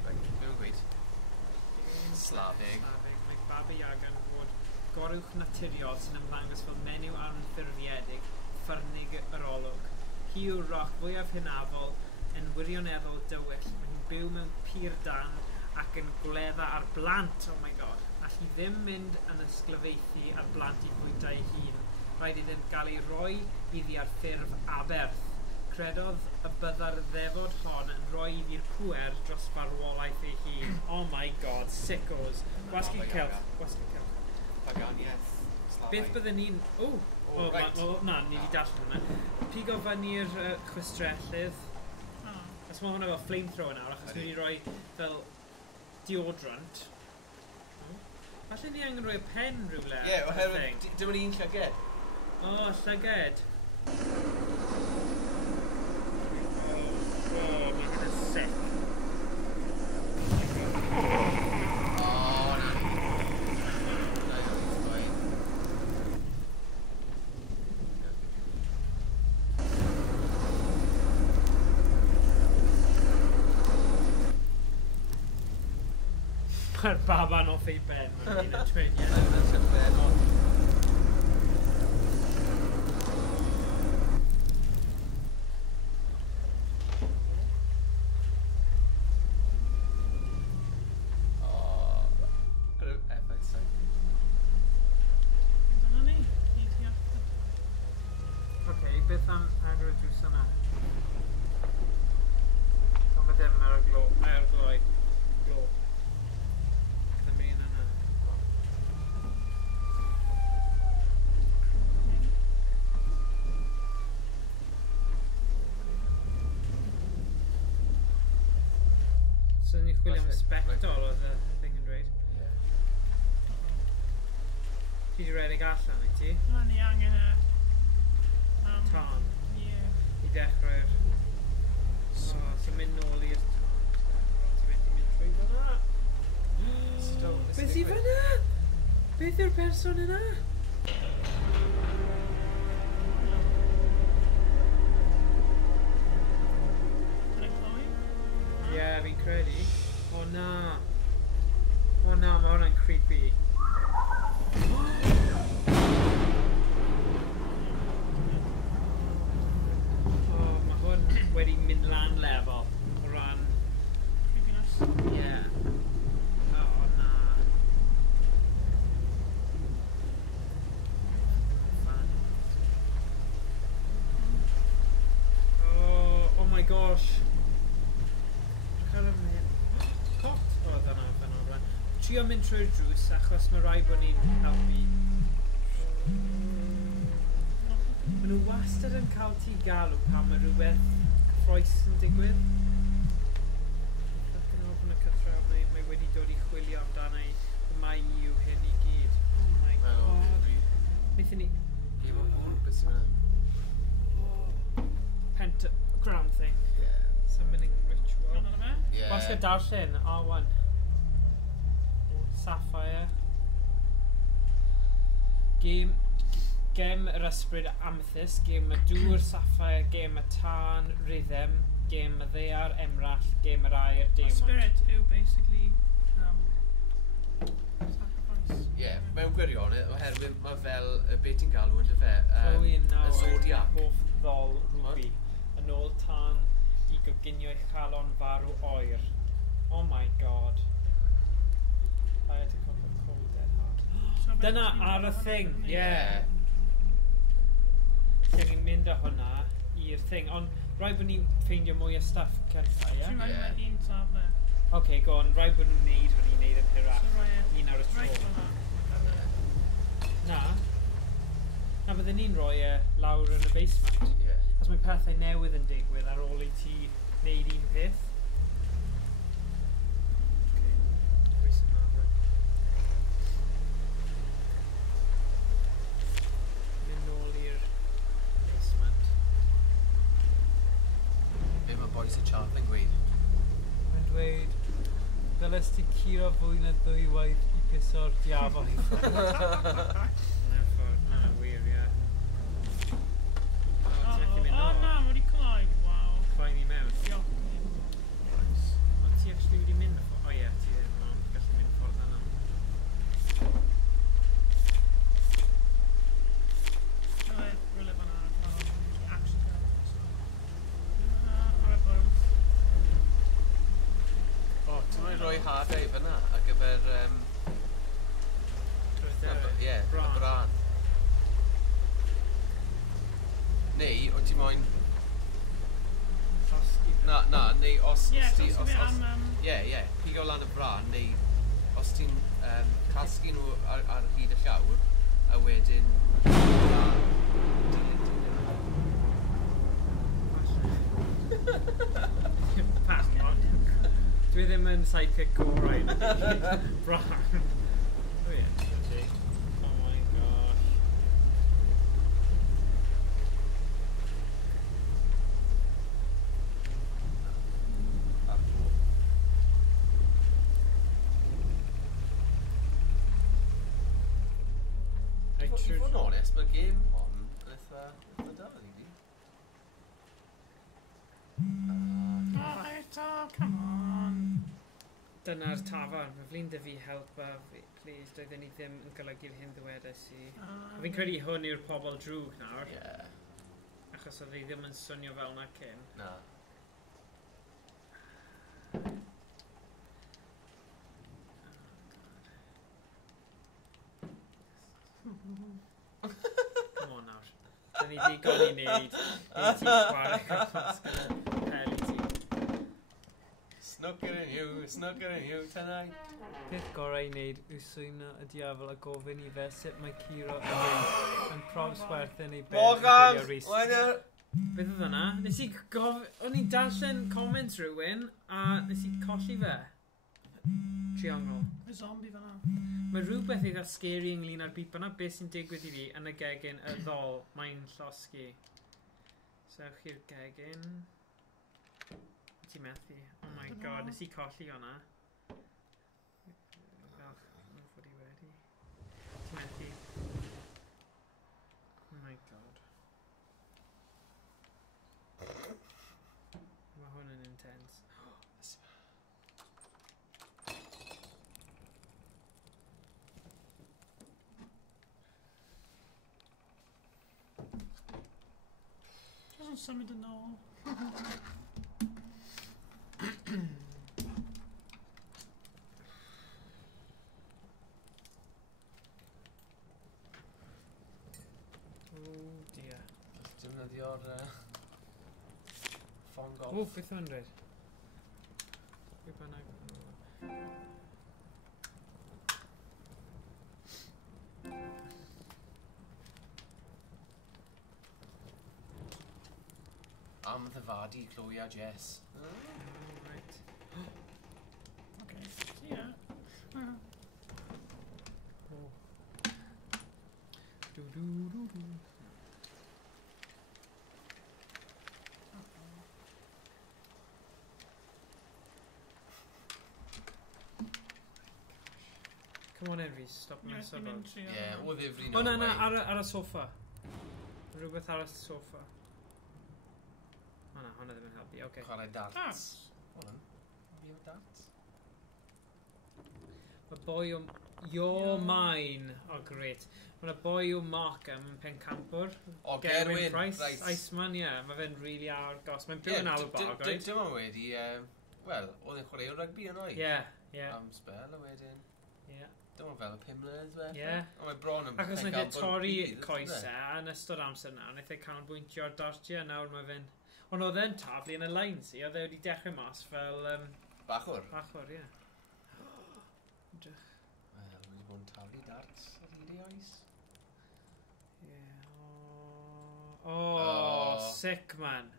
Fe'n gweud. Slavig. Mae Babi Yaga yn bod gorwch naturiol sy'n ymddangos fel menyw anffurfiedig, ffyrnig yr olwg. Hi yw'r roc fwyaf hynafol yn wirioneddol dywyll. Mae hi'n byw mewn pur dan ac yn gwledda ar blant, oh my god. All hi ddim mynd yn ysglyfeithi ar blant I bwyta ei hun. Rhaid iddynt gael ei roi iddi ar ffurf aberth. Credodd y bydda'r ddefod hon yn rhoi iddi'r pwer dros farwolaeth ei hun. Oh my god, sickos. Wasgu celf. Paganiaeth. Beth bydden ni'n... na, ni wedi darllen hwnna. Pigo fyny'r chwistrellydd. Os mae hwnna fel flamethrower nawr, achos ni wedi rhoi fel deodorant. Falle ni angen rhoi pen rhywle. Ie, oherwydd dim ond un llyged. O, llyged. Oh, mae hynny'n sick. O, na. Mae'r baban off ei ben. Mae'n un y twyn, ie. Mae'n llyfenol. Dyna ni. I ti after. Okay, beth am agor y drws yna? O, mae dim ar y glo. Mae'r gloi. Glo. Ddim un yna. So ni'n chwilio am spectol oedd y thing yn dweud. Ti wedi redeg allan I ti? A ni angen y... Tân. Ie. I dechrau'r... So mynd nôl i'r tân. Ti wedi mynd trwy fyna. Beth I fyna? Beth yw'r person yna? Dyna gloi. Ie, fi'n credu. O na. O na, mae hwnna'n creepy. O, mae hwn wedi mynd lan lefel. O ran... Creepiness. Ie. O na. Oh my gosh. Cael am hyn. Cot o dyna fan o'r rhan. Trio mynd trwy'r drws achos mae rai bod ni'n helpu. Maen nhw wastad yn cael ti galw pan mae rhywbeth cyffroes yn digwydd. Fucking open y cyffro, mae wedi dod i chwilio amdano i. Mae yw hyn i gyd. Oh my god. Wnaethon ni... Game of hwn, beth sy'n mynd? Pentagram thing. Yeah. Summoning ritual. Hwnna fe? Yeah. Os ga darllen, R1. Sapphire. Gem yr ysbryd amethyst, gem y dŵr sapphire, gem y tân, rhythm, gem y ddear, emrall, gem yr air, A demon. spirit yw basically sacrifice. Yeah, mewn gwirionedd, oherwydd mae fel y beth ti'n galw yn dy fe, Chloe y nawr, Zodiac. hoff ddol rwbi. Yn ôl tân i goginio eich chalon farw oer. Oh my god. Fire to cover cold dead heart. So Dyna basically ar y hwnna thing, fyny. yeah. Lle ni'n mynd â hwnna i'r thing, ond rhaid bod ni'n ffeindio mwy o stuff cyntaf, ie? Ti'n rhaid Yeah. mae un tafle. Ok, go on, rhaid bod nhw'n neud hwn i'n neud yn hyrach. So rhaid Ni'n ar y rhaid tro. hwnna. Na. Na byddwn ni'n rhoi e lawr yn y basement. Yeah. Os mae pethau newydd yn digwydd ar ôl i ti neud un peth. Pwy sy'n nafod? Mynd nôl i'r basement. Be mae boys y chat yn gweud? Mae'n dweud, dylais ti curo fwy na 2 waith i piso'r diafol i ffwrdd. Mae'n ffordd, mae'n wir, ie. O, ti'n gallu mynd O nôl? na, wedi cloi. Wow. Cloi ni mewn. Diolch. O, ti actually wedi mynd y ffordd? O ie, ti ddim, ond gallu mynd y ffordd yna. Rhaid rhywle fan'na. Action characters. Ar y bwrdd. O, ti'n mynd rhoi hadau fyna ar gyfer, ie, y bran. Neu, o ti moyn... Llosgi. Na, neu os Ie, os ti... so Os, fi os, am... ie, pigo lan y bran, neu os ti'n casgu nhw ar hyd y llawr, a wedyn... Pas, ond. Dwi ddim yn psychic gorau yn y bran. O ie. Oh my gosh. I fod yn onest, mae'r gêm hon yn eitha da, rili. Oh, eto, come on. Dyna'r tafarn. Mae flin dy fi helpa fi, please. Doedden ni ddim yn golygu'r hyn ddwedes i. Fi'n credu hwn yw'r pobl drwg nawr. Ie, Achos oedd ei ddim yn swnio fel na cyn. na. Come on nawr. Da ni ddigon i wneud. I ti chwarae cwplas gyda pel i ti. Snooker in you tonight. Peth gorau i wneud yw swyno y diafol a gofyn i fe sut mae Ciro yn mynd yn prof swerthyn ei beth yn gwylio Rhys. Beth oedd yna? Nes i o'n i'n darllen comments rhywun a nes i colli fe. Triongl. Y zombie fan'na. Mae rhywbeth eitha scary ynglyn â'r byd yna beth sy'n digwydd i fi yn y gegin y ddol mae'n llosgi. Sewch chi'r gegin. Ti methu. Oh my god, nes i colli hwnna. Falch, mae'n fod i wedi. Ti methu. Oh my god. Mae hwn yn intense. Doesn't symud yn ôl. Oh dear. Defnyddio'r ffon golf. O, beth o'n rhaid? Pwy bynnag. Am ddyfadu Chloe a Jess. Right. Okay. So yeah. Come on, Henry, stop Ie, messing ti'n mynd about. trio Ie, hwnna. o ddifri O, na, ar y soffa. Rhywbeth ar y soffa. O na, hwnna ddim yn helpu, oce. Chwarae darts. Darts? Hwn. Fi o darts. Mae boi o... You're mine. Oh, great. Mae boi o Markham yn Pencampwr. O, Gerwyn. Price. Right. Iceman, ie. Mae fe'n really argos. Mae'n byw yn Alabog, right? Dim ond wedi... Wel, oedd e'n chwarae o rygbi yn oed. Ie, ie. Am spel a wedyn. Ie. Dim ond fel y 5 mlynedd fe. Ie. Ond mae bron yn... Achos wnaeth e torri coesau yn ystod amser nawr. Wnaeth e canolbwyntio ar dartiau nawr mae fe'n... Ond oedd e'n taflu yn y lein si. Oedd e wedi dechrau mas fel... Bachwr. Bachwr, ie. Edrych. Wel, wedi bod yn taflu darts ar hyd ei oes. Ie. O, sick man.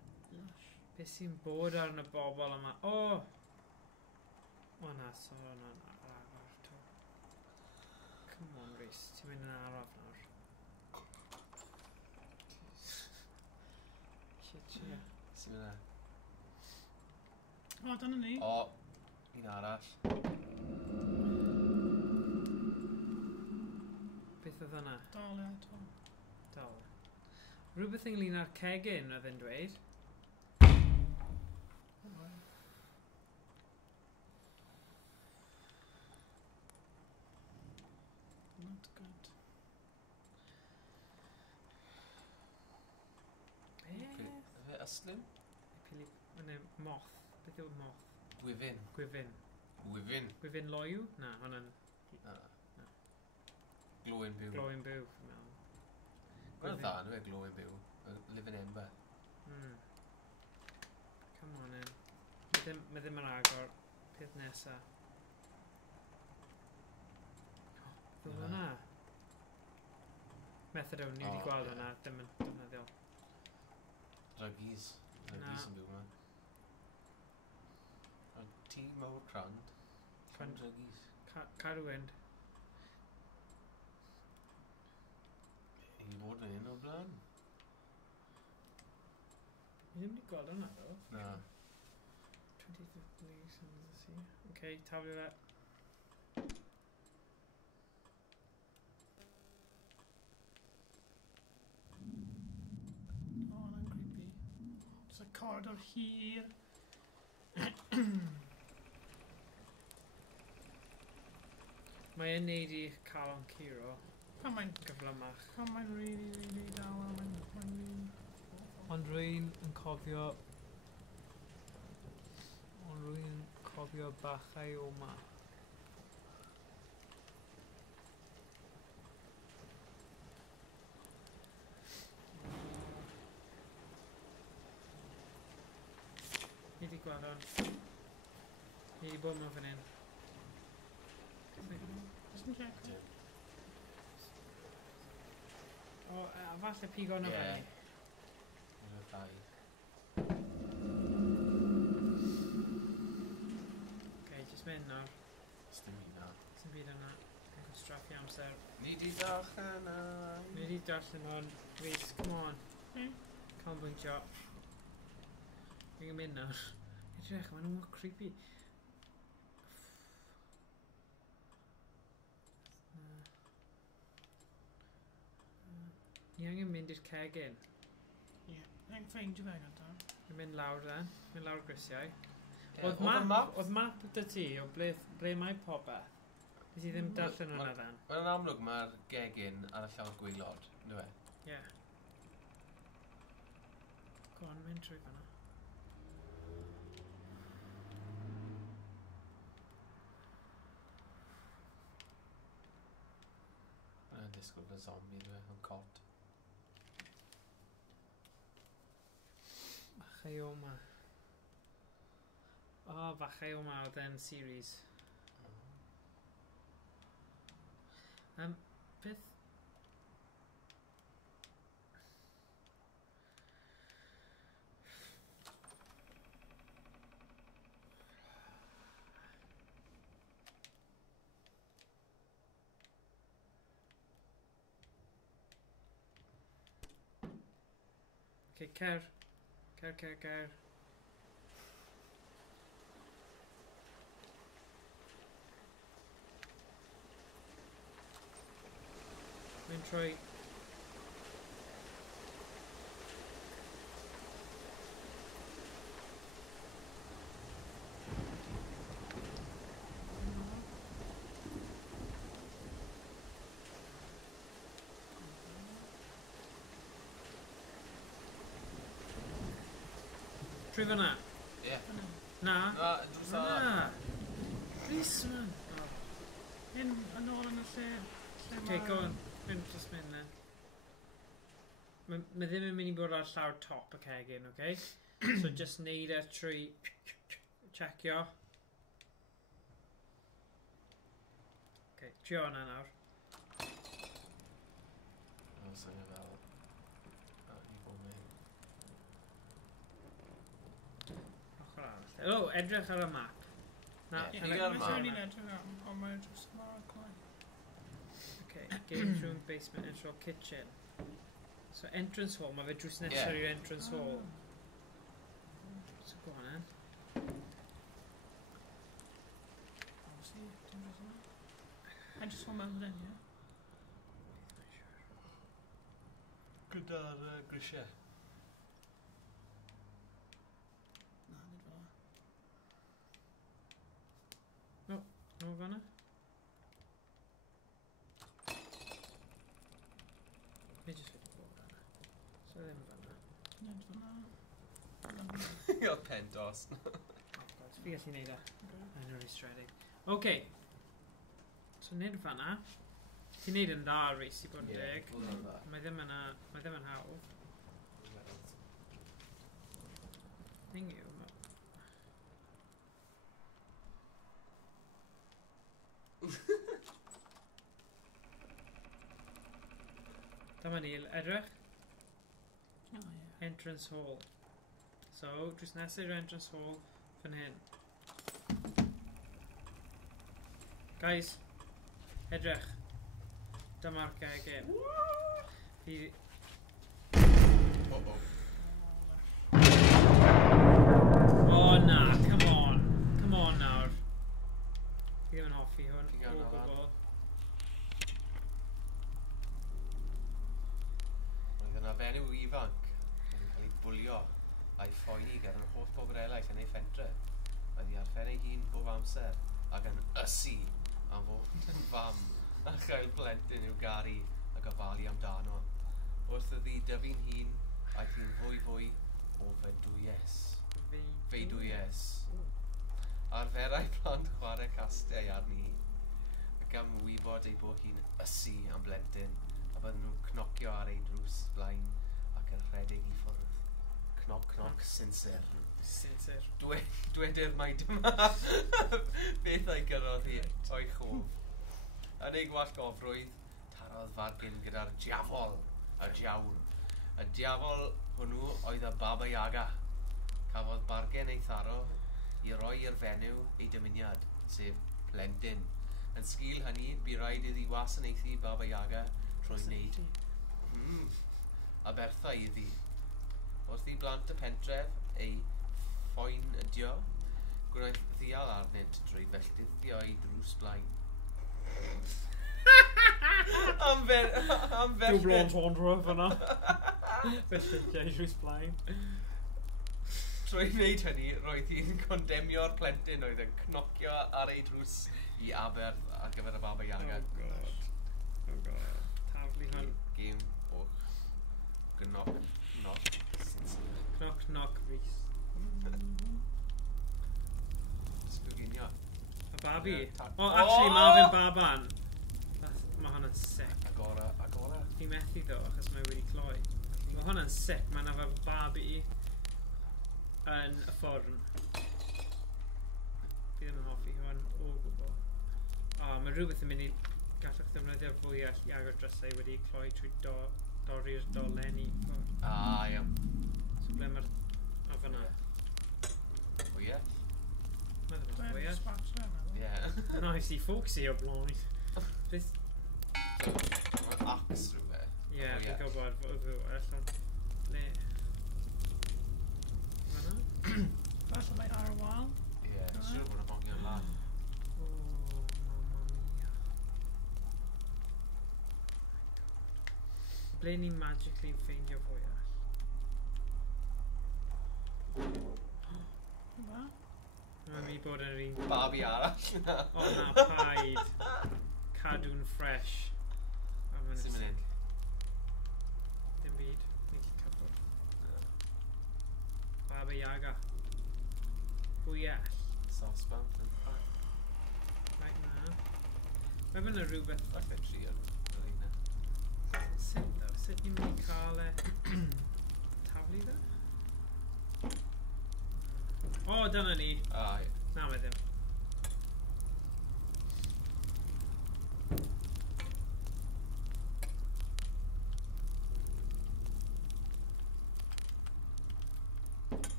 Beth sy'n bod arn y bobl yma? O! O na, so na, araf to. Come on, Rhys, ti'n mynd yn araf nawr. Shit, ie. Sy'n mynd e? O, dyna ni. O, un arall. Beth oedd hwnna? Dol, ie, dol. Dal. Rhywbeth ynglyn â'r cegin oedd e'n dweud. Not good. Fe yslym? Yna, moth. Beth yw moth? Gwifin. Gwifin. Gwifin. Gwifin loiw? Na, hwnna'n Glowing byw. glowing byw. fi'n meddwl. Gwna'n dda nhw e glowing byw. Living Ember. Come on in. Mae ddim yn agor. Peth nesa. Beth oedd hwnna? Methadone, ni wedi gweld hwnna. Ddim yn defnyddiol. Ruggies. Ruggies yn byw yma. A tŷ mawr crand. Crand ruggies. Carwyn. I fod yn un o blaen. Ni ddim wedi gweld hwnna, ddo. Na. 25th League, see. Okay, taflu fe. O, hwnna'n creepy. It's a corridor hir. Mae e'n neud i cael o'n curo. Pan mae'n... Gyflymach. Pan mae'n really dal, mae'n really... Ond rwy'n yn cofio... Ond rwy'n cofio bachau o ma. Ni wedi gweld hwn. Ni wedi bod mewn fan hyn. Just yn check. Dim. O, falle pigo na fan hyn. Un o'r ddau. Okay, just mynd nawr. Dim un na. Sy'n byd yna. Yn straffu amser. Ni di darllen a... Ni wedi darllen hwn. Rhys, come on. Canolbwyntio. Fi'n mynd nawr. Edrych, maen nhw'n creepy. Ni angen mynd i'r cegin. Ie. Yn ffeindio fe gyda. Ni'n mynd lawr then. Mynd lawr grisiau. Ie, Oedd map dy ti o ble mae popeth? Nes i ddim darllen hwnna then. Mae'n amlwg mae'r gegin ar y llawr gwaelod, ynddo fe? Ie. Go on, mynd trwy fanna. Mae'n disgwyl y zombie, ynddo fe, yn cot. Fachau o ma. O, fachau o ma oedd e'n series. Beth... Okay, cer. Cer. Mae'n troi. Trwy fyna? Ie. Na? Na, drws ar. Na. Rhys, man. Yn ôl yn y lle. Okay, go on. Dwi'n just mynd then. Mae ddim yn mynd I bod ar llawr top y cegin, okay? So just neud e trwy checio. Okay, trio hwnna nawr. O, sy'n fel... I bod mewn. Ochr arall. O, edrych ar y map. Na, Ie, yn fi y- ar y Mae'n map. rhaid i'n edrych am, ond mae'n just mor cloi. Okay, game room, basement, intro, kitchen. So entrance hall, mae fe drws nesaf i'r entrance hall. So go on then. O, si, dim dros yna. Mae'n just hwn mewn dyn, ie? Gyda'r grisiau. Na, nid fel yna. No fanna? Fi jyst wedi bod fanna. So ddim fanna. Nid fel yna. Ie, pen dos. Oh god, fi gallu neud e. I know he's shredding. Okay. So nid fanna. Ti'n neud yn dda, Rhys, I bod yn deg. Mae ddim yn hawdd. Thing yw, Dyma ni, edrych. O, ie. Entrance hall. So, drws nesaf i'r entrance hall fan hyn. Guys, edrych. Dyma'r gegin. Fi... Oh na, come on. Come on nawr. Fi ddim yn hoffi hwn. Ti'n gael O hwnna, gwbl. Roedd yna fenyw ifanc yn cael ei bwlio a'i ffoi gan yr holl bobl eraill yn ei ffentre. Oedd hi ar ffen ei hun bob amser ac yn ysu am fod yn fam a chael plentyn i'w gari a gofalu amdano. Wrth iddi dyfu'n hun, aeth hi'n fwy o fedwyes. Feidwyes. Arferai plant chwarae castau arni ac am wybod ei bod hi'n ysu am blentyn a bydden nhw'n cnocio ar ei drws blaen ac yn rhedeg I ffwrdd. Cnoc, sinsir. Sinsir. Dwedir mai dyma beth ei gyrroedd hi o'i chof. Yn ei gwallgofrwydd, tarodd fargyn gyda'r diafol, y diawl. Y diafol hwnnw oedd y Baba Yaga. Cafodd bargen ei tharo I roi i'r fenyw ei dymuniad, sef plentyn. Yn sgil hynny, bu rhaid iddi wasanaethu Baba Yaga trwy wneud a bertha iddi. Wrth I blant y pentref ei ffoen ydio, gwnaeth ddial arnynt drwy felltithio ei drws blaen. Am Dwi'n blond Wanderer fyna. Felltithio ei drws blaen. Trwy wneud hynny, roedd hi'n condemnio'r plentyn oedd yn cnocio ar ei drws I Aberth ar gyfer y Baba Yaga. Oh god. Taflu hwn. Gêm o gnoc. Knock, Rhys. Sgwginio. Y babi? Yeah, Oh, actually, mae fe'n baban. Mae hwnna'n sick. Agora. Fi methu ddo, achos mae wedi cloi. Mae hwnna'n sick. Mae yna fe babi yn y fforn. Fi ddim yn hoffi hwn o gwbl. Mae rhywbeth yn mynd I gallwch ddefnyddio fwy all I agor drysau wedi cloi trwy dorri'r dolenni. Iawn. So ble mae'r... O fyna. O ie? Mae ddim yn Dwi'n fwy. sparks yna, meddwl. Ie. Nice I ffocsio o blaen. Beth... Mae'n ax rhywbeth. Ie, O, fi'n gwybod fod fwy well, ond... Le... Ble ni'n magically ffeindio fwy all? Ba? Mae mi bod yn yr un... Babi arall. O na, paid. Cadw'n fresh. O, mae'n Sy'n mynd in? Dim byd. Ni di cyfwrdd. Baba Yaga. Fwy all. Saucepan. Right na. Mae fyna rhywbeth... Falle tri o'r yna. Sut ddo? Sut ni'n mynd i cael e... taflu ddo? O, dyna ni. O, ie. Na, mae ddim.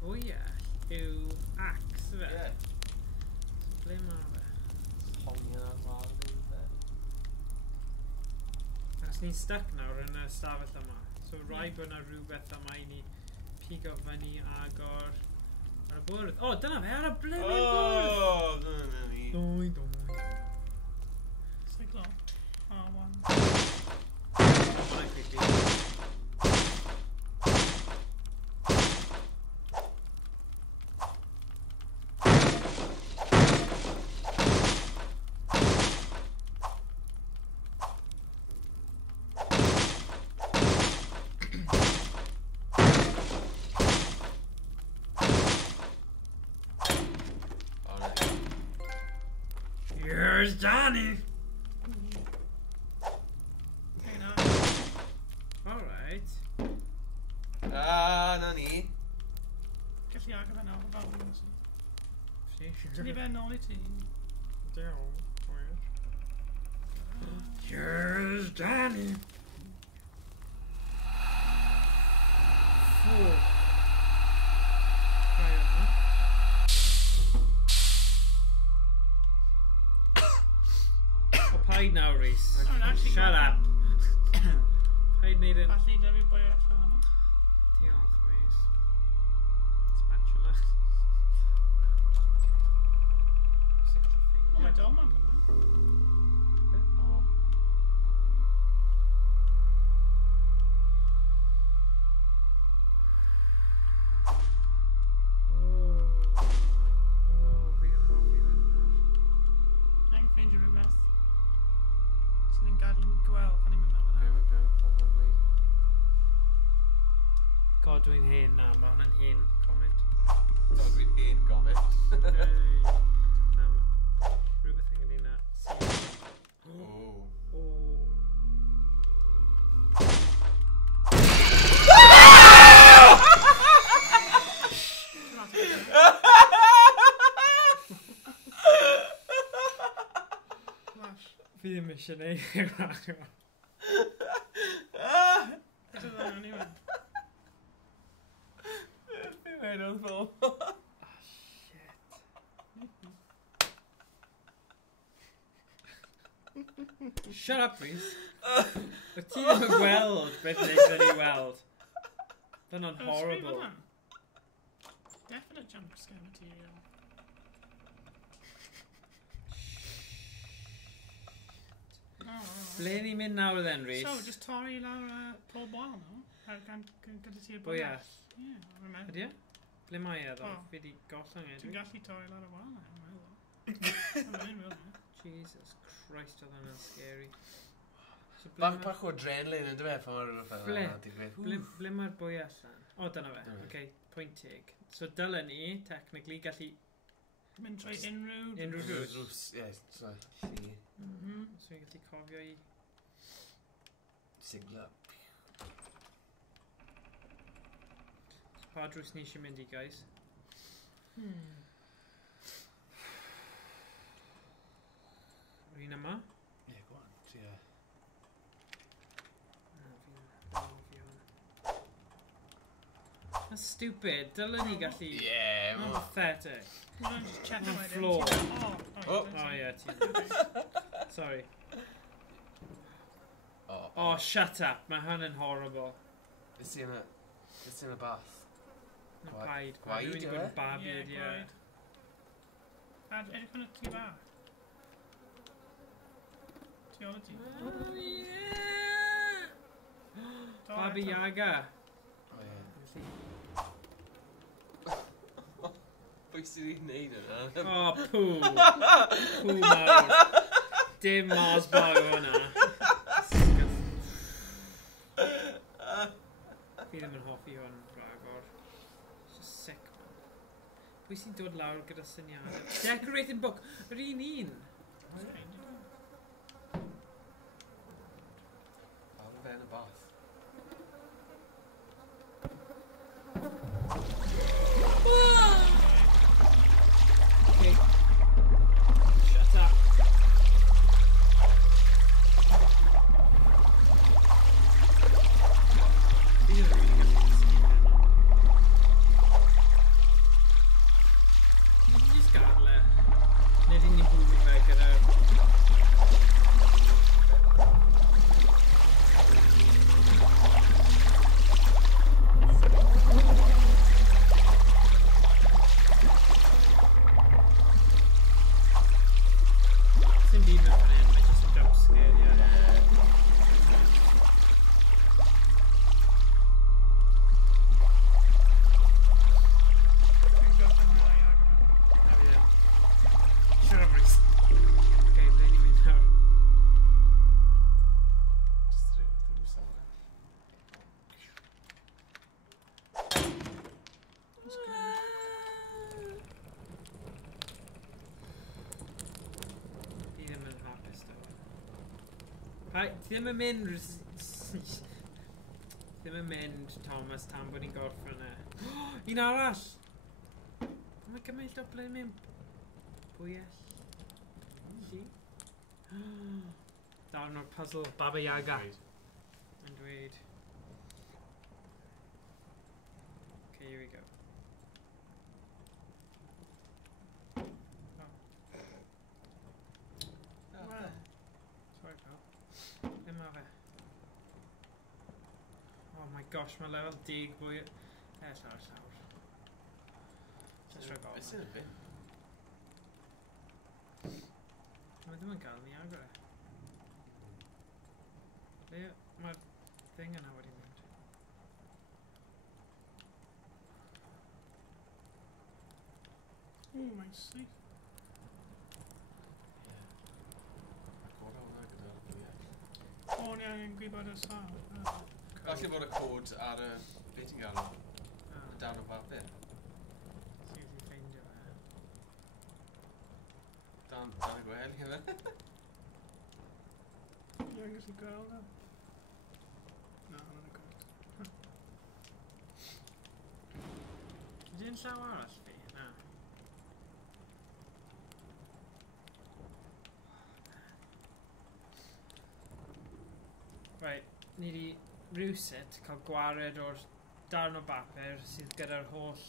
Fwy all yw axe fe. Ie. So ble ma fe? Hongian ar wal yn fel. As ni'n stuck nawr yn y stafell yma. So rai bod yna rhywbeth yma i ni pigo fyny agor ar y bwrdd. O, dyna fe ar y blynydd bwrdd! O, dyna ni. Doi, doi. Siglo. R1. Mae'n creepy. Here's Johnny! Okay, now. Alright. Na ni. Gallu agor fe nawr, fel hyn. See, Ti'n i fe nôl i ti? Here's Johnny! Oh. Paid now, Reese. Sorry, actually Shut got up. Paid neud yn... Falle da fi boi allan hwnna. Diolch, Reese. Spatula. O, mae dol ma'n fyna. Angen ffeindio rhywbeth sydd yn gadael yn gweld pan i'n mynd mewn fyna. God, dwi'n hen na, mae hwnna'n hen comment. O, dwi'n hen gomit. Hey. Na, rhywbeth yn gyda na. O. Flash. Fi ddim eisiau neud. Ydw dda anyway. Fi'n meddwl oedd fel. Shit. Shut up, please. Wyt ti ddim yn gweld beth wnaethon ni weld. Dyna'n horrible. Definite jump scare material. Ble ni'n mynd nawr then, Reese? So, just torri lawr pob wal no? Gyda ti'r Bwy all? Ie, remember. Ydy e? Ble mae e ddo? O. Fi di gollwng e. Ti'n gallu torri lawr y wal na, dwi'n meddwl. Mae'n meddwl. Jesus Christ, oedd hwnna'n scary. So Bach o adrenaline yn dweud pan mae'r ble mae'r bwy allan? O, dyna fe. Okay, pwynt tig. So dylen ni, technically, gallu Mynd trwy unrhyw... unrhyw drws. Ie, so, lli. So fi'n gallu cofio i... Siglo. Pa drws ni eisiau mynd i, guys? Un yma? Ie, go on. Ie. That's stupid. Dylen ni gallu... Ie, Oh, pathetic. Mae'n just check On wedyn. floor. Oh, Oh, yeah, ti'n... Sorry. O. Oh, shut up. Mae hwn yn horrible. Is he in a bath? No, Gwaed- paid. gwaed Dwi'n mynd i yw bod e? yn babiad, ie. Edrych yn y tu bach. Tu ôl y ti. Oh, yeah! Baba Yaga. O ie. Pwy sydd wedi'i wneud yna? O, pŵ. Pŵ mawr. Dim Mars bar o hwnna. Fi ddim yn hoffi hwn rhagor. It's just sick, man. Pwy sy'n dod lawr gyda syniadau? Decorating book. Yr un un. Pawb yn fe yn y bath. Okay. Shut up. Fi ddim yn rili gallu dysgu hwnna. Ni wedi jyst gadael e. Nid un ni bwyd fe gyda... Sy'n byd mewn fan hyn, mae jyst yn jump scare, ie. Dwi'n gorffen hwnna i agor. Na fi ddim. Shut up, Reese. Okay, ble ni'n mynd nawr? Just rhyw drws arall. Fi ddim yn hapus da. Pai, ti ddim yn mynd... Ddim yn mynd, Thomas, tan bod ni'n gorffen e. Un arall! Mae gymaint o ble mewn... Bwyell. Lli? Darn o'r puzzle, Baba Yaga. Yn dweud. Okay, here we go. Wel, Sorry, pal. Ddim o fe. Oh my gosh, mae lefel 10 bwy... llawr. Just rhoi Beth sy'n y bin? Mae ddim yn gael ni agor e. Le, mae'r thing yna wedi mynd. Ooh, mae'n syth. Ie. Cod hwnna gyda'r bwyell. O, ni angen gwybod y sal. Falle bod y cod ar y... Be ti'n gael o? Ah, Dan o bapur. see if you ffeindio fe. Dan y gwely hefyd. Ni angen gallu gweld o. Na, hwnna'n gweld. Ydy'n llaw arall fi? Na. Right, ni di rhywsut cael gwared o'r darn o bapur sydd gyda'r holl...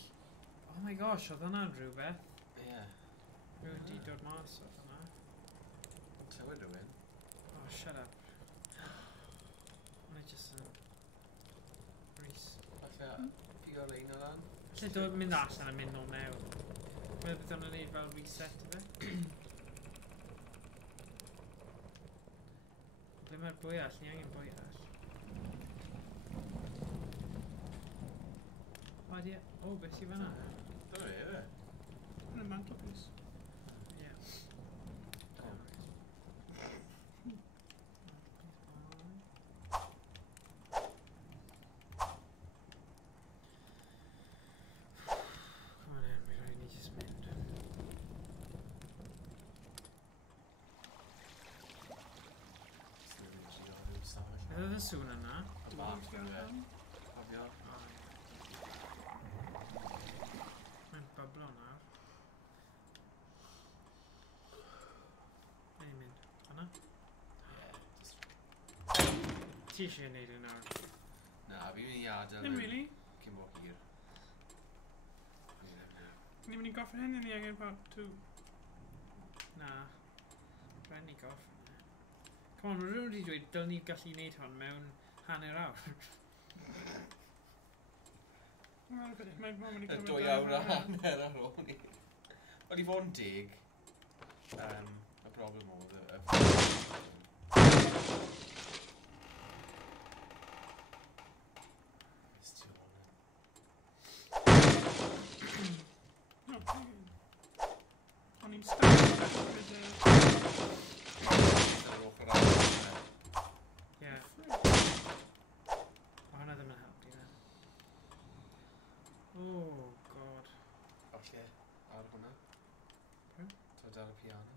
Oh my gosh, oedd hwnna'n rhywbeth. Ie. Rhywun di dod mas oedd hwnna. Clywed rhywun. Oh, shut up. Mae jyst yn... Reese. Falle pigo lein o lan. Lle dod mynd allan a mynd nôl mewn. Mae beth o'n neud fel reset i fe. Ble mae'r bwyall? Ni angen bwyall. O, di... O, beth sy'n fanna? Dyna fe, efe? Yn y mantelpiece. Ie. Come on in, mi rhaid ni jyst mynd. Beth oedd y sŵn yna? Y bach yna. Cofio. O, ie. Mae'n byblo nawr. Ble ni'n mynd? Hwna? Ti eisiau neud e nawr? Na, fi'n mynd i adael. Ddim really. Cyn bod hir. Ni'n mynd i goffi hyn, ni angen part 2. Na. Rhaid ni gorffen e. Come on, mae rhywun wedi dweud dylwn ni gallu neud hwn mewn hanner awr. Wel, bydde, mae'n mynd i Y 2 awr a hanner ar ôl ni. Wel, i fod yn dig, y broblem oedd y... piano.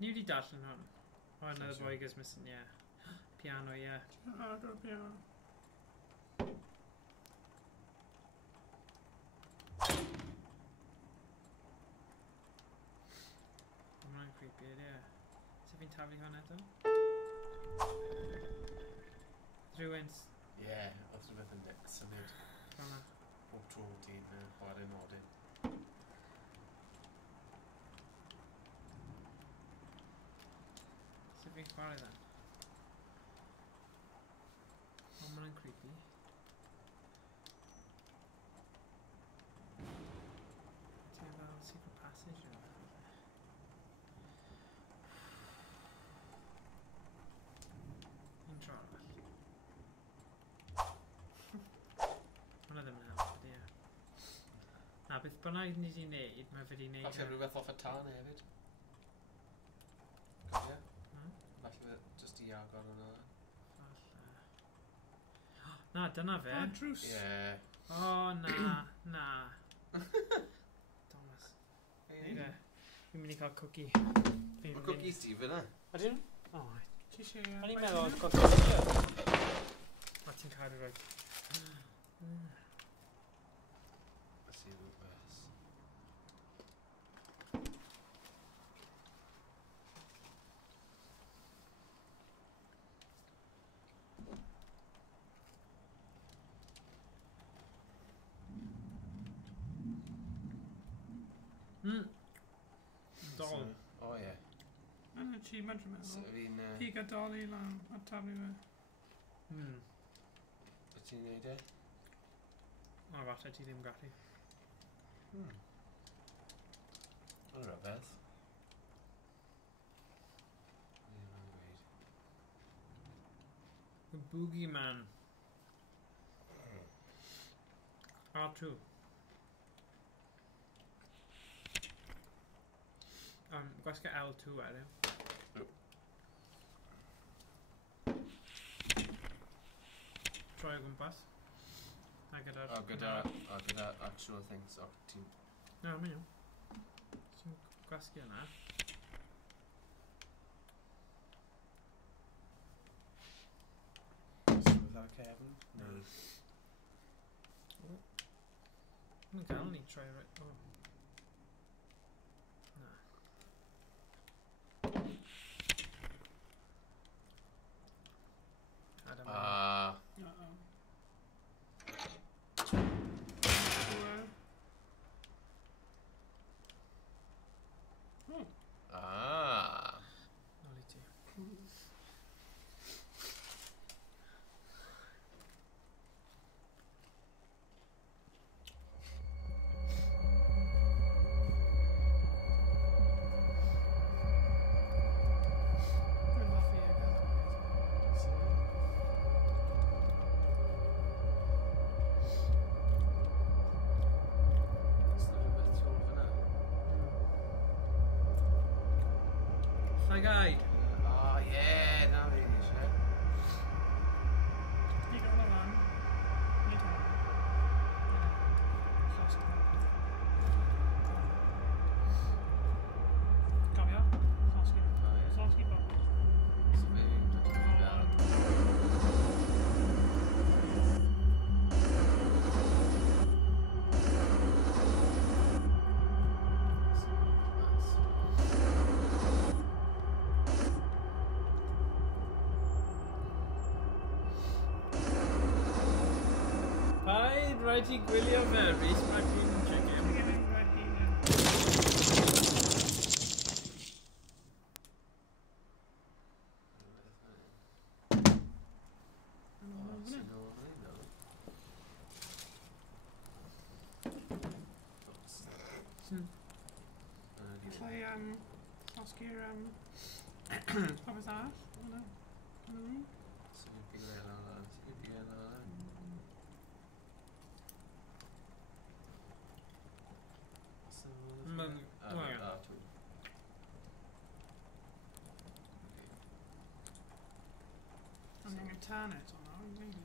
Ni wedi darllen hwn. Oh, another Sure. boy goes missing, yeah. Piano, yeah. I'll go piano. Mae'n creepy, yeah. So fi'n taflu hwn eto? Rhywun Ie, oedd rhywbeth yn symud fan'na. bob tro ti'n chwarae nodyn. So fi'n chwarae then? Oh, mae'n creepy. Ti'n fel secret passage o? Intro arall. Hwna ddim yn help, ie. Na, beth bynnag ni wedi wneud, mae fe wedi wneud... Falle rhywbeth off y tân hefyd. Cofio? Hmm? Falle jyst i agor hwnna. Falle. Na, dyna fe. Ah, drws. Ie. O, na, na. Thomas. Neud e. Fi'n mynd i cael cookie. Mae cookies ti fyna. Ydyn? O, Ti eisiau... o'n i'n meddwl oedd cookie. A ti'n cadw rhaid. Let's see rhywbeth. Dol. O ie. Yn y achievement dwi'n So meddwl. fi'n... Pig a doli lan a taflu fe. Wyt ti'n neud e? O, falle ti ddim gallu. Mae'n rhywbeth. Ie, mae'n gweud. The Boogeyman. R2. Gwasga L2 wedyn. Troi o gwmpas. A gyda'r... O, gyda actual things. O, ti'n... No, mae'n iawn. Ti'n gwasgu yna. So, was that Kevin? No. Mae'n gael ni troi right... O. Na. Adam. Uh-oh. Oh. Nôl i ti. Dwi'n hoffi e gael. Is there rhywbeth tu ôl fyna? Llai. O, ie, na fi'n eisiau. Pig o'n lan. Nid hwnna. Cofio? Llosgi. O, ie. Llosgi bobl. So fe fi'n dod i fel... Paid rhaid i gwylio fe, Rhys, mae fi'n chicken. Dwi'n gymryd red bean. O, sy'n ôl fan hyn, o. Allai, llosgi'r, popeth arall. Hwnna. Hwnna. Sy'n fi'n bigel lan, sy'n fi'n bigel lan. Ma'n... A, O, ie. a, tw. Ond angen tan eto nawr, maybe.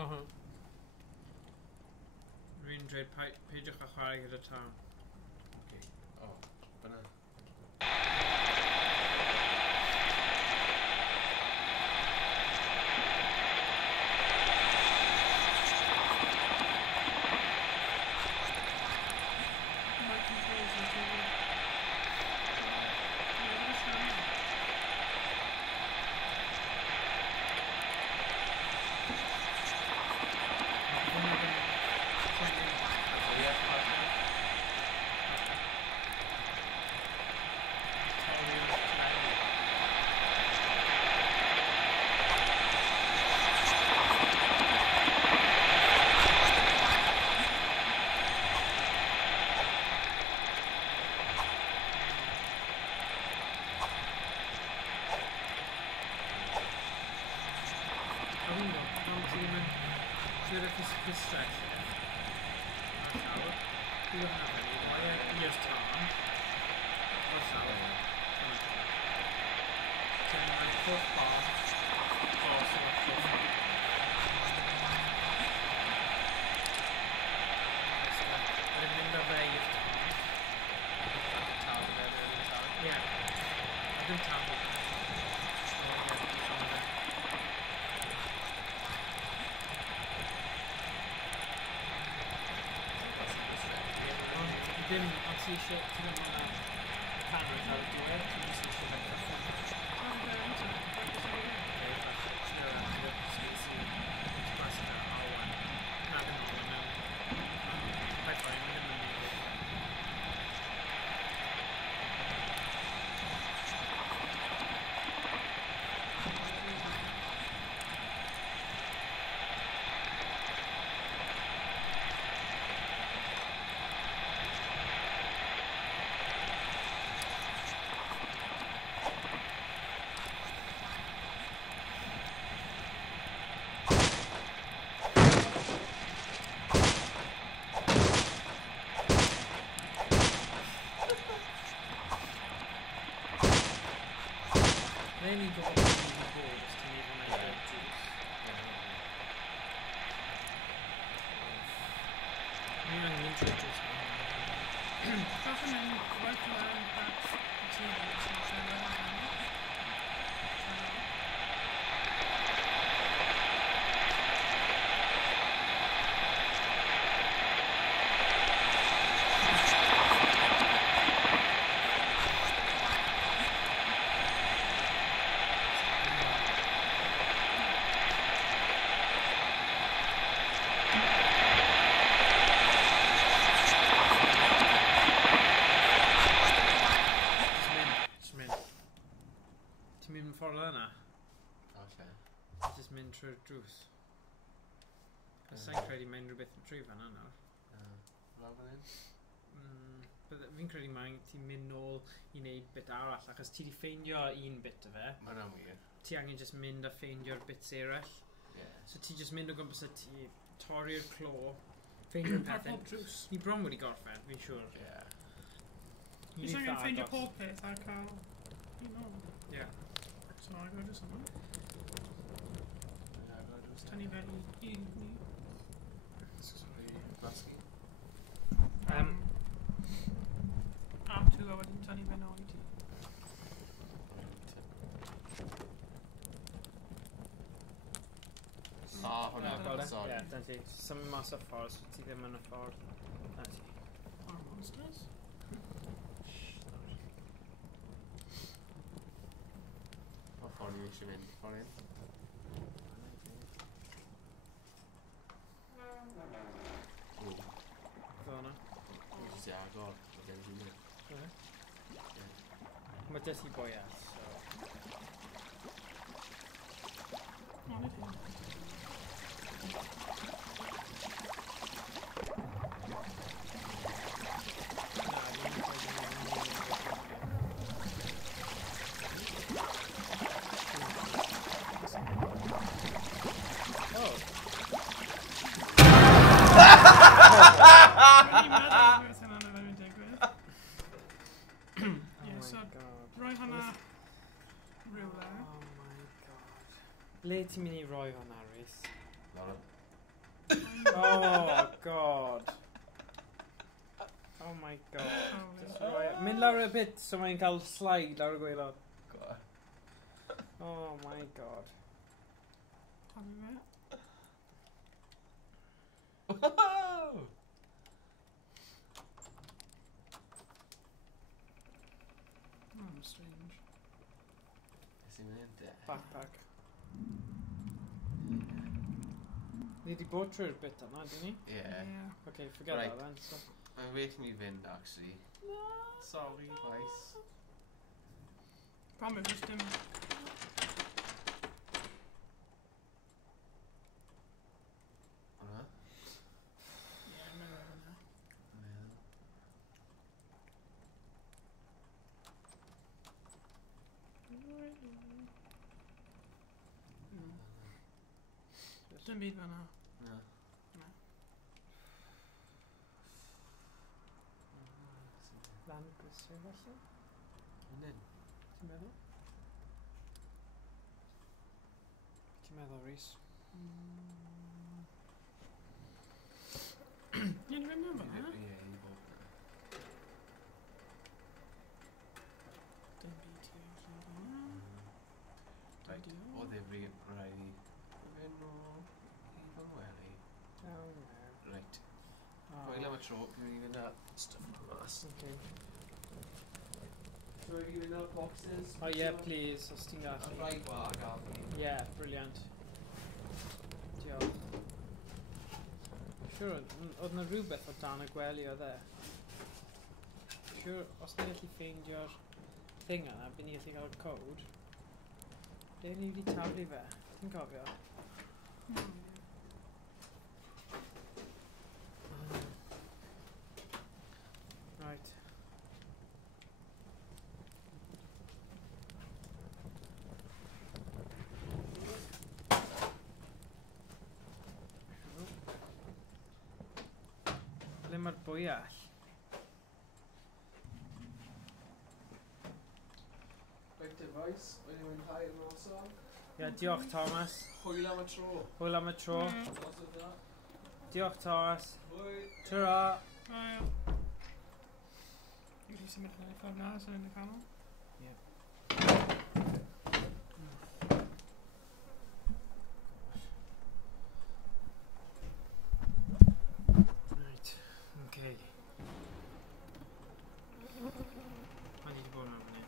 Oho. Rwy'n dweud peidiwch â chwarae gyda tân. Okay. fi'n go. Am ti ddim yn... Ti'n rhaid i stretch. A llawr. Dwi'n hynny fyny. Mae'n i'r tân. O'r llawr. Ten mae'n cwrdd bar. Dros o'r cwrdd. Wedyn mynd o fe i'r tân. Tal fe, fe'n tal. Ie. A dim tal fe. Dim, ond ti eisiau, ti ddim yn canol ar y diwedd, ti jyst eisiau mynd allan. Then you go up to the balls to make a nice red juice. I'm going to introduce it. Often in work around that just mynd trwy'r drws. Sa'n credu mae'n rhywbeth yn trwy fan'na nawr. Fel fan hyn? Fi'n credu mae'n ti'n mynd nôl i wneud bit arall, achos ti wedi ffeindio un bit o fe. Mae'n wir. Ti angen just mynd a ffeindio'r bits eraill. So ti just mynd o gwmpas a ti torri'r clo, ffeindio'r pethau. Ni bron wedi gorffen, fi'n siŵr. Ti'n angen ffeindio pob peth a cael un o'n. Ie. So I go do something. Tynnu fe i ni. Sorry, basgu. Am 2 a wedyn tynnu fe nôl i ti. Hwna, sorry. Ie, dyna ti. Symud mas o'r ffordd, so ti ddim yn y ffordd. Dyna ti. Our monsters. O ffordd ni eisiau mynd, ffordd un. Fyna. Jyst i agor, o gen i mynd. Mae dys i boias, so... O, nid yw. Le ti'n mynd i roi hwnna, Rhys? Lawr. Oh, God. Oh my God. Just roi... Mynd lawr y bit so mae'n cael slide lawr y gwaelod. Oh my God. Talu fe. Wow! Oh, strange. Nes i'n mynd e? Backpack. Ni wedi bod trwy'r bit yna, dyn ni? Yeah. Okay, forget Right. that then. So. Mae'n well mi fynd, actually. Sorry, guys. Problem is dim... Hwna? Yeah, mae'n over now. Dim byd fan'na. Na. Na. Lan bwysau felly? Unen. Ti'n meddwl? Ti'n meddwl, Rhys? Ie, ni fynd am fan'na. Ie, i bob. Dim byd ti allan fan'na. Right, o ddifri rhaid i fynd o i fy ngwely. Iawn, Right. Oh. Hwyl am y tro, dwi'n mynd i fynd â stuff yma mas. Okay. Dwi'n mynd i fynd â'r boxes. Oh yeah, please, os ti'n A gallu. rai gwag gael fi. Yeah, brilliant. Diolch. Siwr, oedd na rhywbeth o dan y gwely oedd e? Siwr, os ni'n gallu ffeindio'r thing yna, bydd ni'n gallu cael y code. Ble ni wedi taflu fe? Ti'n cofio? Right. Ble mae'r bwyall? Right device, wedi mwynhau'r noson. Ie, diolch Thomas. Hwyl am y tro. Hwyl am y tro. Os yna. Diolch Thomas. Hwyl. Tara. Ail. Dwi'n gallu symud hynny ffordd na, sy'n yn y canol. Right, okay. Ma ni wedi bod mewn fan hyn.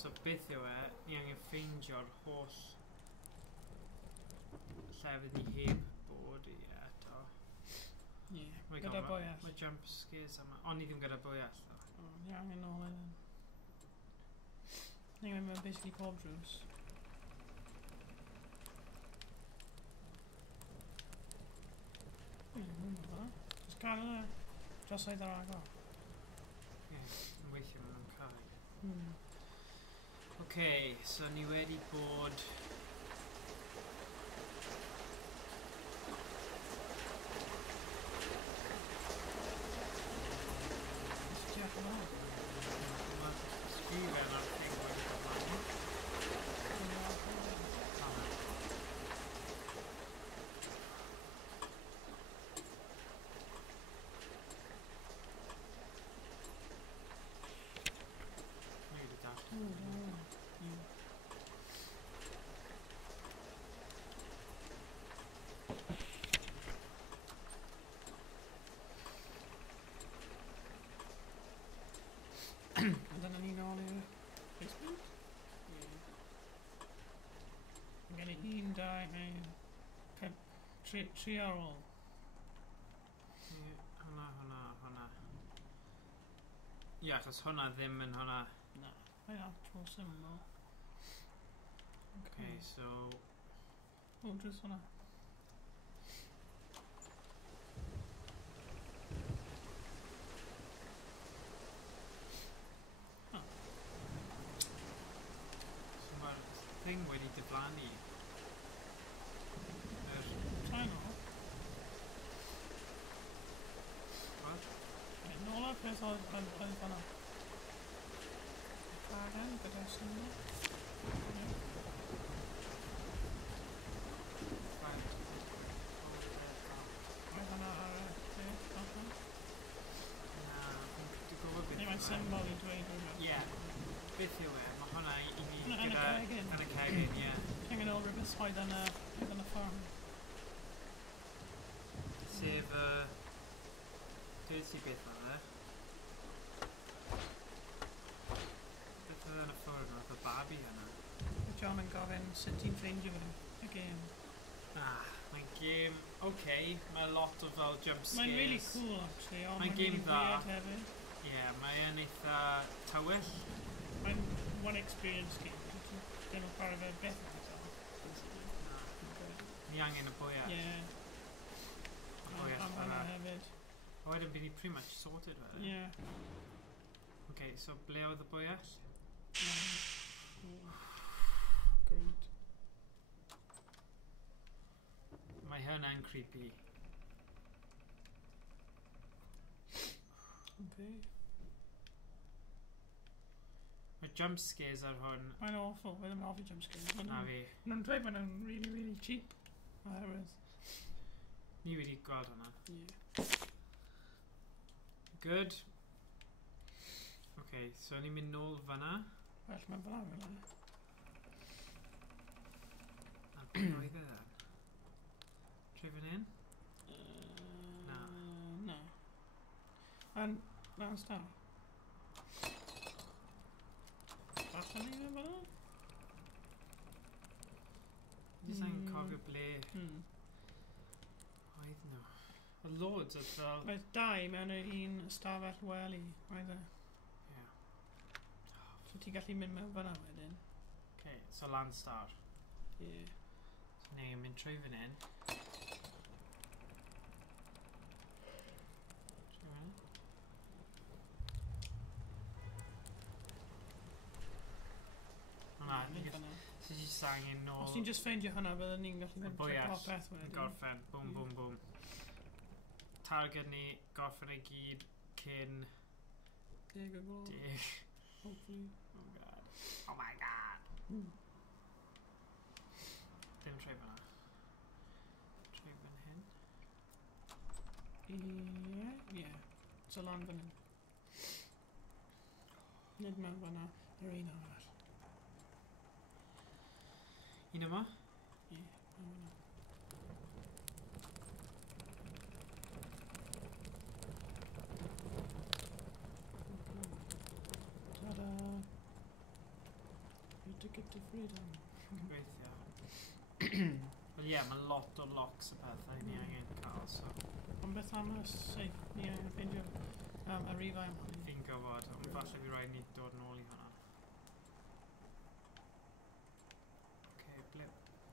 So beth yw e, ni angen ffeindio'r holl llefydd ni heb bod i eto. Ie, My gyda God, bwyall. Mae jump scares yma. Ond ni ddim gyda bwyall ddo. O, ni angen nôl yn. Ni angen mewn basically pob drws. Just gael yna. Drosoedd ar agor. Ie, yn weithio mewn cael. Hmm. Okay, so ni wedi bod... Just check yma. Mae sgrifen ar thing wedi bod fan. Ni wedi darllen. Dyna ni nôl i'r basement. Mae gen i 1, 2, 3 ar ôl. Ie, hwnna. Ie, achos hwnna ddim yn hwnna. Na, mae actual symbol. Okay, so... O, drws hwnna. So mae'r thing wedi diflannu. Try nôl. What? Nôl ar beth oedd fan'na. Caravan gyda symbol. Right. Mae hwnna ar y beth allan. Na, dwi'n gwybod beth Neu mae'n symbol i dweud rhywbeth. Ie. Beth yw e? Mae hwnna i ni Yn y gyda... cegin. Yn y cegin, ie. Angen ôl rhywbeth oedd yn y ffarm. Sef y... Dweud si beth yna. Beth oedd yn y ffwrdd oedd y babi yna. John yn gofyn sut ti'n ffeindio fe, y gêm. Mae'n game... Okay, mae lot o fel jump scares. Mae'n really cool, actually, ond Mae'n mae'n game really dda. weird hefyd. Ie, mae'n eitha tywyll. Mae'n one experience game. Ddim yn chwarae fe beth yn eto. Ni angen y bwyall. Ie. Y bwyall Am hwnna yna. hefyd. A wedyn bydd ni pretty much sorted fe. Ie. Okay, so ble oedd y bwyall? Great. Mae hynna'n creepy. Okay. Mae jump scares ar hwn. Mae'n awful. Mae'n ddim awful jump scares. Na fi. Nhw'n dweud bod nhw'n really, really cheap. Oherwydd. Ni wedi gweld hwnna. Yeah. Good. Okay, so ni'n mynd nôl fanna. Well, mae'n fel arfer. A beth oedd e then? Trwy fan hyn? Na. No. And last star. Allan ni fan fanna? Jyst yn cofio ble Hmm. oedd nhw. A loads o fel... Mae dau mewn un stafell wely. Oedd e. Ie. So ti'n gallu mynd mewn fanna wedyn. Okay, so land star. Yeah. So ni'n mynd trwy fan hyn. Trwy fan hyn. Hwna, Mynd fanna. so jyst angen nôl... Os ti'n just ffeindio hwnna, byddwn ni'n gallu mynd Bwyall. popeth Yn wedyn. gorffen. Boom, boom, boom. Target ni, gorffen ei gyd cyn 10 o gloch. 10. Hopefully. Oh god. Oh my god. Dim trwy fanna. Trwy fan hyn. Yeah. So lan fan hyn. Nid mewn fanna. Yr un arall. Un yma? Yeah, mewn fanna. Ta-da! Your ticket to freedom. Gobeithio. Wel ie, mae lot o locks y pethau ni angen cael, so... Ond beth am y safe ni angen ffeindio y rifau am hynny? Fi'n gwybod, ond falle fi rhaid ni dod nôl i hwnna. Okay, ble...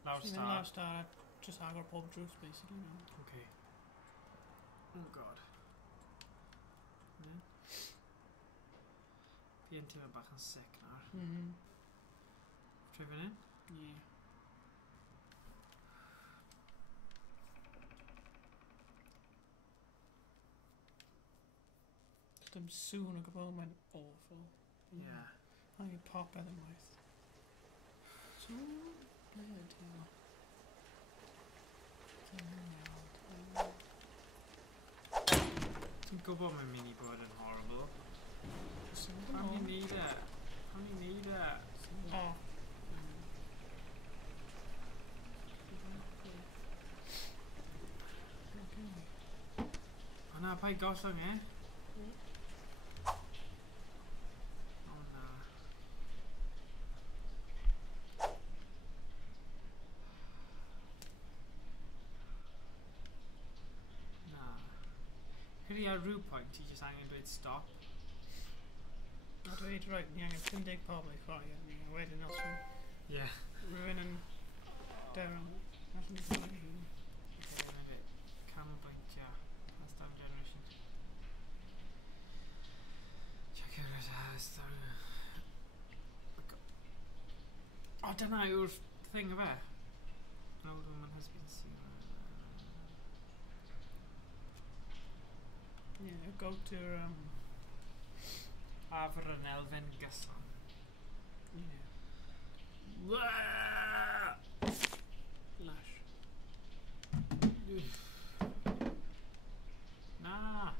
Lawr Lawr star. star a just agor pob drws, basically. Okay. Oh god. Ne? Fi yn teimlo bach yn sick nawr. Trwy fan hyn? Yeah. Dim sŵn o gwbl, mae'n awful. Ie. A i popeth yn waith. Sŵn? Ble ti? Ti'n gwybod mae'n mynd i bod yn horrible. Pam ni'n neud e? Pam ni'n neud e? O. O na, pa i gollwng e? O na. Na. Credu ar rhyw pwynt ti jyst angen dweud stop. A dweud, right, ni angen 50 pobl i chwarae, a wedyn os Ie. rhywun yn deryn, allan ni chwarae hi. Okay, dyna fe. Canolbwyntio. Last time generation. Check out his house. O, dyna yw'r thing o fe. An old woman has been seen. Yeah, go to, Afr yn elfen gyson. yeah, Lash. Na.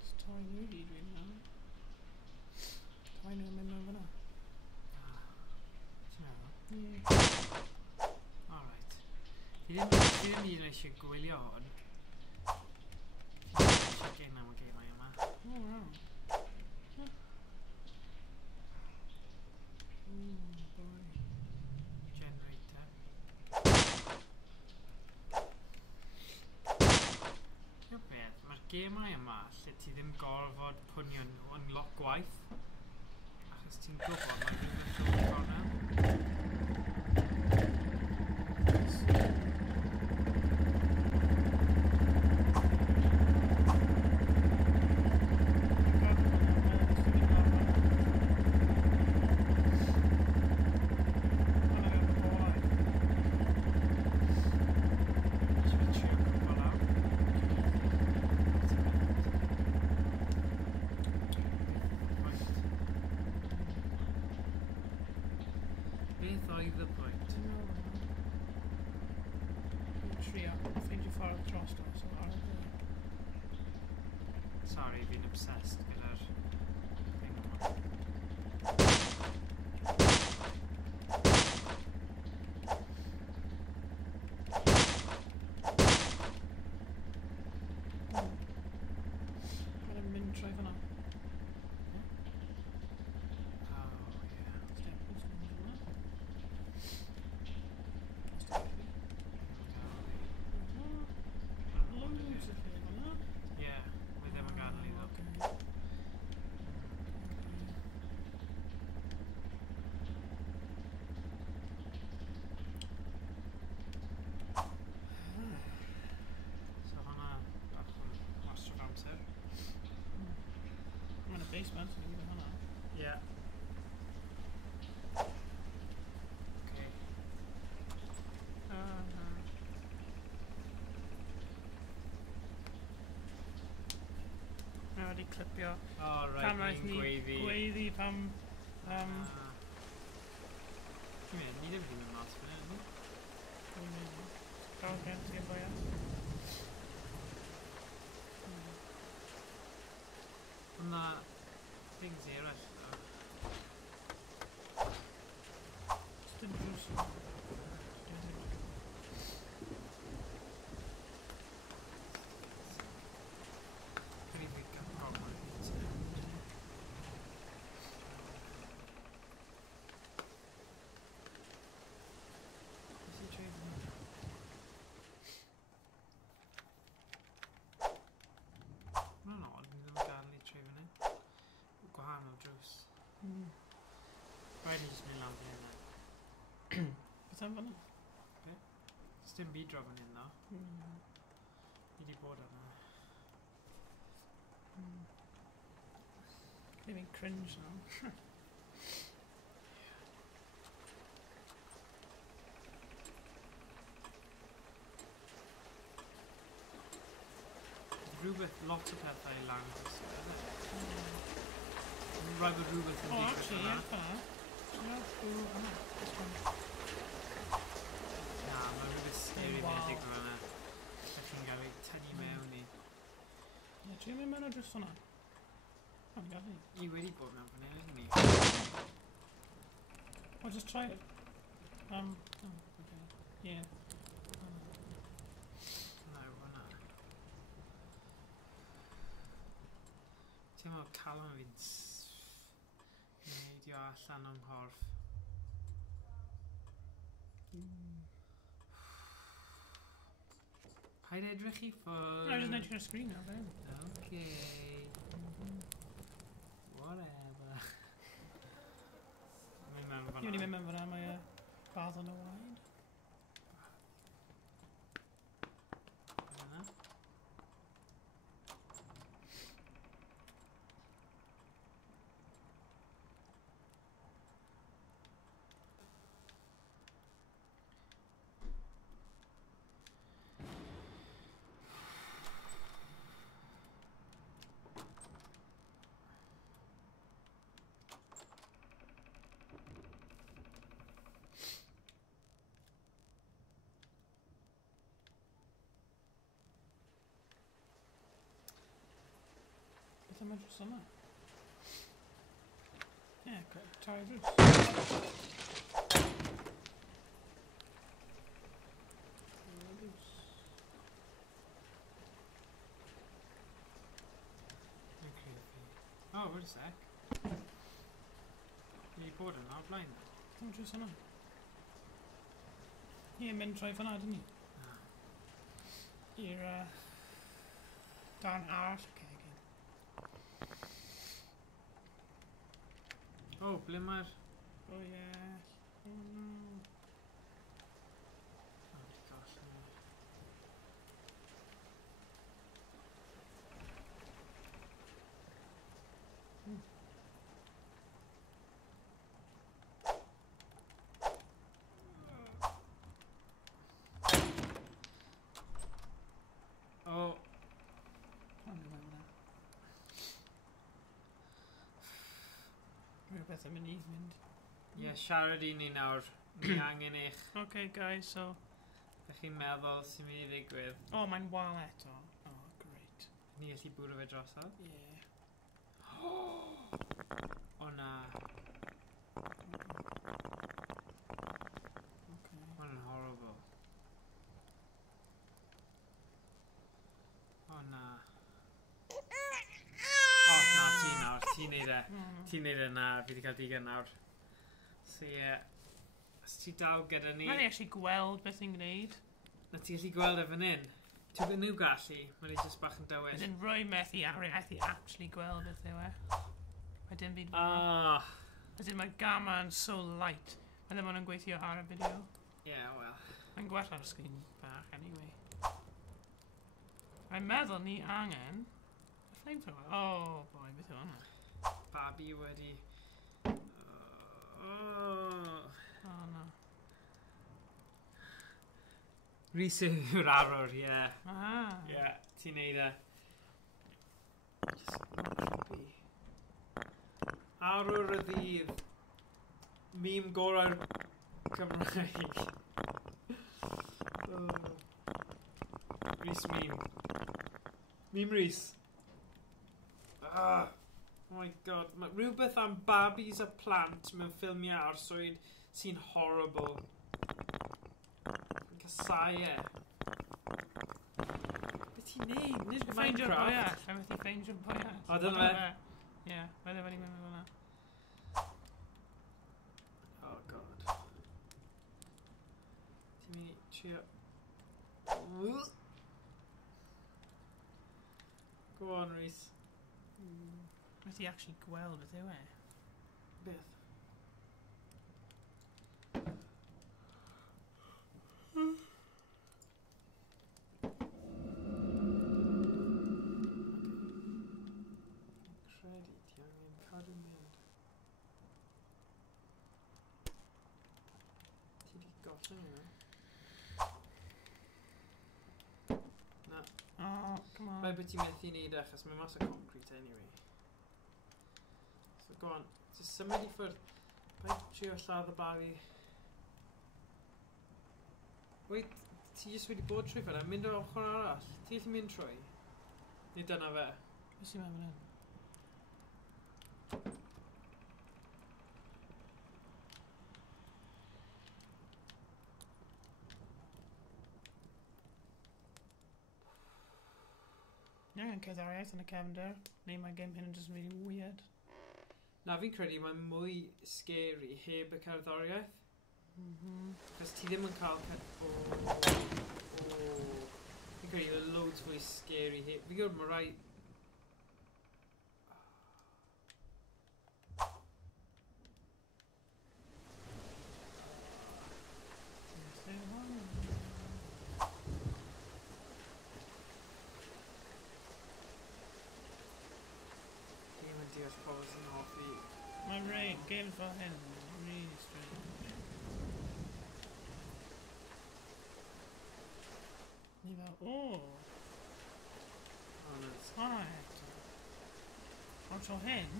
It's torri nhw gyd dwi'n meddwl. Torri nhw'n mynd mewn fyna. Ti'n meddwl? Yeah. Alright. Fi ddim hyd eisiau gwylio hwn. Fi ddim eisiau gen am y gemau yma. Oh, wow. Huh. Boy. Generator. Yw'r beth, mae'r gemau yma lle ti ddim gorfod pwnio nhw yn lot gwaith. Achos ti'n gwybod mae rhywun yn dod o'r cornel. Neither point. No. Dwi'n trio ffeindio ffordd dros o, so ar y Sorry, fi'n obsessed gyda'r thing yma. Mae'n mynd trwy fyna. Oh, yeah. Step wrth mynd fyna. Loads o lle fyna. Yeah, mae ddim yn gadael i ddo. So hwnna bach yn wastro amser. Mae'n y basement, so ni'n hwnna. Yeah. Okay. Mae wedi clipio Oh, right, cameras ni'n ni gweiddi. gweiddi pam... Ni ddim yn mynd mas fan hyn, ni? Gael gen ti efo ia. Hwnna things eraill, though. Dim drws. Can you think of problem? What's he trading? Mae'n odd, ni ddim yn gadael i troi fan hyn. Gwahanol drws. Rhaid ni jyst mynd lan fan hyn, then. Beth am fyna? Does dim byd dro fan hyn, though. Ni wedi bod arno. Fi'n mynd cringe now. Rhywbeth, lot o pethau i lan dros, Rhaid bod rhywbeth yn Oh, digwydd actually, yna. yeah, fyna. Yna, yna. This one. Na, mae rhywbeth scary Wow. yn digwydd yna. Ydych chi'n gael ei tynnu mewn i... Ie, ti'n mynd mewn o drws fyna? O, ni'n gallu. I wedi bod mewn fan hyn, ydyn ni? Oh, just try it. Oh, okay. Yeah. Na, yw hwnna. Ti'n meddwl calon fi'n neidio allan o'n nghorff. Paid edrych i ffwrdd. No, just need your screen now, then. Okay. Whatever. Mae'n mewn fan Dwi'n mynd mewn fyna, mae bath on y waed. Yna. Beth am y drws yma? Ie, tair drws. Okay. Oh, wait a sec. Ni bod yna o'r blaen. Dim drws yna. Ie, mynd trwy fyna, dyn ni? I'r darn arall y cegin. Oh, ble mae'r... O ie. Oh no. Oh, di gosh, no. Oh, Rhywbeth yn mynd i fynd. ie, siarad i ni nawr. Ni angen eich. Okay, guys, so... Ydych chi'n meddwl sy'n mynd i ddigwydd? Oh, mae'n wal eto. Oh, great. Ni gallu bwrw fe drosodd? Yeah. O na. Okay. Mae'n horrible. O na. O na, ti nawr. Ti'n neud e. Ti'n neud e na. Fi wedi cael digon nawr. So ie. Os ti dal gyda ni... Mae'n actually gweld beth i'n gwneud. Na ti gallu gweld e fan hyn? Ti'n gwneud nhw gallu? Mae'n just bach yn dywyll. Wedyn roi methu actually gweld beth yw e. Mae dim byd... Ah. Wedyn mae gamma yn so light. Mae ddim yn gweithio ar y fideo. Yeah, well. Mae'n gwell ar y sgrin bach, anyway. Mae'n meddwl ni angen... y flamethrower. Oh, boy, beth yw hwnna? Babi wedi... Oh, no. Rhys yw'r arwr, ie. Aha. Ie, ti'n neud e. Just not creepy. Arwr y ddydd. Mîm gorau'r Cymraeg. Rhys mîm. Mîm Rhys. Oh my god. Mae rhywbeth am babis a plant mewn ffilmiau arswyd sy'n horrible. Fi'n casau e. Beth ti'n neud? Nid Ffeindio'r boi Minecraft. all. Mae'n methu ffeindio'r boi all. O, dyna fe? Ie, mae ddim wedi mynd fel yna. Oh god. Ti'n mynd i trio... Go on, Rhys. Methu actually gweld beth yw e. Beth? Credu ti angen cadw mynd. Ti di gollwng yna? Na. Oh, come on. Rai bod ti'n methu neud e achos mae mas o concrete anyway. So go on, just symud i ffwrdd. Paid trio lladd y babi. Wait, ti jyst wedi bod trwy fyna, mynd o ochr arall. Ti gallu mynd trwy? Neu dyna fe? Beth sy'n meddwl hyn? Ie, yn cerddoriaeth yn y cefnder. Neu mae game hyn yn just really weird. Na, fi'n credu mae'n mwy scary heb y cerddoriaeth. Cos ti ddim yn cael Fi'n credu mae'n loads mwy scary heb. Fi'n gwybod mae rai... Fi'n mynd diolch pobl sy'n hoffi. Mae games fel hyn really strange. Ni fel, o, Oh, no. chwarae eto. Ond tro hyn...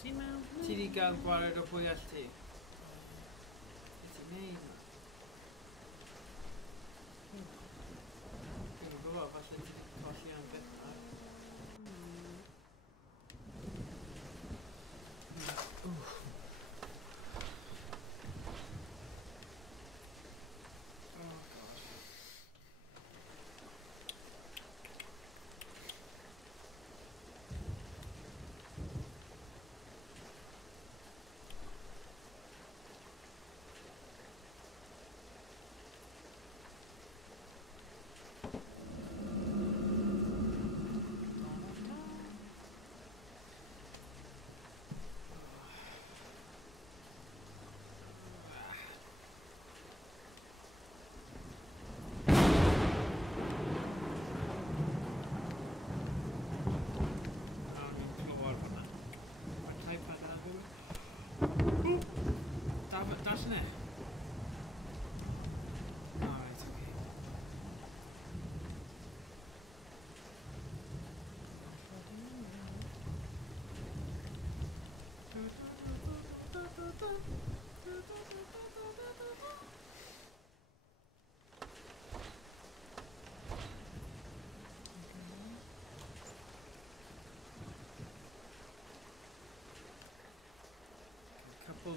Sy'n mewn? Ti di gael gwared o bwyall ti? Beth ti'n neud? Fi'n gwybod, falle ti di colli am bethau. Oh god. Couple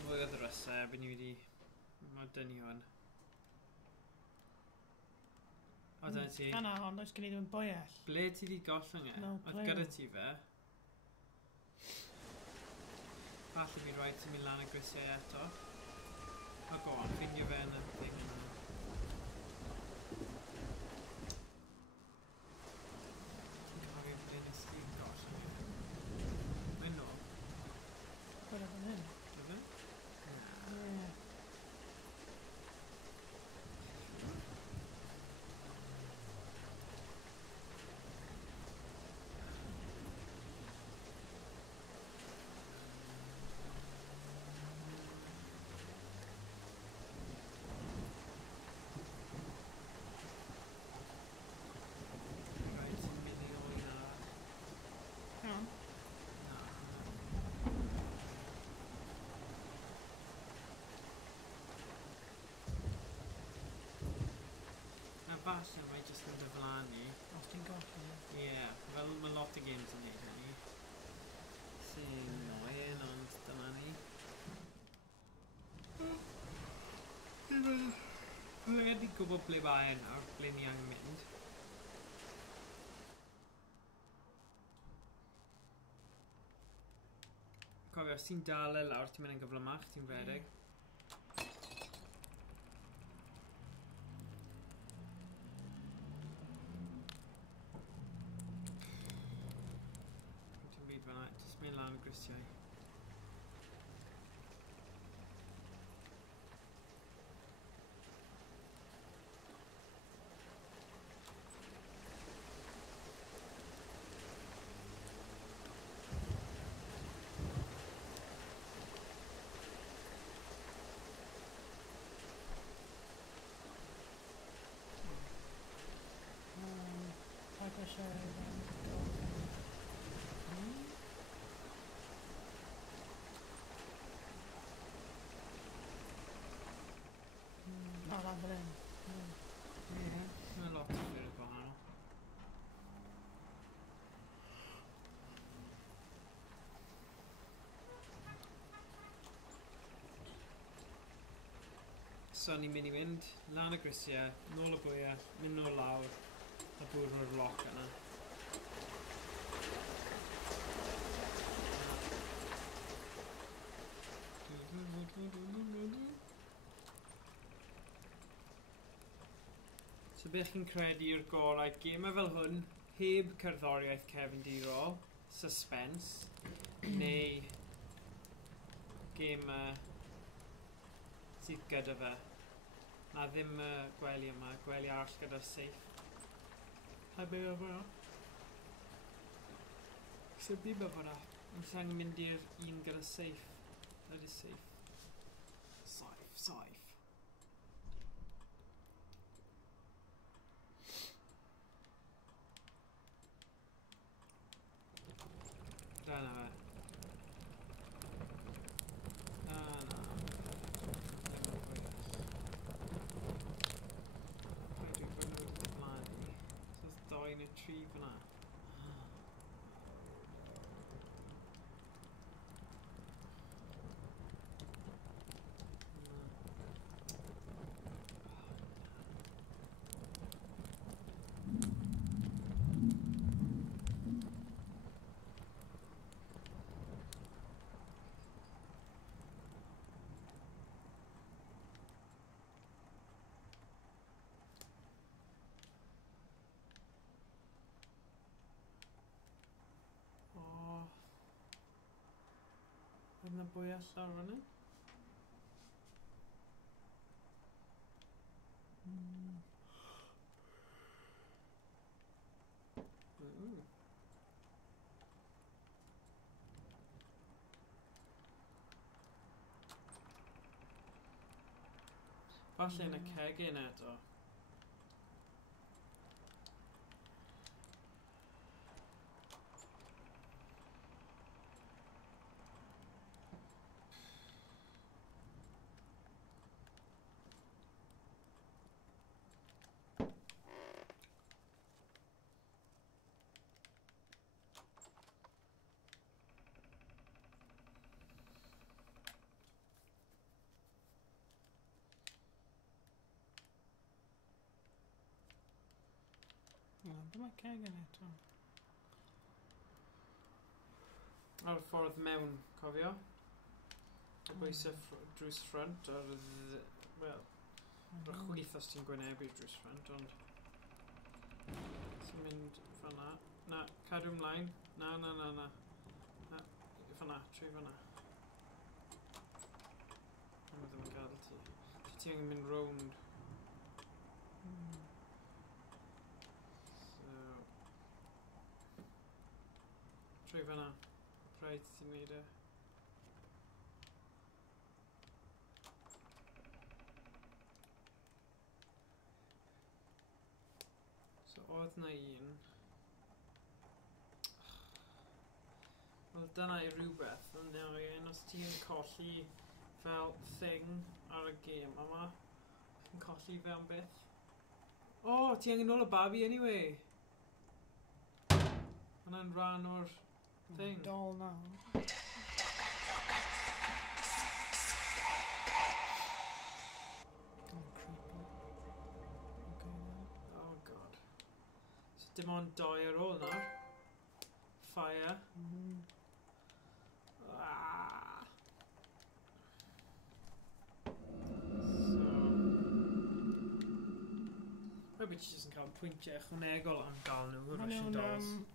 fwy o ddrysau, byd ni wedi dynnu hwn. O, dyna ti. Hana hon, oes gen i ddim boiell. Ble ti wedi gollwng e? No Oedd clue. gyda ti fe? Falle bydd rhaid ti mynd lan y grisiau eto. O, go on, ffindio fe yn y thing yna. Ti'n cofio ble nes ti gollwng e? Mae'n nôl. Gwyd o'n hyn. Ydy fe? Ie. Rhaid ti'n mynd i ôl yna. Iawn. Na. A falle mae jyst yn dyflannu. Os ti'n gollwng. Ie, fel mae lot o games yn neud hynny. Sy'n annoying, ond dyma ni. Ble wedi gwybod ble mae e nawr, ble ni angen mynd. Cofio, os ti'n dal e lawr, ti'n mynd yn gyflymach, ti'n redig. Ti'n byd fan'na, jyst mynd lan y grisiau. Paid o siarad am O, lan fan hyn. Ie, mae lot o ffyrdd gwahanol. So ni'n mynd i fynd lan y grisiau, nôl y bwyau, mynd nôl lawr, a bwrw o'r loc yna. So beth chi'n credu yw'r gorau gemau fel hwn, heb cerddoriaeth cefndirol, suspense, neu gemau sydd gyda fe. Na ddim gwely yma, gwely arall gyda'r safe. A be o fyna? So be o fyna? Yn lle angen mynd i'r un gyda safe. Ydy safe. Saif. Dyna fe. Na. Ddim yn fwyell. Rhaid i fod nhw'n diflannu. So oes 2 neu 3 fyna. Oedd yna bwy allan fan hyn? Falle yn y cegin eto. Dyma ceg yn eto. Ar y ffordd mewn, cofio? Bwys y drws ffrant ar y... Wel, ar y chwith os ti'n gwynebu'r drws ffrant, ond... Ti'n mynd fanna. Na, cadw ymlaen. Na. Fanna, trwy fanna. Mae ddim yn gadael ti. Ti angen mynd rownd. So... Trwy fanna. Rhaid ti'n neud e. So, oedd na un. Wel, dyna i rhywbeth, ond nawr, os ti'n colli fel thing ar y gêm yma, ti'n colli fe am beth. O, ti angen ôl y babi anyway. Hwna'n rhan o'r thing. Dol na. Oh god. So dim ond 2 ar ôl nawr. Fire. Ah. So... Rhaid ti jyst yn cael pwyntiau ychwanegol am gael nhw. Mae nhw'n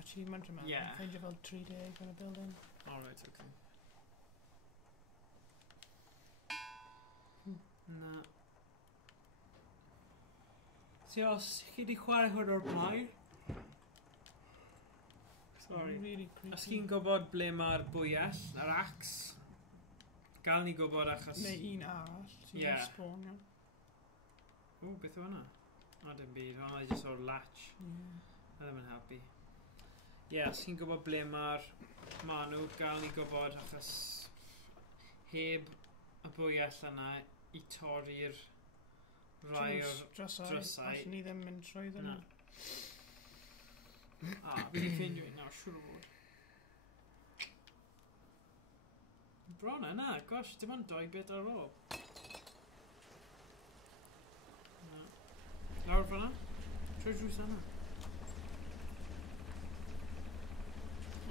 achievement yma. Yeah. Ffeindio fel 3D yn y building. Alright, okay. Na. So os chi wedi chwarae hwn o'r blaen... Sorry. Really creepy. Os chi'n gwybod ble mae'r bwyell, yr axe, gael ni gwybod achos... Neu un arall. Sy'n spawn, iawn. O, beth o hwnna? O, dim byd. Hwnna jyst o'r latch. Na ddim yn helpu. Os chi'n gwybod ble mae'r manw, gael ni gwybod achos heb y bwyell yna i torri'r rai o'r drysau. Allen ni ddim mynd trwy ddyn nhw. Fi wedi ffeindio un nawr, siwr o fod. Bron yna, gosh, dim ond 2 bit ar ôl. Lawr fan'na? Trwy drws yna?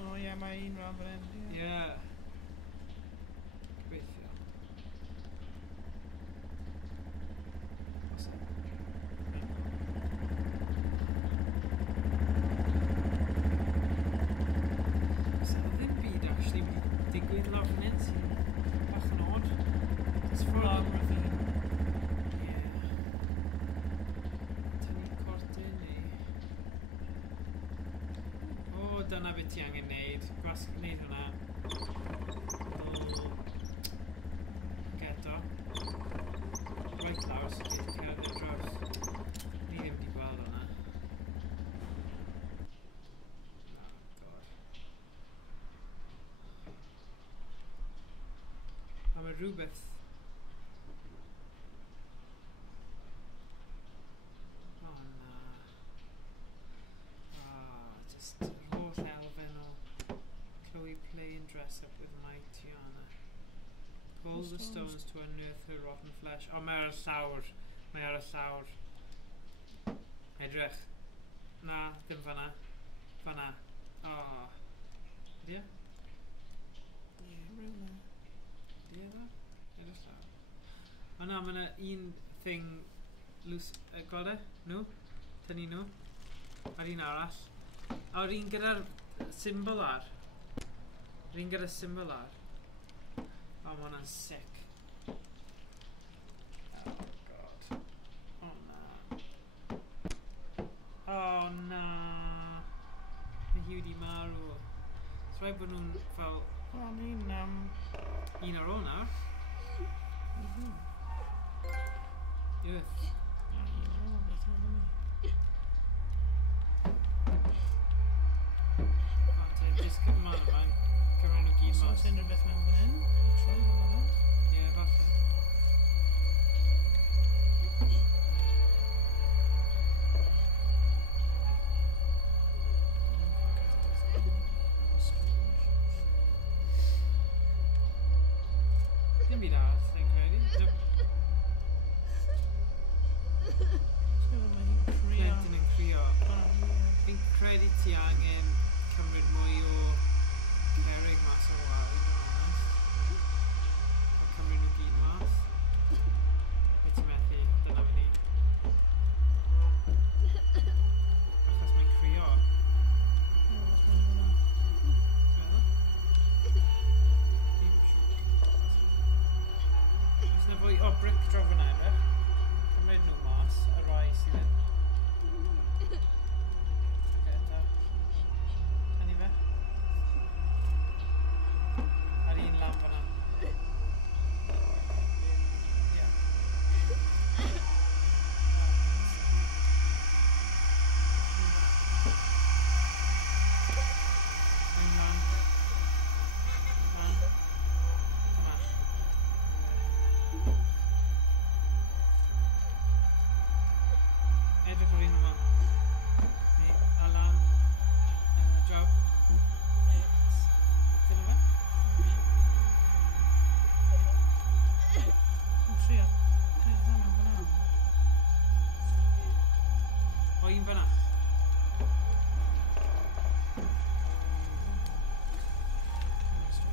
O ie, mae un rhan fan hyn. Ie. Gobeithio. Os e? Ddim byd actually wedi digwydd lawr fan hyn sy'n bach yn odd. It's ffordd o'r thing. Ie. Tynnu cortyn neu... O, dyna beth ti angen neud. Gwneud hwnna. Geto. Right lawr sy'n wedi cerdded draws. Ni ddim wedi gweld hwnna. A mae rhywbeth... O na. Just yr holl elfen o Chloe playing dress up with my Tiana. Pull the stones to unearth her rotten flesh. O, mae ar y llawr. Mae ar y llawr. Edrych. Na, ddim fan'na. Fan'na. O. Ydy e? Ie, rhywle. Ie, dda? Edrych llawr. O na, mae yna un thing loose... Gweld e? Nhw? Tynnu nhw? A'r un arall. A o'r un gyda'r symbol ar. Yr un gyda'r symbol ar. O, mae hwnna'n sick. Oh, god. O, na. O, na. Mae hi wedi marw. So rhaid bod nhw'n fel... O, ni'n... Un ar ôl nawr. Ywth. Ie, un ar ôl, beth o'n hynny. Just come on, man. Come on, keep Os oes unrhyw beth mewn fan hyn, i troi fan hynny. Ie, falle. Dim byd arall, dwi'n credu. Mae hi'n crio. Plentyn yn crio. credu ti angen cymryd mwy o cerig mas o'r wal, i fod yn onest. A cymryd nhw gyd mas. Wyt ti'n methu, dyna fi ni. Achos mae'n crio. Ti'n meddwl? Dim yn siŵr. Oes na fwy... O, bric draw fyna edrych. Cymryd nhw mas, y rai sydd yn... Oce, ta. Tynnu fe. Ar un lamp fyna. Ie. Un lamp. Lamp. Dyma. Edrych o'r un yma. Ni, a lan. Draw. Dyna fe. Yn trio. Rhaid fyna fyna. O, un fyna. Oce.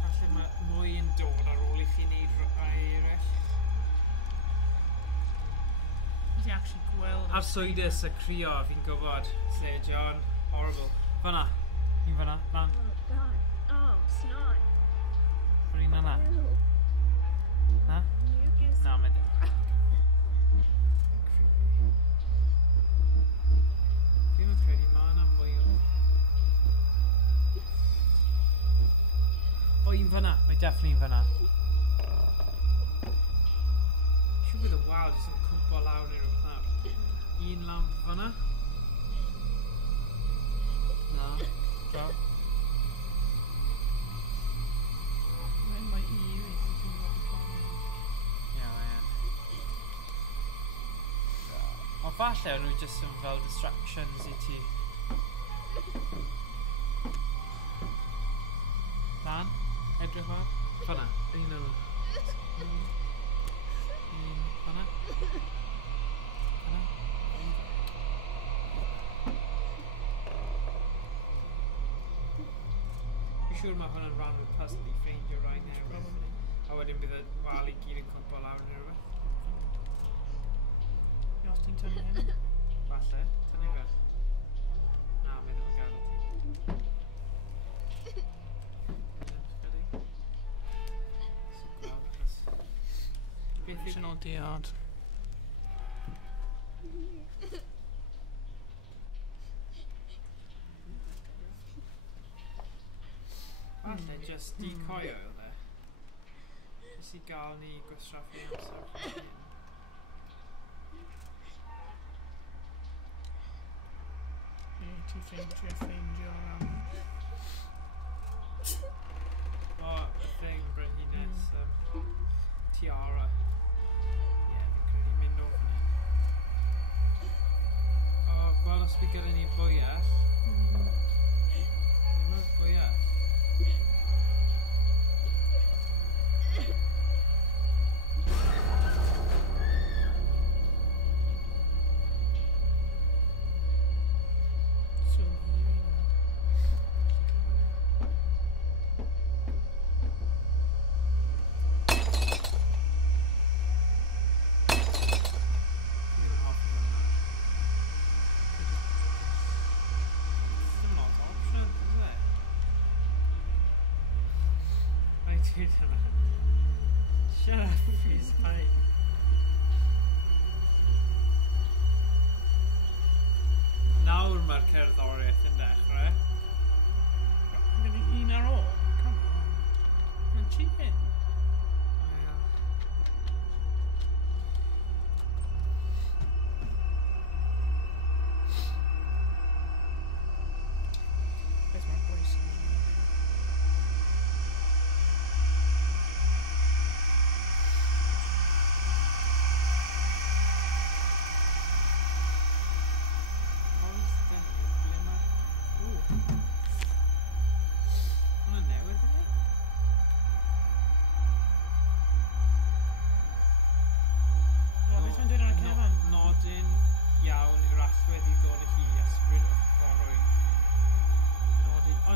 Falle mae mwy yn dod ar ôl i chi wneud rai eraill. Ti actually gweld... Arswydus y crio, fi'n gwybod. Lle, John. Horrible. Fyna. Un fyna. Lan. Oh, God. Oh, snot. Yr un yna. Ew. Na? Mucus. Na, mae dim. Fi'n yn credu ma' yna mwy o... O, un fyna. Mae definitely un fyna. Siw bydd y wal jyst yn cwmpo lawr neu rhywbeth nawr. Un lamp fyna. Na. Draw. Mae i wedi ti'n gweld Ie, mae yn. O, falle o'n nhw jyst yn fel distractions i ti. Lan, edrych o. Fyna, un o'n nhw. Un fyna. Fyna. Fi'n siŵr mae hwn yn rhan o'r puzzle i ffeindio rai newydd. Probably. A wedyn bydd y wal i gyd yn cwmpo lawr neu rhywbeth. Os ti'n tynnu hyn. Falle, tynnu fe. Na, mae ddim yn gadael ti. Beth yw... Original diod. Falle, just decoy oedd e. Jyst i gael ni gwastraffu amser. Ti'n ffeindio O, y thing brenhines, tiara. Ie, fi'n credu mynd o fan hyn. O, gweld os fi gyda ni bwyell. Ddim yn bwyell. Soon hearing. Fi'n hoffi hwnna. Dim lot o options, is it? Right, dude, hwnna. Shut up, he's fine. Nawr mae'r cerddoriaeth yn dechrau. Gyda un ar ôl. Come on. Mae'n cheating. Wel, Beth mae'r boes yn gwneud? constant, ble mae'r... Hwna newydd ydi?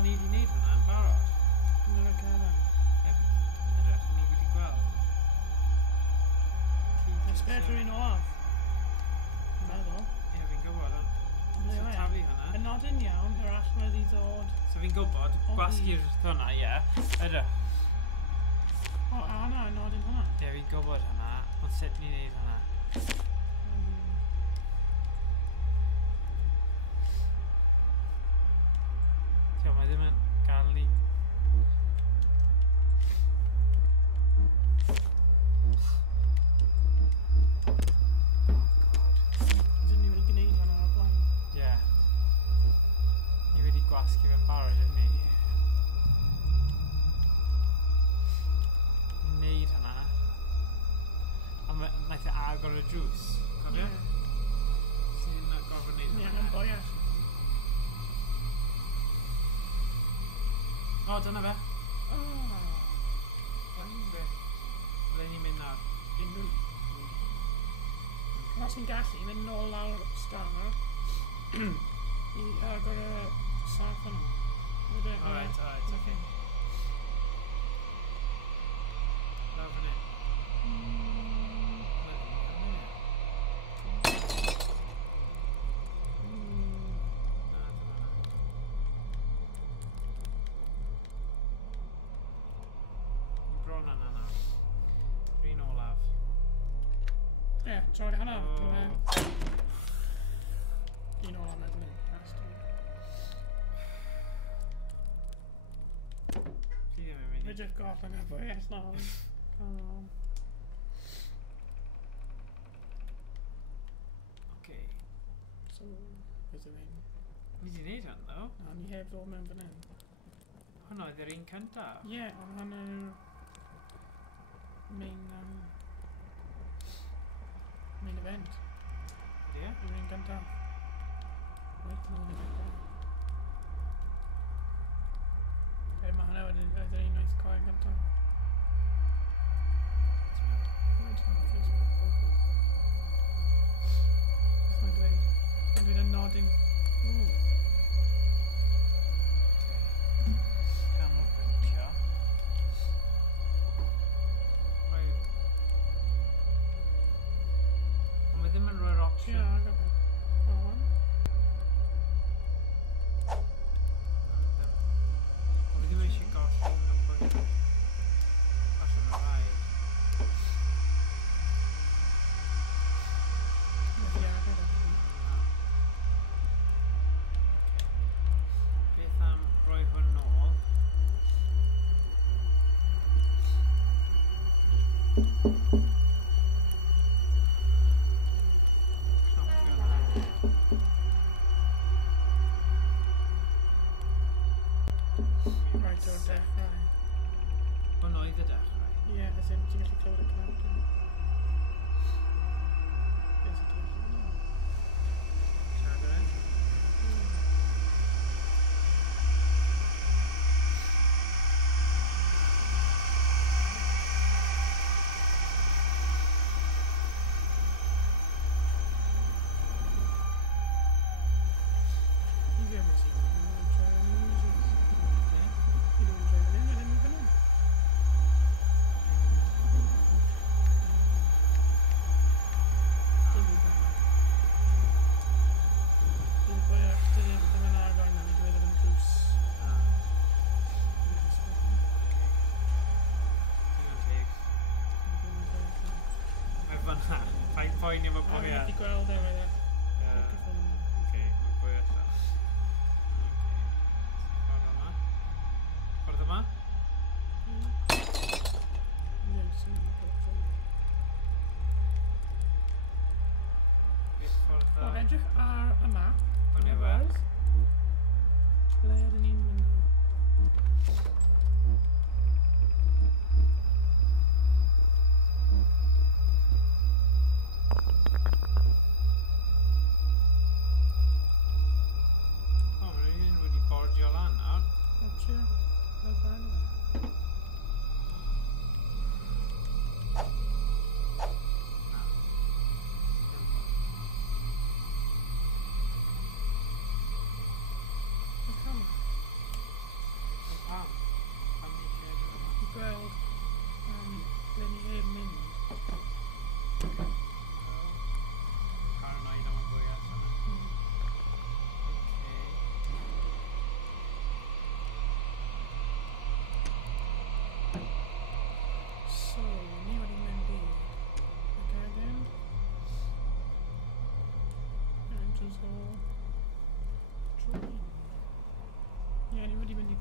ni wedi wneud hwnna yn barod. Yn yr agalen. Edrych, ni wedi gweld. Ys beth rwy'n olaf? Yn meddwl. Ie, fi'n gwybod, ond... Ble So yw e? tafu hwnna. Yn nodyn iawn, yr allwedd i ddod. So fi'n gwybod, O, gwasgu'r hwnna, ie. Edrych. O, a na, yn nodyn hwnna. Ie, fi'n gwybod hwnna, ond sut ni'n neud hwnna? Tio, mae ddim yn gael ni... Ydyn ni wedi gwneud hwnna o'r blaen. Ie. Ni wedi gwasgu fe'n barod, ydyn ni? Ni'n neud hwnna. A naeth e agor y drws. Cofio? Sy'n gorfod neud Ie, hwnna. yn boiach. O, dyna fe. O, Ble ni'n mynd nawr? unrhyw. Os ni'n gallu, mynd nôl lawr star i agor y saff yna. Alright, okay. Lawr fan hyn. Bron yna nawr. Rhin olaf. Ie, troed hwnna. O. Un ola meddwl i. Fi ddim yn mynd Fe i... jyst goll yn y boiach nawr. Okay. So, beth yw ein? Ni wedi neud hwn, ddo. A ni heb ddod mewn fan hyn. Hwna oedd yr un cyntaf. Ie, ond hwnna yw'r main, main event. Ie? Yw'r un gyntaf. Wait, no, ddim yn gyntaf. Mae hwnna wedyn, oedd yr un oedd coen gyntaf. Wait, no, Facebook profile. Beth mae'n dweud? Mae'n dweud yn nodding. Ooh. Canolbwyntio. Right. Ond mae ddim yn rhoi'r Ie, opsiwn. agor fe. On. Ond fi ddim eisiau gollwng y pwynt. Allan o rhaid. Methu agor fe. Beth am rhoi hwn nôl? Cnopio na. Right o'r dechrau. Hwn oedd y dechrau. Ie, as in, ti'n gallu clywed y countdown. Beth ydw i? Siarad yn? Ti'n gwybod sy'n gwybod yn troi yn music. Ti'n gwybod yn troi yn un, wedyn ni fan hyn. Dim i fan. Dim boiach, dim yn agor na, ni dweud yn drws. Dim yn sgwrs. Digon teg. Dim yn boiach na. Mae fan'na. Pa'n poeni am y A fi bwriad. methu gweld e, wedyn. Ie. Microphone yma. Oce, mae bwy allan. Ffordd yma. Ffordd yma? Ie, sy'n gwybod. Beth ffordd O, da? edrych ar y map. Hwn yw e. Ble ydyn ni'n mynd nawr?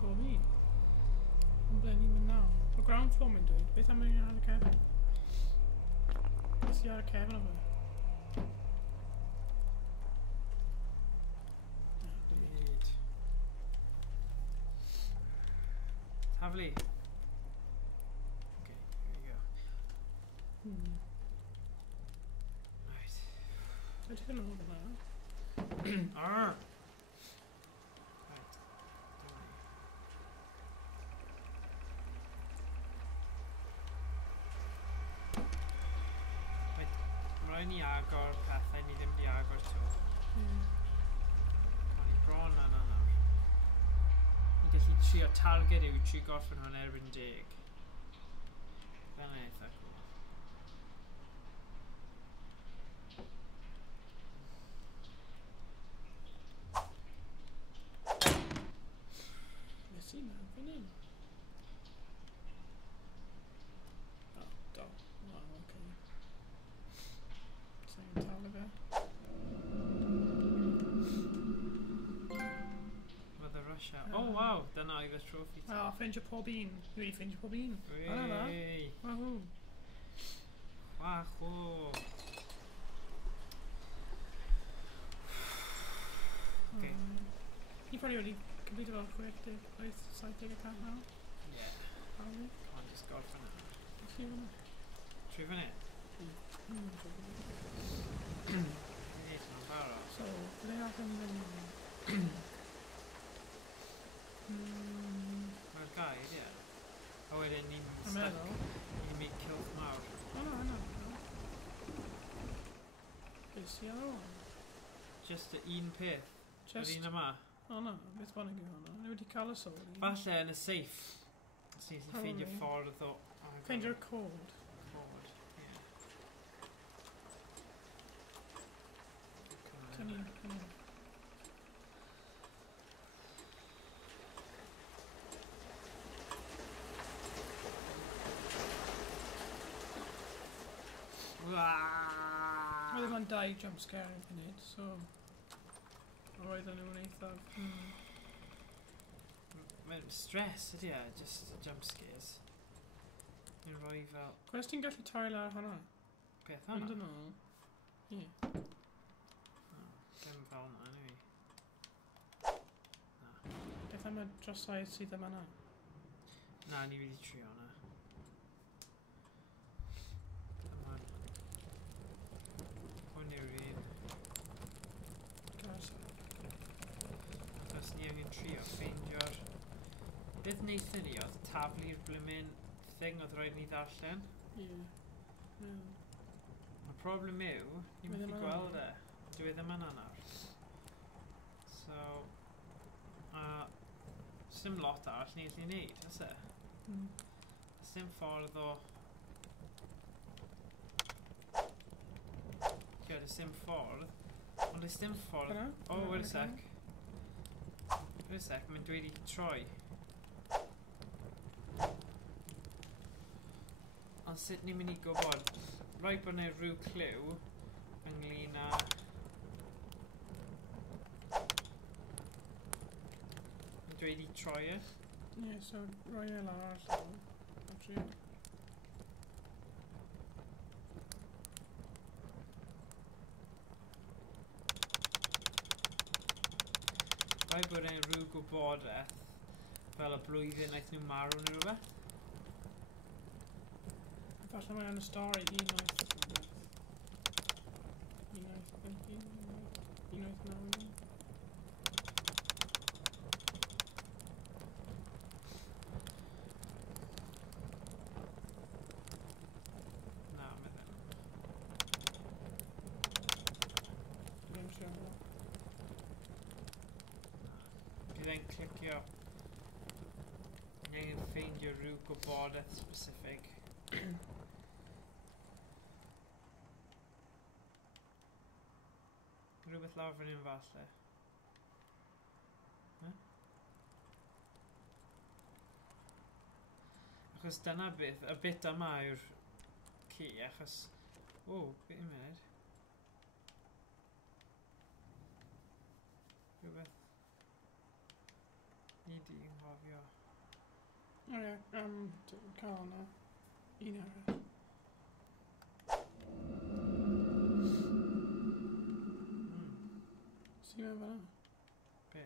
pob un. Yn ble ni'n mynd nawr. O ground floor mae'n dweud. Beth am yn ar y cefn? Beth sy'n ar y cefn o fe? Byd. Taflu. Okay, here we go. Right. I don't know that. Arr! Right. Mae'n rhaid ni agor pethau ni ddim di agor to. Cael ni bron yna nawr. Ni'n gallu trio target yw tri gorffen hwn erbyn 10. Dyna eitha cool. Beth sy'n nawr fan hyn? O, do. Wow, okay. Sa'n tal o fe? With the rush out. Oh wow, dyna oedd y trophy. O, ffeindio pob un. Dwi wedi ffeindio pob un. Dyna dda. Wey! Wahoo. Wacho! Okay. Ni probably wedi completed fel 60, 70 cant nawr. Yeah. Probably. Come on, just go for now. Let's see one. Trwy fyny? Nid, mae'n barod. So, ble happened then? Mae'r gair, ie. A wedyn ni'n I'm stuck. meddwl. Ni'n mynd cilch mawr. Oh no, no. Beth sy'n ar ôl? Just y un peth. Yr Just... un yma. Oh no, beth bynnag yw hwnna. Ni wedi cael y sori. Falle yn y safe. Os ni'n gallu ffeindio Probably. ffordd o... Ffeindio'r cod. Cod, ie. Tynnu. Roedd yma'n dau jump scare yn funud, so... Roedd nhw'n eithaf. Mae'n stress ydy e, just jump scares. Ni'n rhoi fel... Gwrs ti'n gallu torri lawr hwnna? Peth Ond hwnna? yn ôl. Ie. Ddim fel yna, anyway. Beth am y drosau sydd yma na? Na, ni wedi trio hwnna. Hwn yw'r un. Gars. Achos ni angen trio ffeindio'r... Beth wnaethon ni oedd taflu'r blymyn thing oedd rhaid ni ddarllen? Ie. Y problem yw, ni'n Dwi mynd i ddim yn gweld nawr. e. Dwi ddim yn nawr. So... Sim lot arall ni'n gallu neud, oes e? Sim ffordd o... Gwyd, sim ffordd. Ond ys dim ffordd... Hwnna? O, wait a sec. Wait a sec, mae'n dweud i troi. Ond sut ni'n mynd i gwybod? Rhaid bod yna rhyw cliw ynglyn â... Mae'n dweud i troi e. Ie, so roi e lawr allan. A trio. Rhaid bod yna rhyw gwybodaeth fel y blwyddyn aeth nhw marw neu rhywbeth. Falle mae yn y stori unwaith. Unwaith 9. Na, mae ddim. Dwi'n siŵr. Bydd e'n clicio. Ni angen ffeindio rhyw gwybodaeth specific. Rhywbeth lawr fan hyn falle. Achos dyna beth, y bit yma yw'r key, achos... O, beth i'n mynd? Rhywbeth... Ni Di'n hofio. O ie, dwi'n cael hwnna. Un arall. Sy'n mynd fan'na? Be?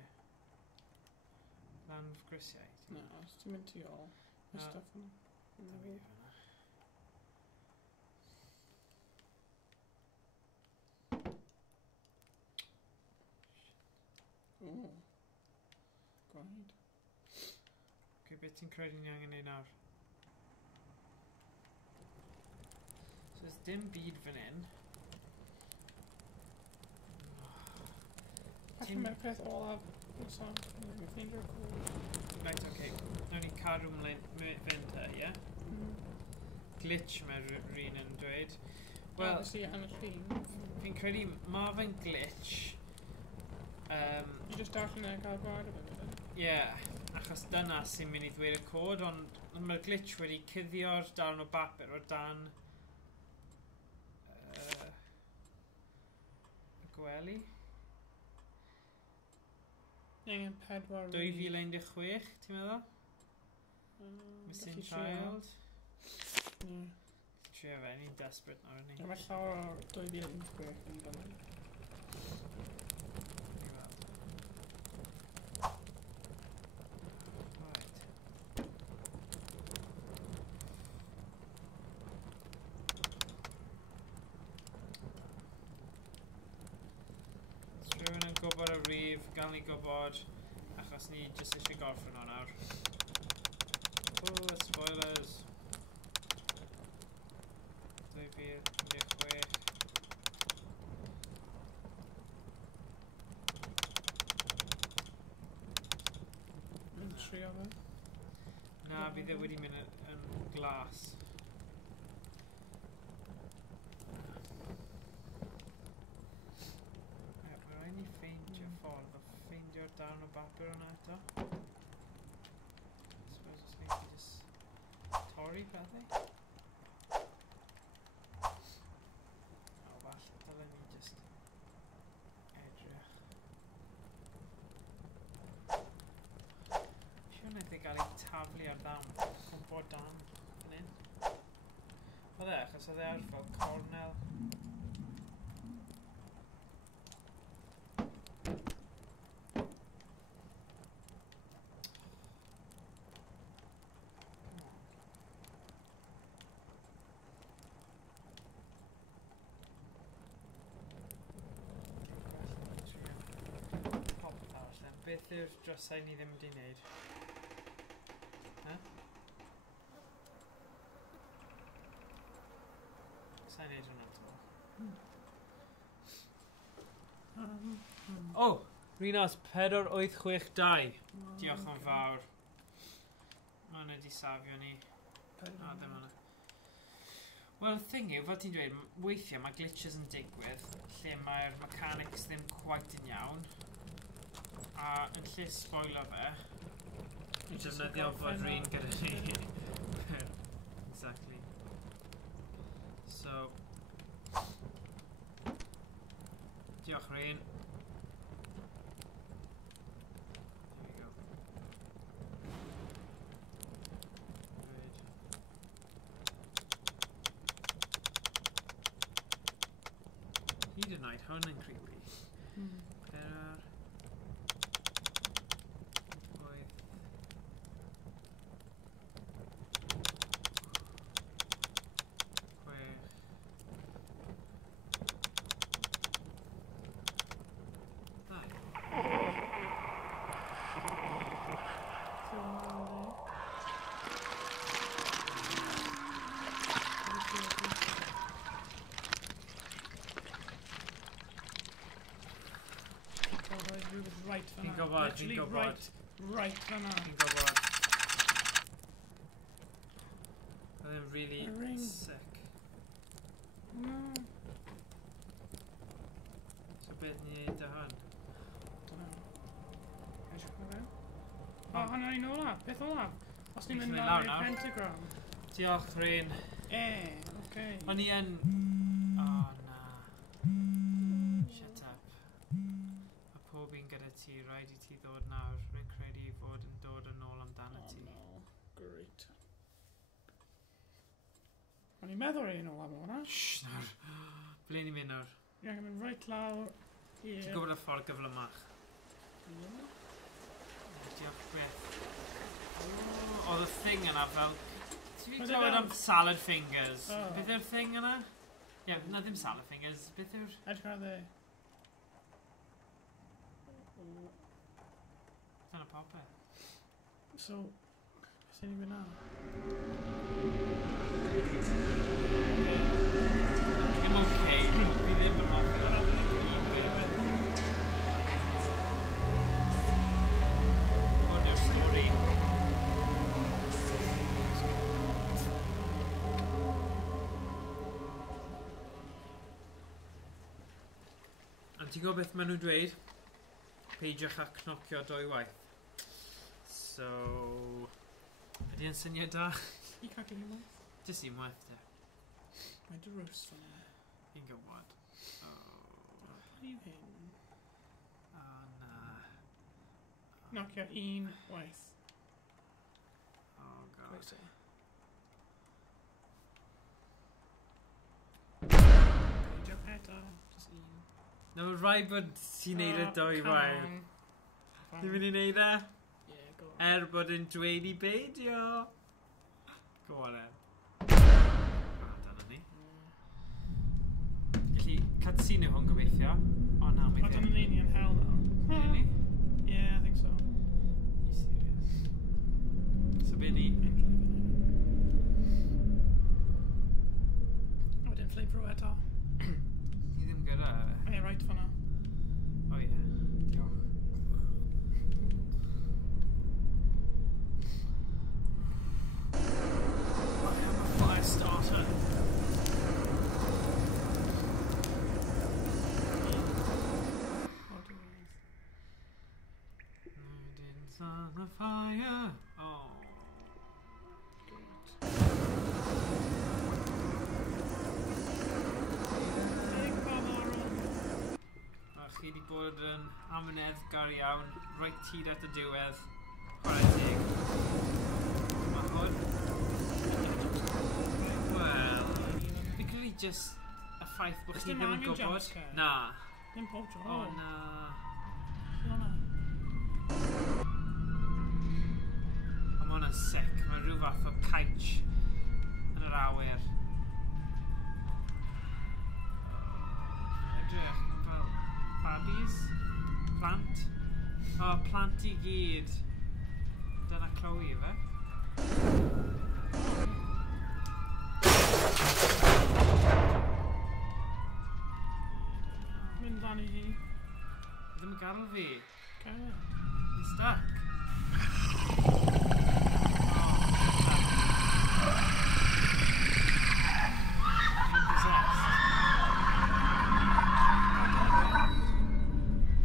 Lan fy grisiau? Na, os ti'n mynd tu ôl. Y Na. stuff yna. Da fi fan'na. O. Gwaed. Okay, beth ti'n credu ni angen neud nawr? So there's dim byd fan hyn. Allan mae'r peth olaf. So, dwi'n ffeindio'r cwrdd. Right, okay. Nawn ni cadw fynd te, ie? Glitch mae'r rhywun yn dweud. Wel, Obviously, yn y llun. fi'n credu ma fe'n glitch. You just darllen e gael gwad o fe. Yeah, achos dyna sy'n mynd i ddweud y cod, ond mae'r glitch wedi cuddio'r darn o bapur o dan y gwely. Angen 4 2016, ti'n meddwl? Missing child. Ie. Trio fe, ni'n desperate nawr, ni. Mae llawer o 2016 yn fan'na. Right. Os rhywun yn gwybod y rhif, gael ni gwybod, achos ni jyst eisiau gorffen o nawr. Oh, spoilers. 2016. Yn trio fe. Na, bydd e wedi mynd yn glas. Mae rhaid ni ffeindio ffordd o ffeindio'r darn o bapur yna eto. I suppose os ni jyst torri pethau. O, falle dylen ni jyst edrych. Siwr wnaeth ei gael ei taflu ar ddam. Cwmpo dan yn un. Oedd e, achos oedd e ar fel cornel. Beth yw'r drysau ni ddim wedi wneud? Sa'n neud hwnna to? O! Rinas 4862. Diolch yn fawr. Ma' hwnna di safio ni. A ddim hwnna. Wel, y thing yw, fel ti'n dweud, weithiau mae glitches yn digwydd lle mae'r mechanics ddim quite yn iawn. A yn lle spoiler fe, i defnyddio fod rhywun gyda ni. Exactly. So, diolch rhywun. There we go. Good. Hyd yn oed, hwn yn creepy. Pedwar. Right fan'na. Fi'n gwybod, Literally right fan'na. Fi'n gwybod. Oedd e'n really sick. No. So beth ni'n neud â hwn? Dunno. Eisiau cofio? O, hwnna ni'n olaf. Beth olaf? Os ni'n mynd Ni'n lawr lawr i'r nawr. pentagram. Diolch rhywun. Okay. O'n i yn... O na. Shut up. Mae pob un gyda ti, rhaid I ti ddod nawr. Rwy'n credu I fod yn dod yn ôl amdano Oh ti. no, great. O'n i'n meddwl un o am hwnna. Shh, nawr. Ble ni'n mynd nawr? Ie, yn mynd reit lawr. Ti'n gwybod y ffordd gyflymach? Ie. Diolch beth. Oedd y thing yna fel... Ti'n Oedd e clywed fel- am salad fingers? O. Beth yw'r thing yna? Ie, na ddim salad fingers. Beth yw'r... Edrych ar dde. Dyna popeth. So, sy'n ni'n mynd am? Ddim oce. Fi ddim yn hoffi. Hwn yw'r stori. Ond ti'n gwybod beth maen nhw'n dweud? Peidiwch â cnocio dwy waith. So... Ydy yn syniad da? I cael gen i mwy. Jyst unwaith de. Mae dy roast fan yna. Fi'n gwybod. Yw hyn? O na. Knocio un waith. Oh god. Croeso. Peidio eto. Just un. No, rhaid bod ti'n neud y dwy come waith. on. Ti'n mynd I neud e? Yeah, go on. Bod yn dweud I beidio. Go on then. Dyna ni. Felly, cutscene yw hwn gobeithio. O na, mi I don't ddim. need in hell now. Really? Yeah, I think so. You serious? So be ni? A wedyn flavor eto. Ni ddim gyda fe. Ie, right fan'na. O ie. Diolch. I am a fire starter. What do we... Nerdins on the fire. Oh. Great. Big Balmoral. A chi wedi bod yn amyneddgar iawn, reit hyd at y diwedd. Chwarae teg. Mae hwn. Wel, fi'n credu just y ffaith bod Oes chi dim ddim yn angen gwybod. jumpscare? Na. Ddim pob tro. O na. Sy'n hwnna? Ond mae hwnna'n sick. Mae rhyw fath o caich yn yr awyr. Edrych fel babis. Plant. O, plant I gyd. Dyna Chloe fe. Mynd fan I hi. Ddim yn gadael fi. Cael e. Yn stuck. Fi'n possessed.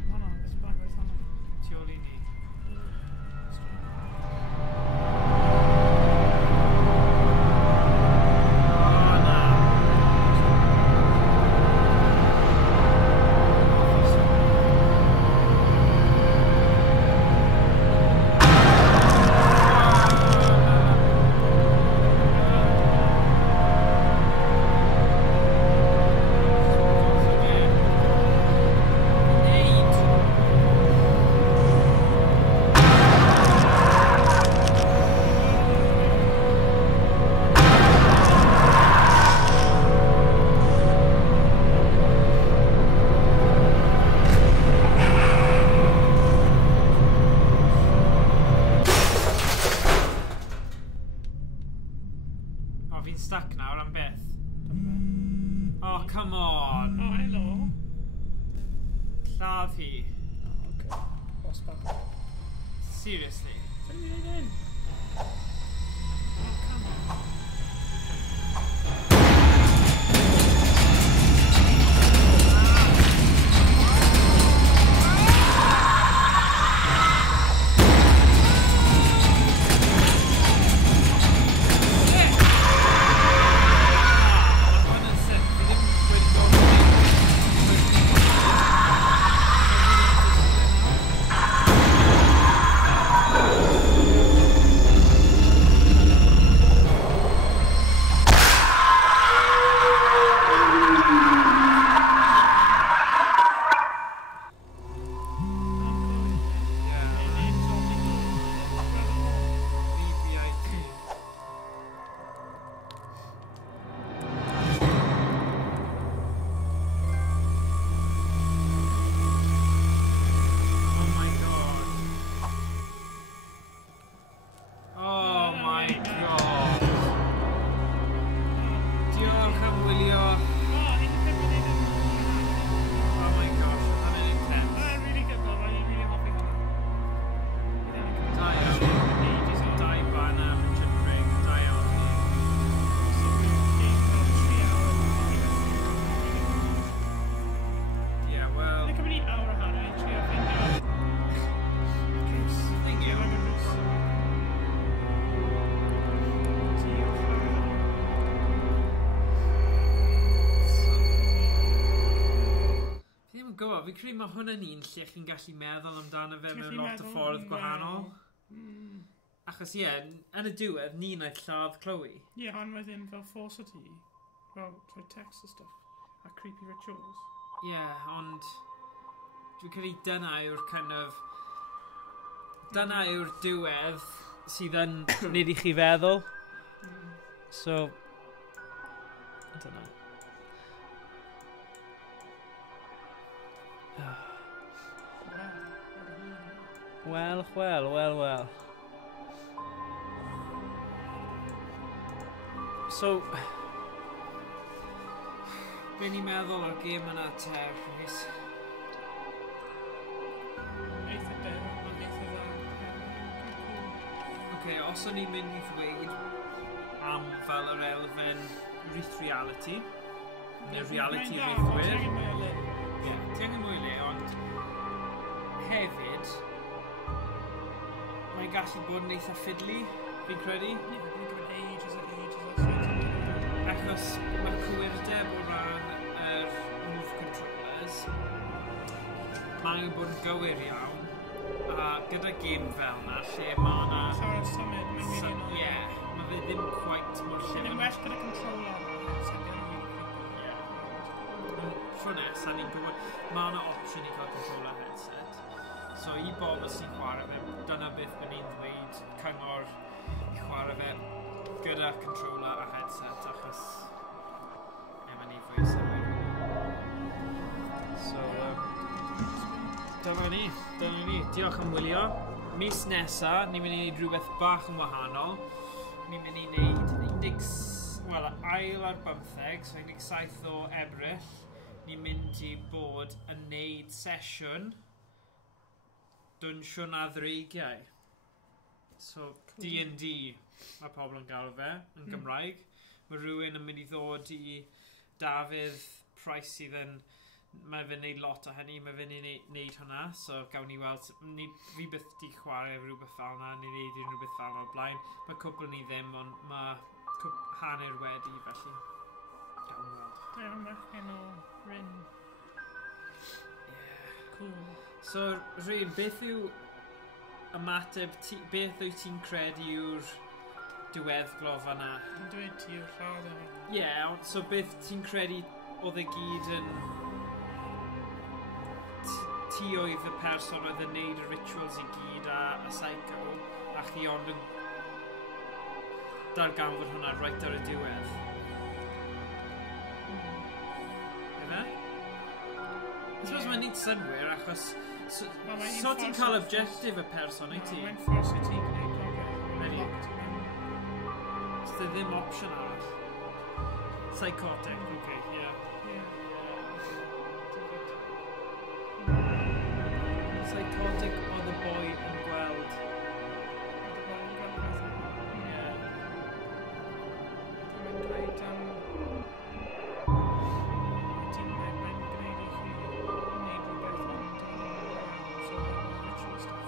Hwnna, beth bynnag oedd hwnna. Tu ôl I ni. O na. O, fi'n stuck nawr am beth. Oh, come on. Oh, hello. Lladd hi. Oh, okay. What's back? Seriously. Sut ni'n mynd hyn? Oh, come on. Hwn yn sick. Fi ddim wedi gofyn i. fi'n credu mae hwnna'n un lle chi'n gallu meddwl amdano fe Ti'n mewn gallu lot o meddwl, ffordd ie. gwahanol. Mm. Achos ie, yn y diwedd, ni wnaeth lladd Chloe. Ie, ond wedyn fel falsity, fel trwy text a stuff, a creepy rituals. Ie, ond dwi'n credu dyna yw'r kind of... Dyna yw'r diwedd sydd yn nid i chi feddwl. Mm. So... I don't know. Wel. So... Be ni'n meddwl o'r gêm yna te, Chris? Eitha dew, ond eitha dda. Okay, os o'n i'n mynd i ddweud am fel yr elfen wreath reality, neu reality wreathwyr, ti angen mwy le, ond hefyd, mae'n gallu bod yn eitha ffidlu, fi'n credu. Achos mae'r cywirdeb o ran yr move controllers, mae angen bod yn gywir iawn, a gyda gêm fel yna, lle mae yna... Sorry, symud, mae'n mynd i'n ôl. Ie, mae fe ddim quite mor lle. Mae'n well gyda controller, sa'n gen i Tro nesa, ni'n gwybod, mae yna opsiwn i cael controller headset. So i bobl sy'n chwarae fe, dyna beth mae ni'n dweud cyngor i chwarae fe gyda controller a headset, achos mae ni fwy symud. So, dyna ni. Diolch am wylio. Mis nesa, ni'n mynd i wneud rhywbeth bach yn wahanol. Ni'n mynd i wneud ail ar 15, so 17 o Ebrill. Ni'n mynd i bod yn wneud sesiwn dwnsio na ddreigiau. So, D&D, mae pobl yn galw fe, yn Gymraeg. Mae rhywun yn mynd i ddod i Dafydd Price sydd yn... Mae fe'n neud lot o hynny, mae fe'n neud hwnna, so gawn ni weld... Fi byth di chwarae rhywbeth fel yna, ni'n neud rhywbeth fel yna o blaen. Mae cwbl ni ddim, ond mae hanner wedi, felly. Gawn ni weld. Dwi'n machgen o Ryn. Cool. So, Rhyn, beth yw ymateb, beth wyt ti'n credu yw'r diweddglo fan'na? Dwi'n dweud ti yw'r lladd e. Ie, so beth ti'n credu oedd e gyd yn... Ti oedd y person oedd yn neud y rituals i gyd a psycho, a chi ond yn darganfod hwnna right ar y diwedd. Efe? I suppose mae'n neud synwyr, achos... So ti'n cael objective y person, ei ti? Mae'n ffos i ti gwneud problem. Ydy. So there ddim option arall. Psychotic, okay, yeah. Psychotic oedd y boi yn gweld. Yeah. Dwi'n dweud ti'n gwneud i chi wneud rhywbeth ond so ritual stuff.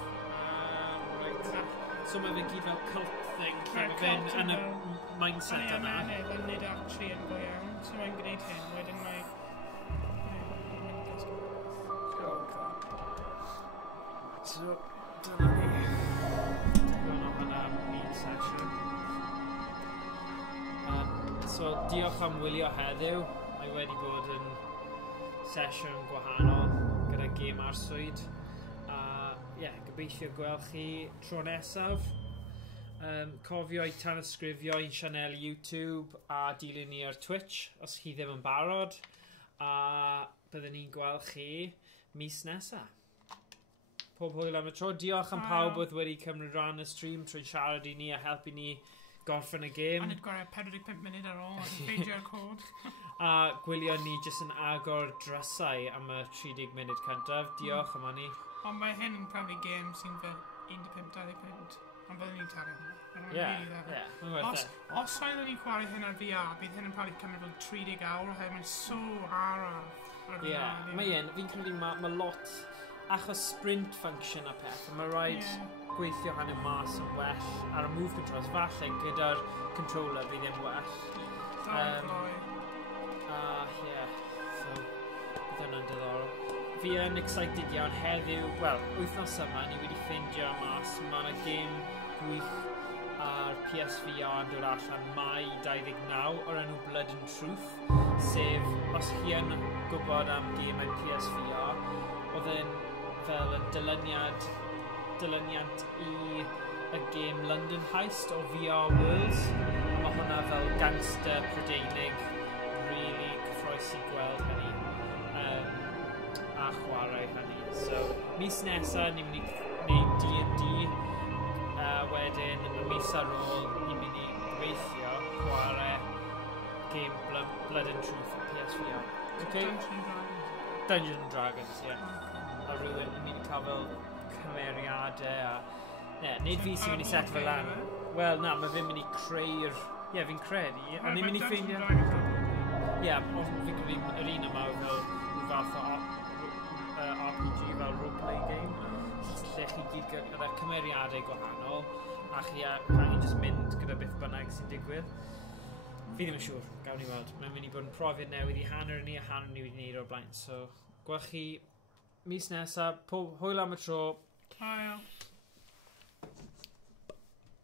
Right. So mae fe gyd fel cult thing, lle mae fe'n yn y mindset yna. Mae'n nid actually yn go iawn, so mae'n gwneud hyn, wedyn mae... So, dyna ni. Dwi'n o'n hwnna un sesiwn. So, diolch am wylio heddiw. Mae wedi bod yn sesiwn gwahanol gyda gêm arswyd. Gobeithio gweld chi tro nesaf. Cofio i tanysgrifio i'n sianel YouTube a dilyn ni ar Twitch os chi ddim yn barod. A byddwn ni'n gweld chi mis nesaf. Pob hwyl am y tro. Diolch am pawb oedd wedi cymryd rhan y stream trwy'n siarad i ni a helpu ni gorffen y gêm. A nid gwario 45 munud ar ôl, a ffeidio'r cod. A gwylio ni jyst yn agor drysau am y 30 munud cyntaf. Diolch am hynny. Ond mae hyn yn probably game sy'n fel 15-20 punt. Ond byddwn ni'n talu hwnna. Os oeddwn ni'n chwarae hyn ar VR, bydd hyn yn probably cymryd fel 30 awr, oherwydd mae'n so araf. Fi'n credu mae lot... Achos sprint function a peth, mae rhaid gweithio hanner mas yn well ar y move controls, falle gyda'r controller bydd ddim well. So, bydd hwnna'n diddorol. fi yn excited iawn heddiw, wel, wythnos yma ni wedi ffeindio mas, mae yna gêm gwych ar PSVR yn dod allan Mai 29 o'r enw Blood and Truth, sef, os chi yn gwybod am gêm yn PSVR, oedd yn fel yn dilyniant i y gêm London Heist o VR Worlds, a mae hwnna fel gangster Prydeinig, really cyffroes i gweld hynny. A chwarae hynny. So, mis nesaf ni'n mynd i wneud D&D, wedyn y mis ar ôl ni'n mynd i gweithio chwarae game Blood and Truth o PSVR. Okay? Dungeons and Dragons, ie. A rhywun yn mynd i cael fel cymeriadau a... Ie, nid fi sy'n mynd i set fel lan. Wel, na, mae fi'n mynd i creu'r... Ie, fi'n credu. A ni'n mynd i ffeindio... Ie, ond fi'n credu yr un yma fel fath o RPG fel roleplay game, lle chi gyd gyda cymeriadau gwahanol, a chi angen just mynd gyda beth bynnag sy'n digwydd. Fi ddim yn siŵr, gawn ni weld. Mae'n mynd i bod yn profiad newydd i hanner ni a hanner ni wedi gwneud o'r blaen. So, gweld chi mis nesaf, hwyl am y tro. Hwyl.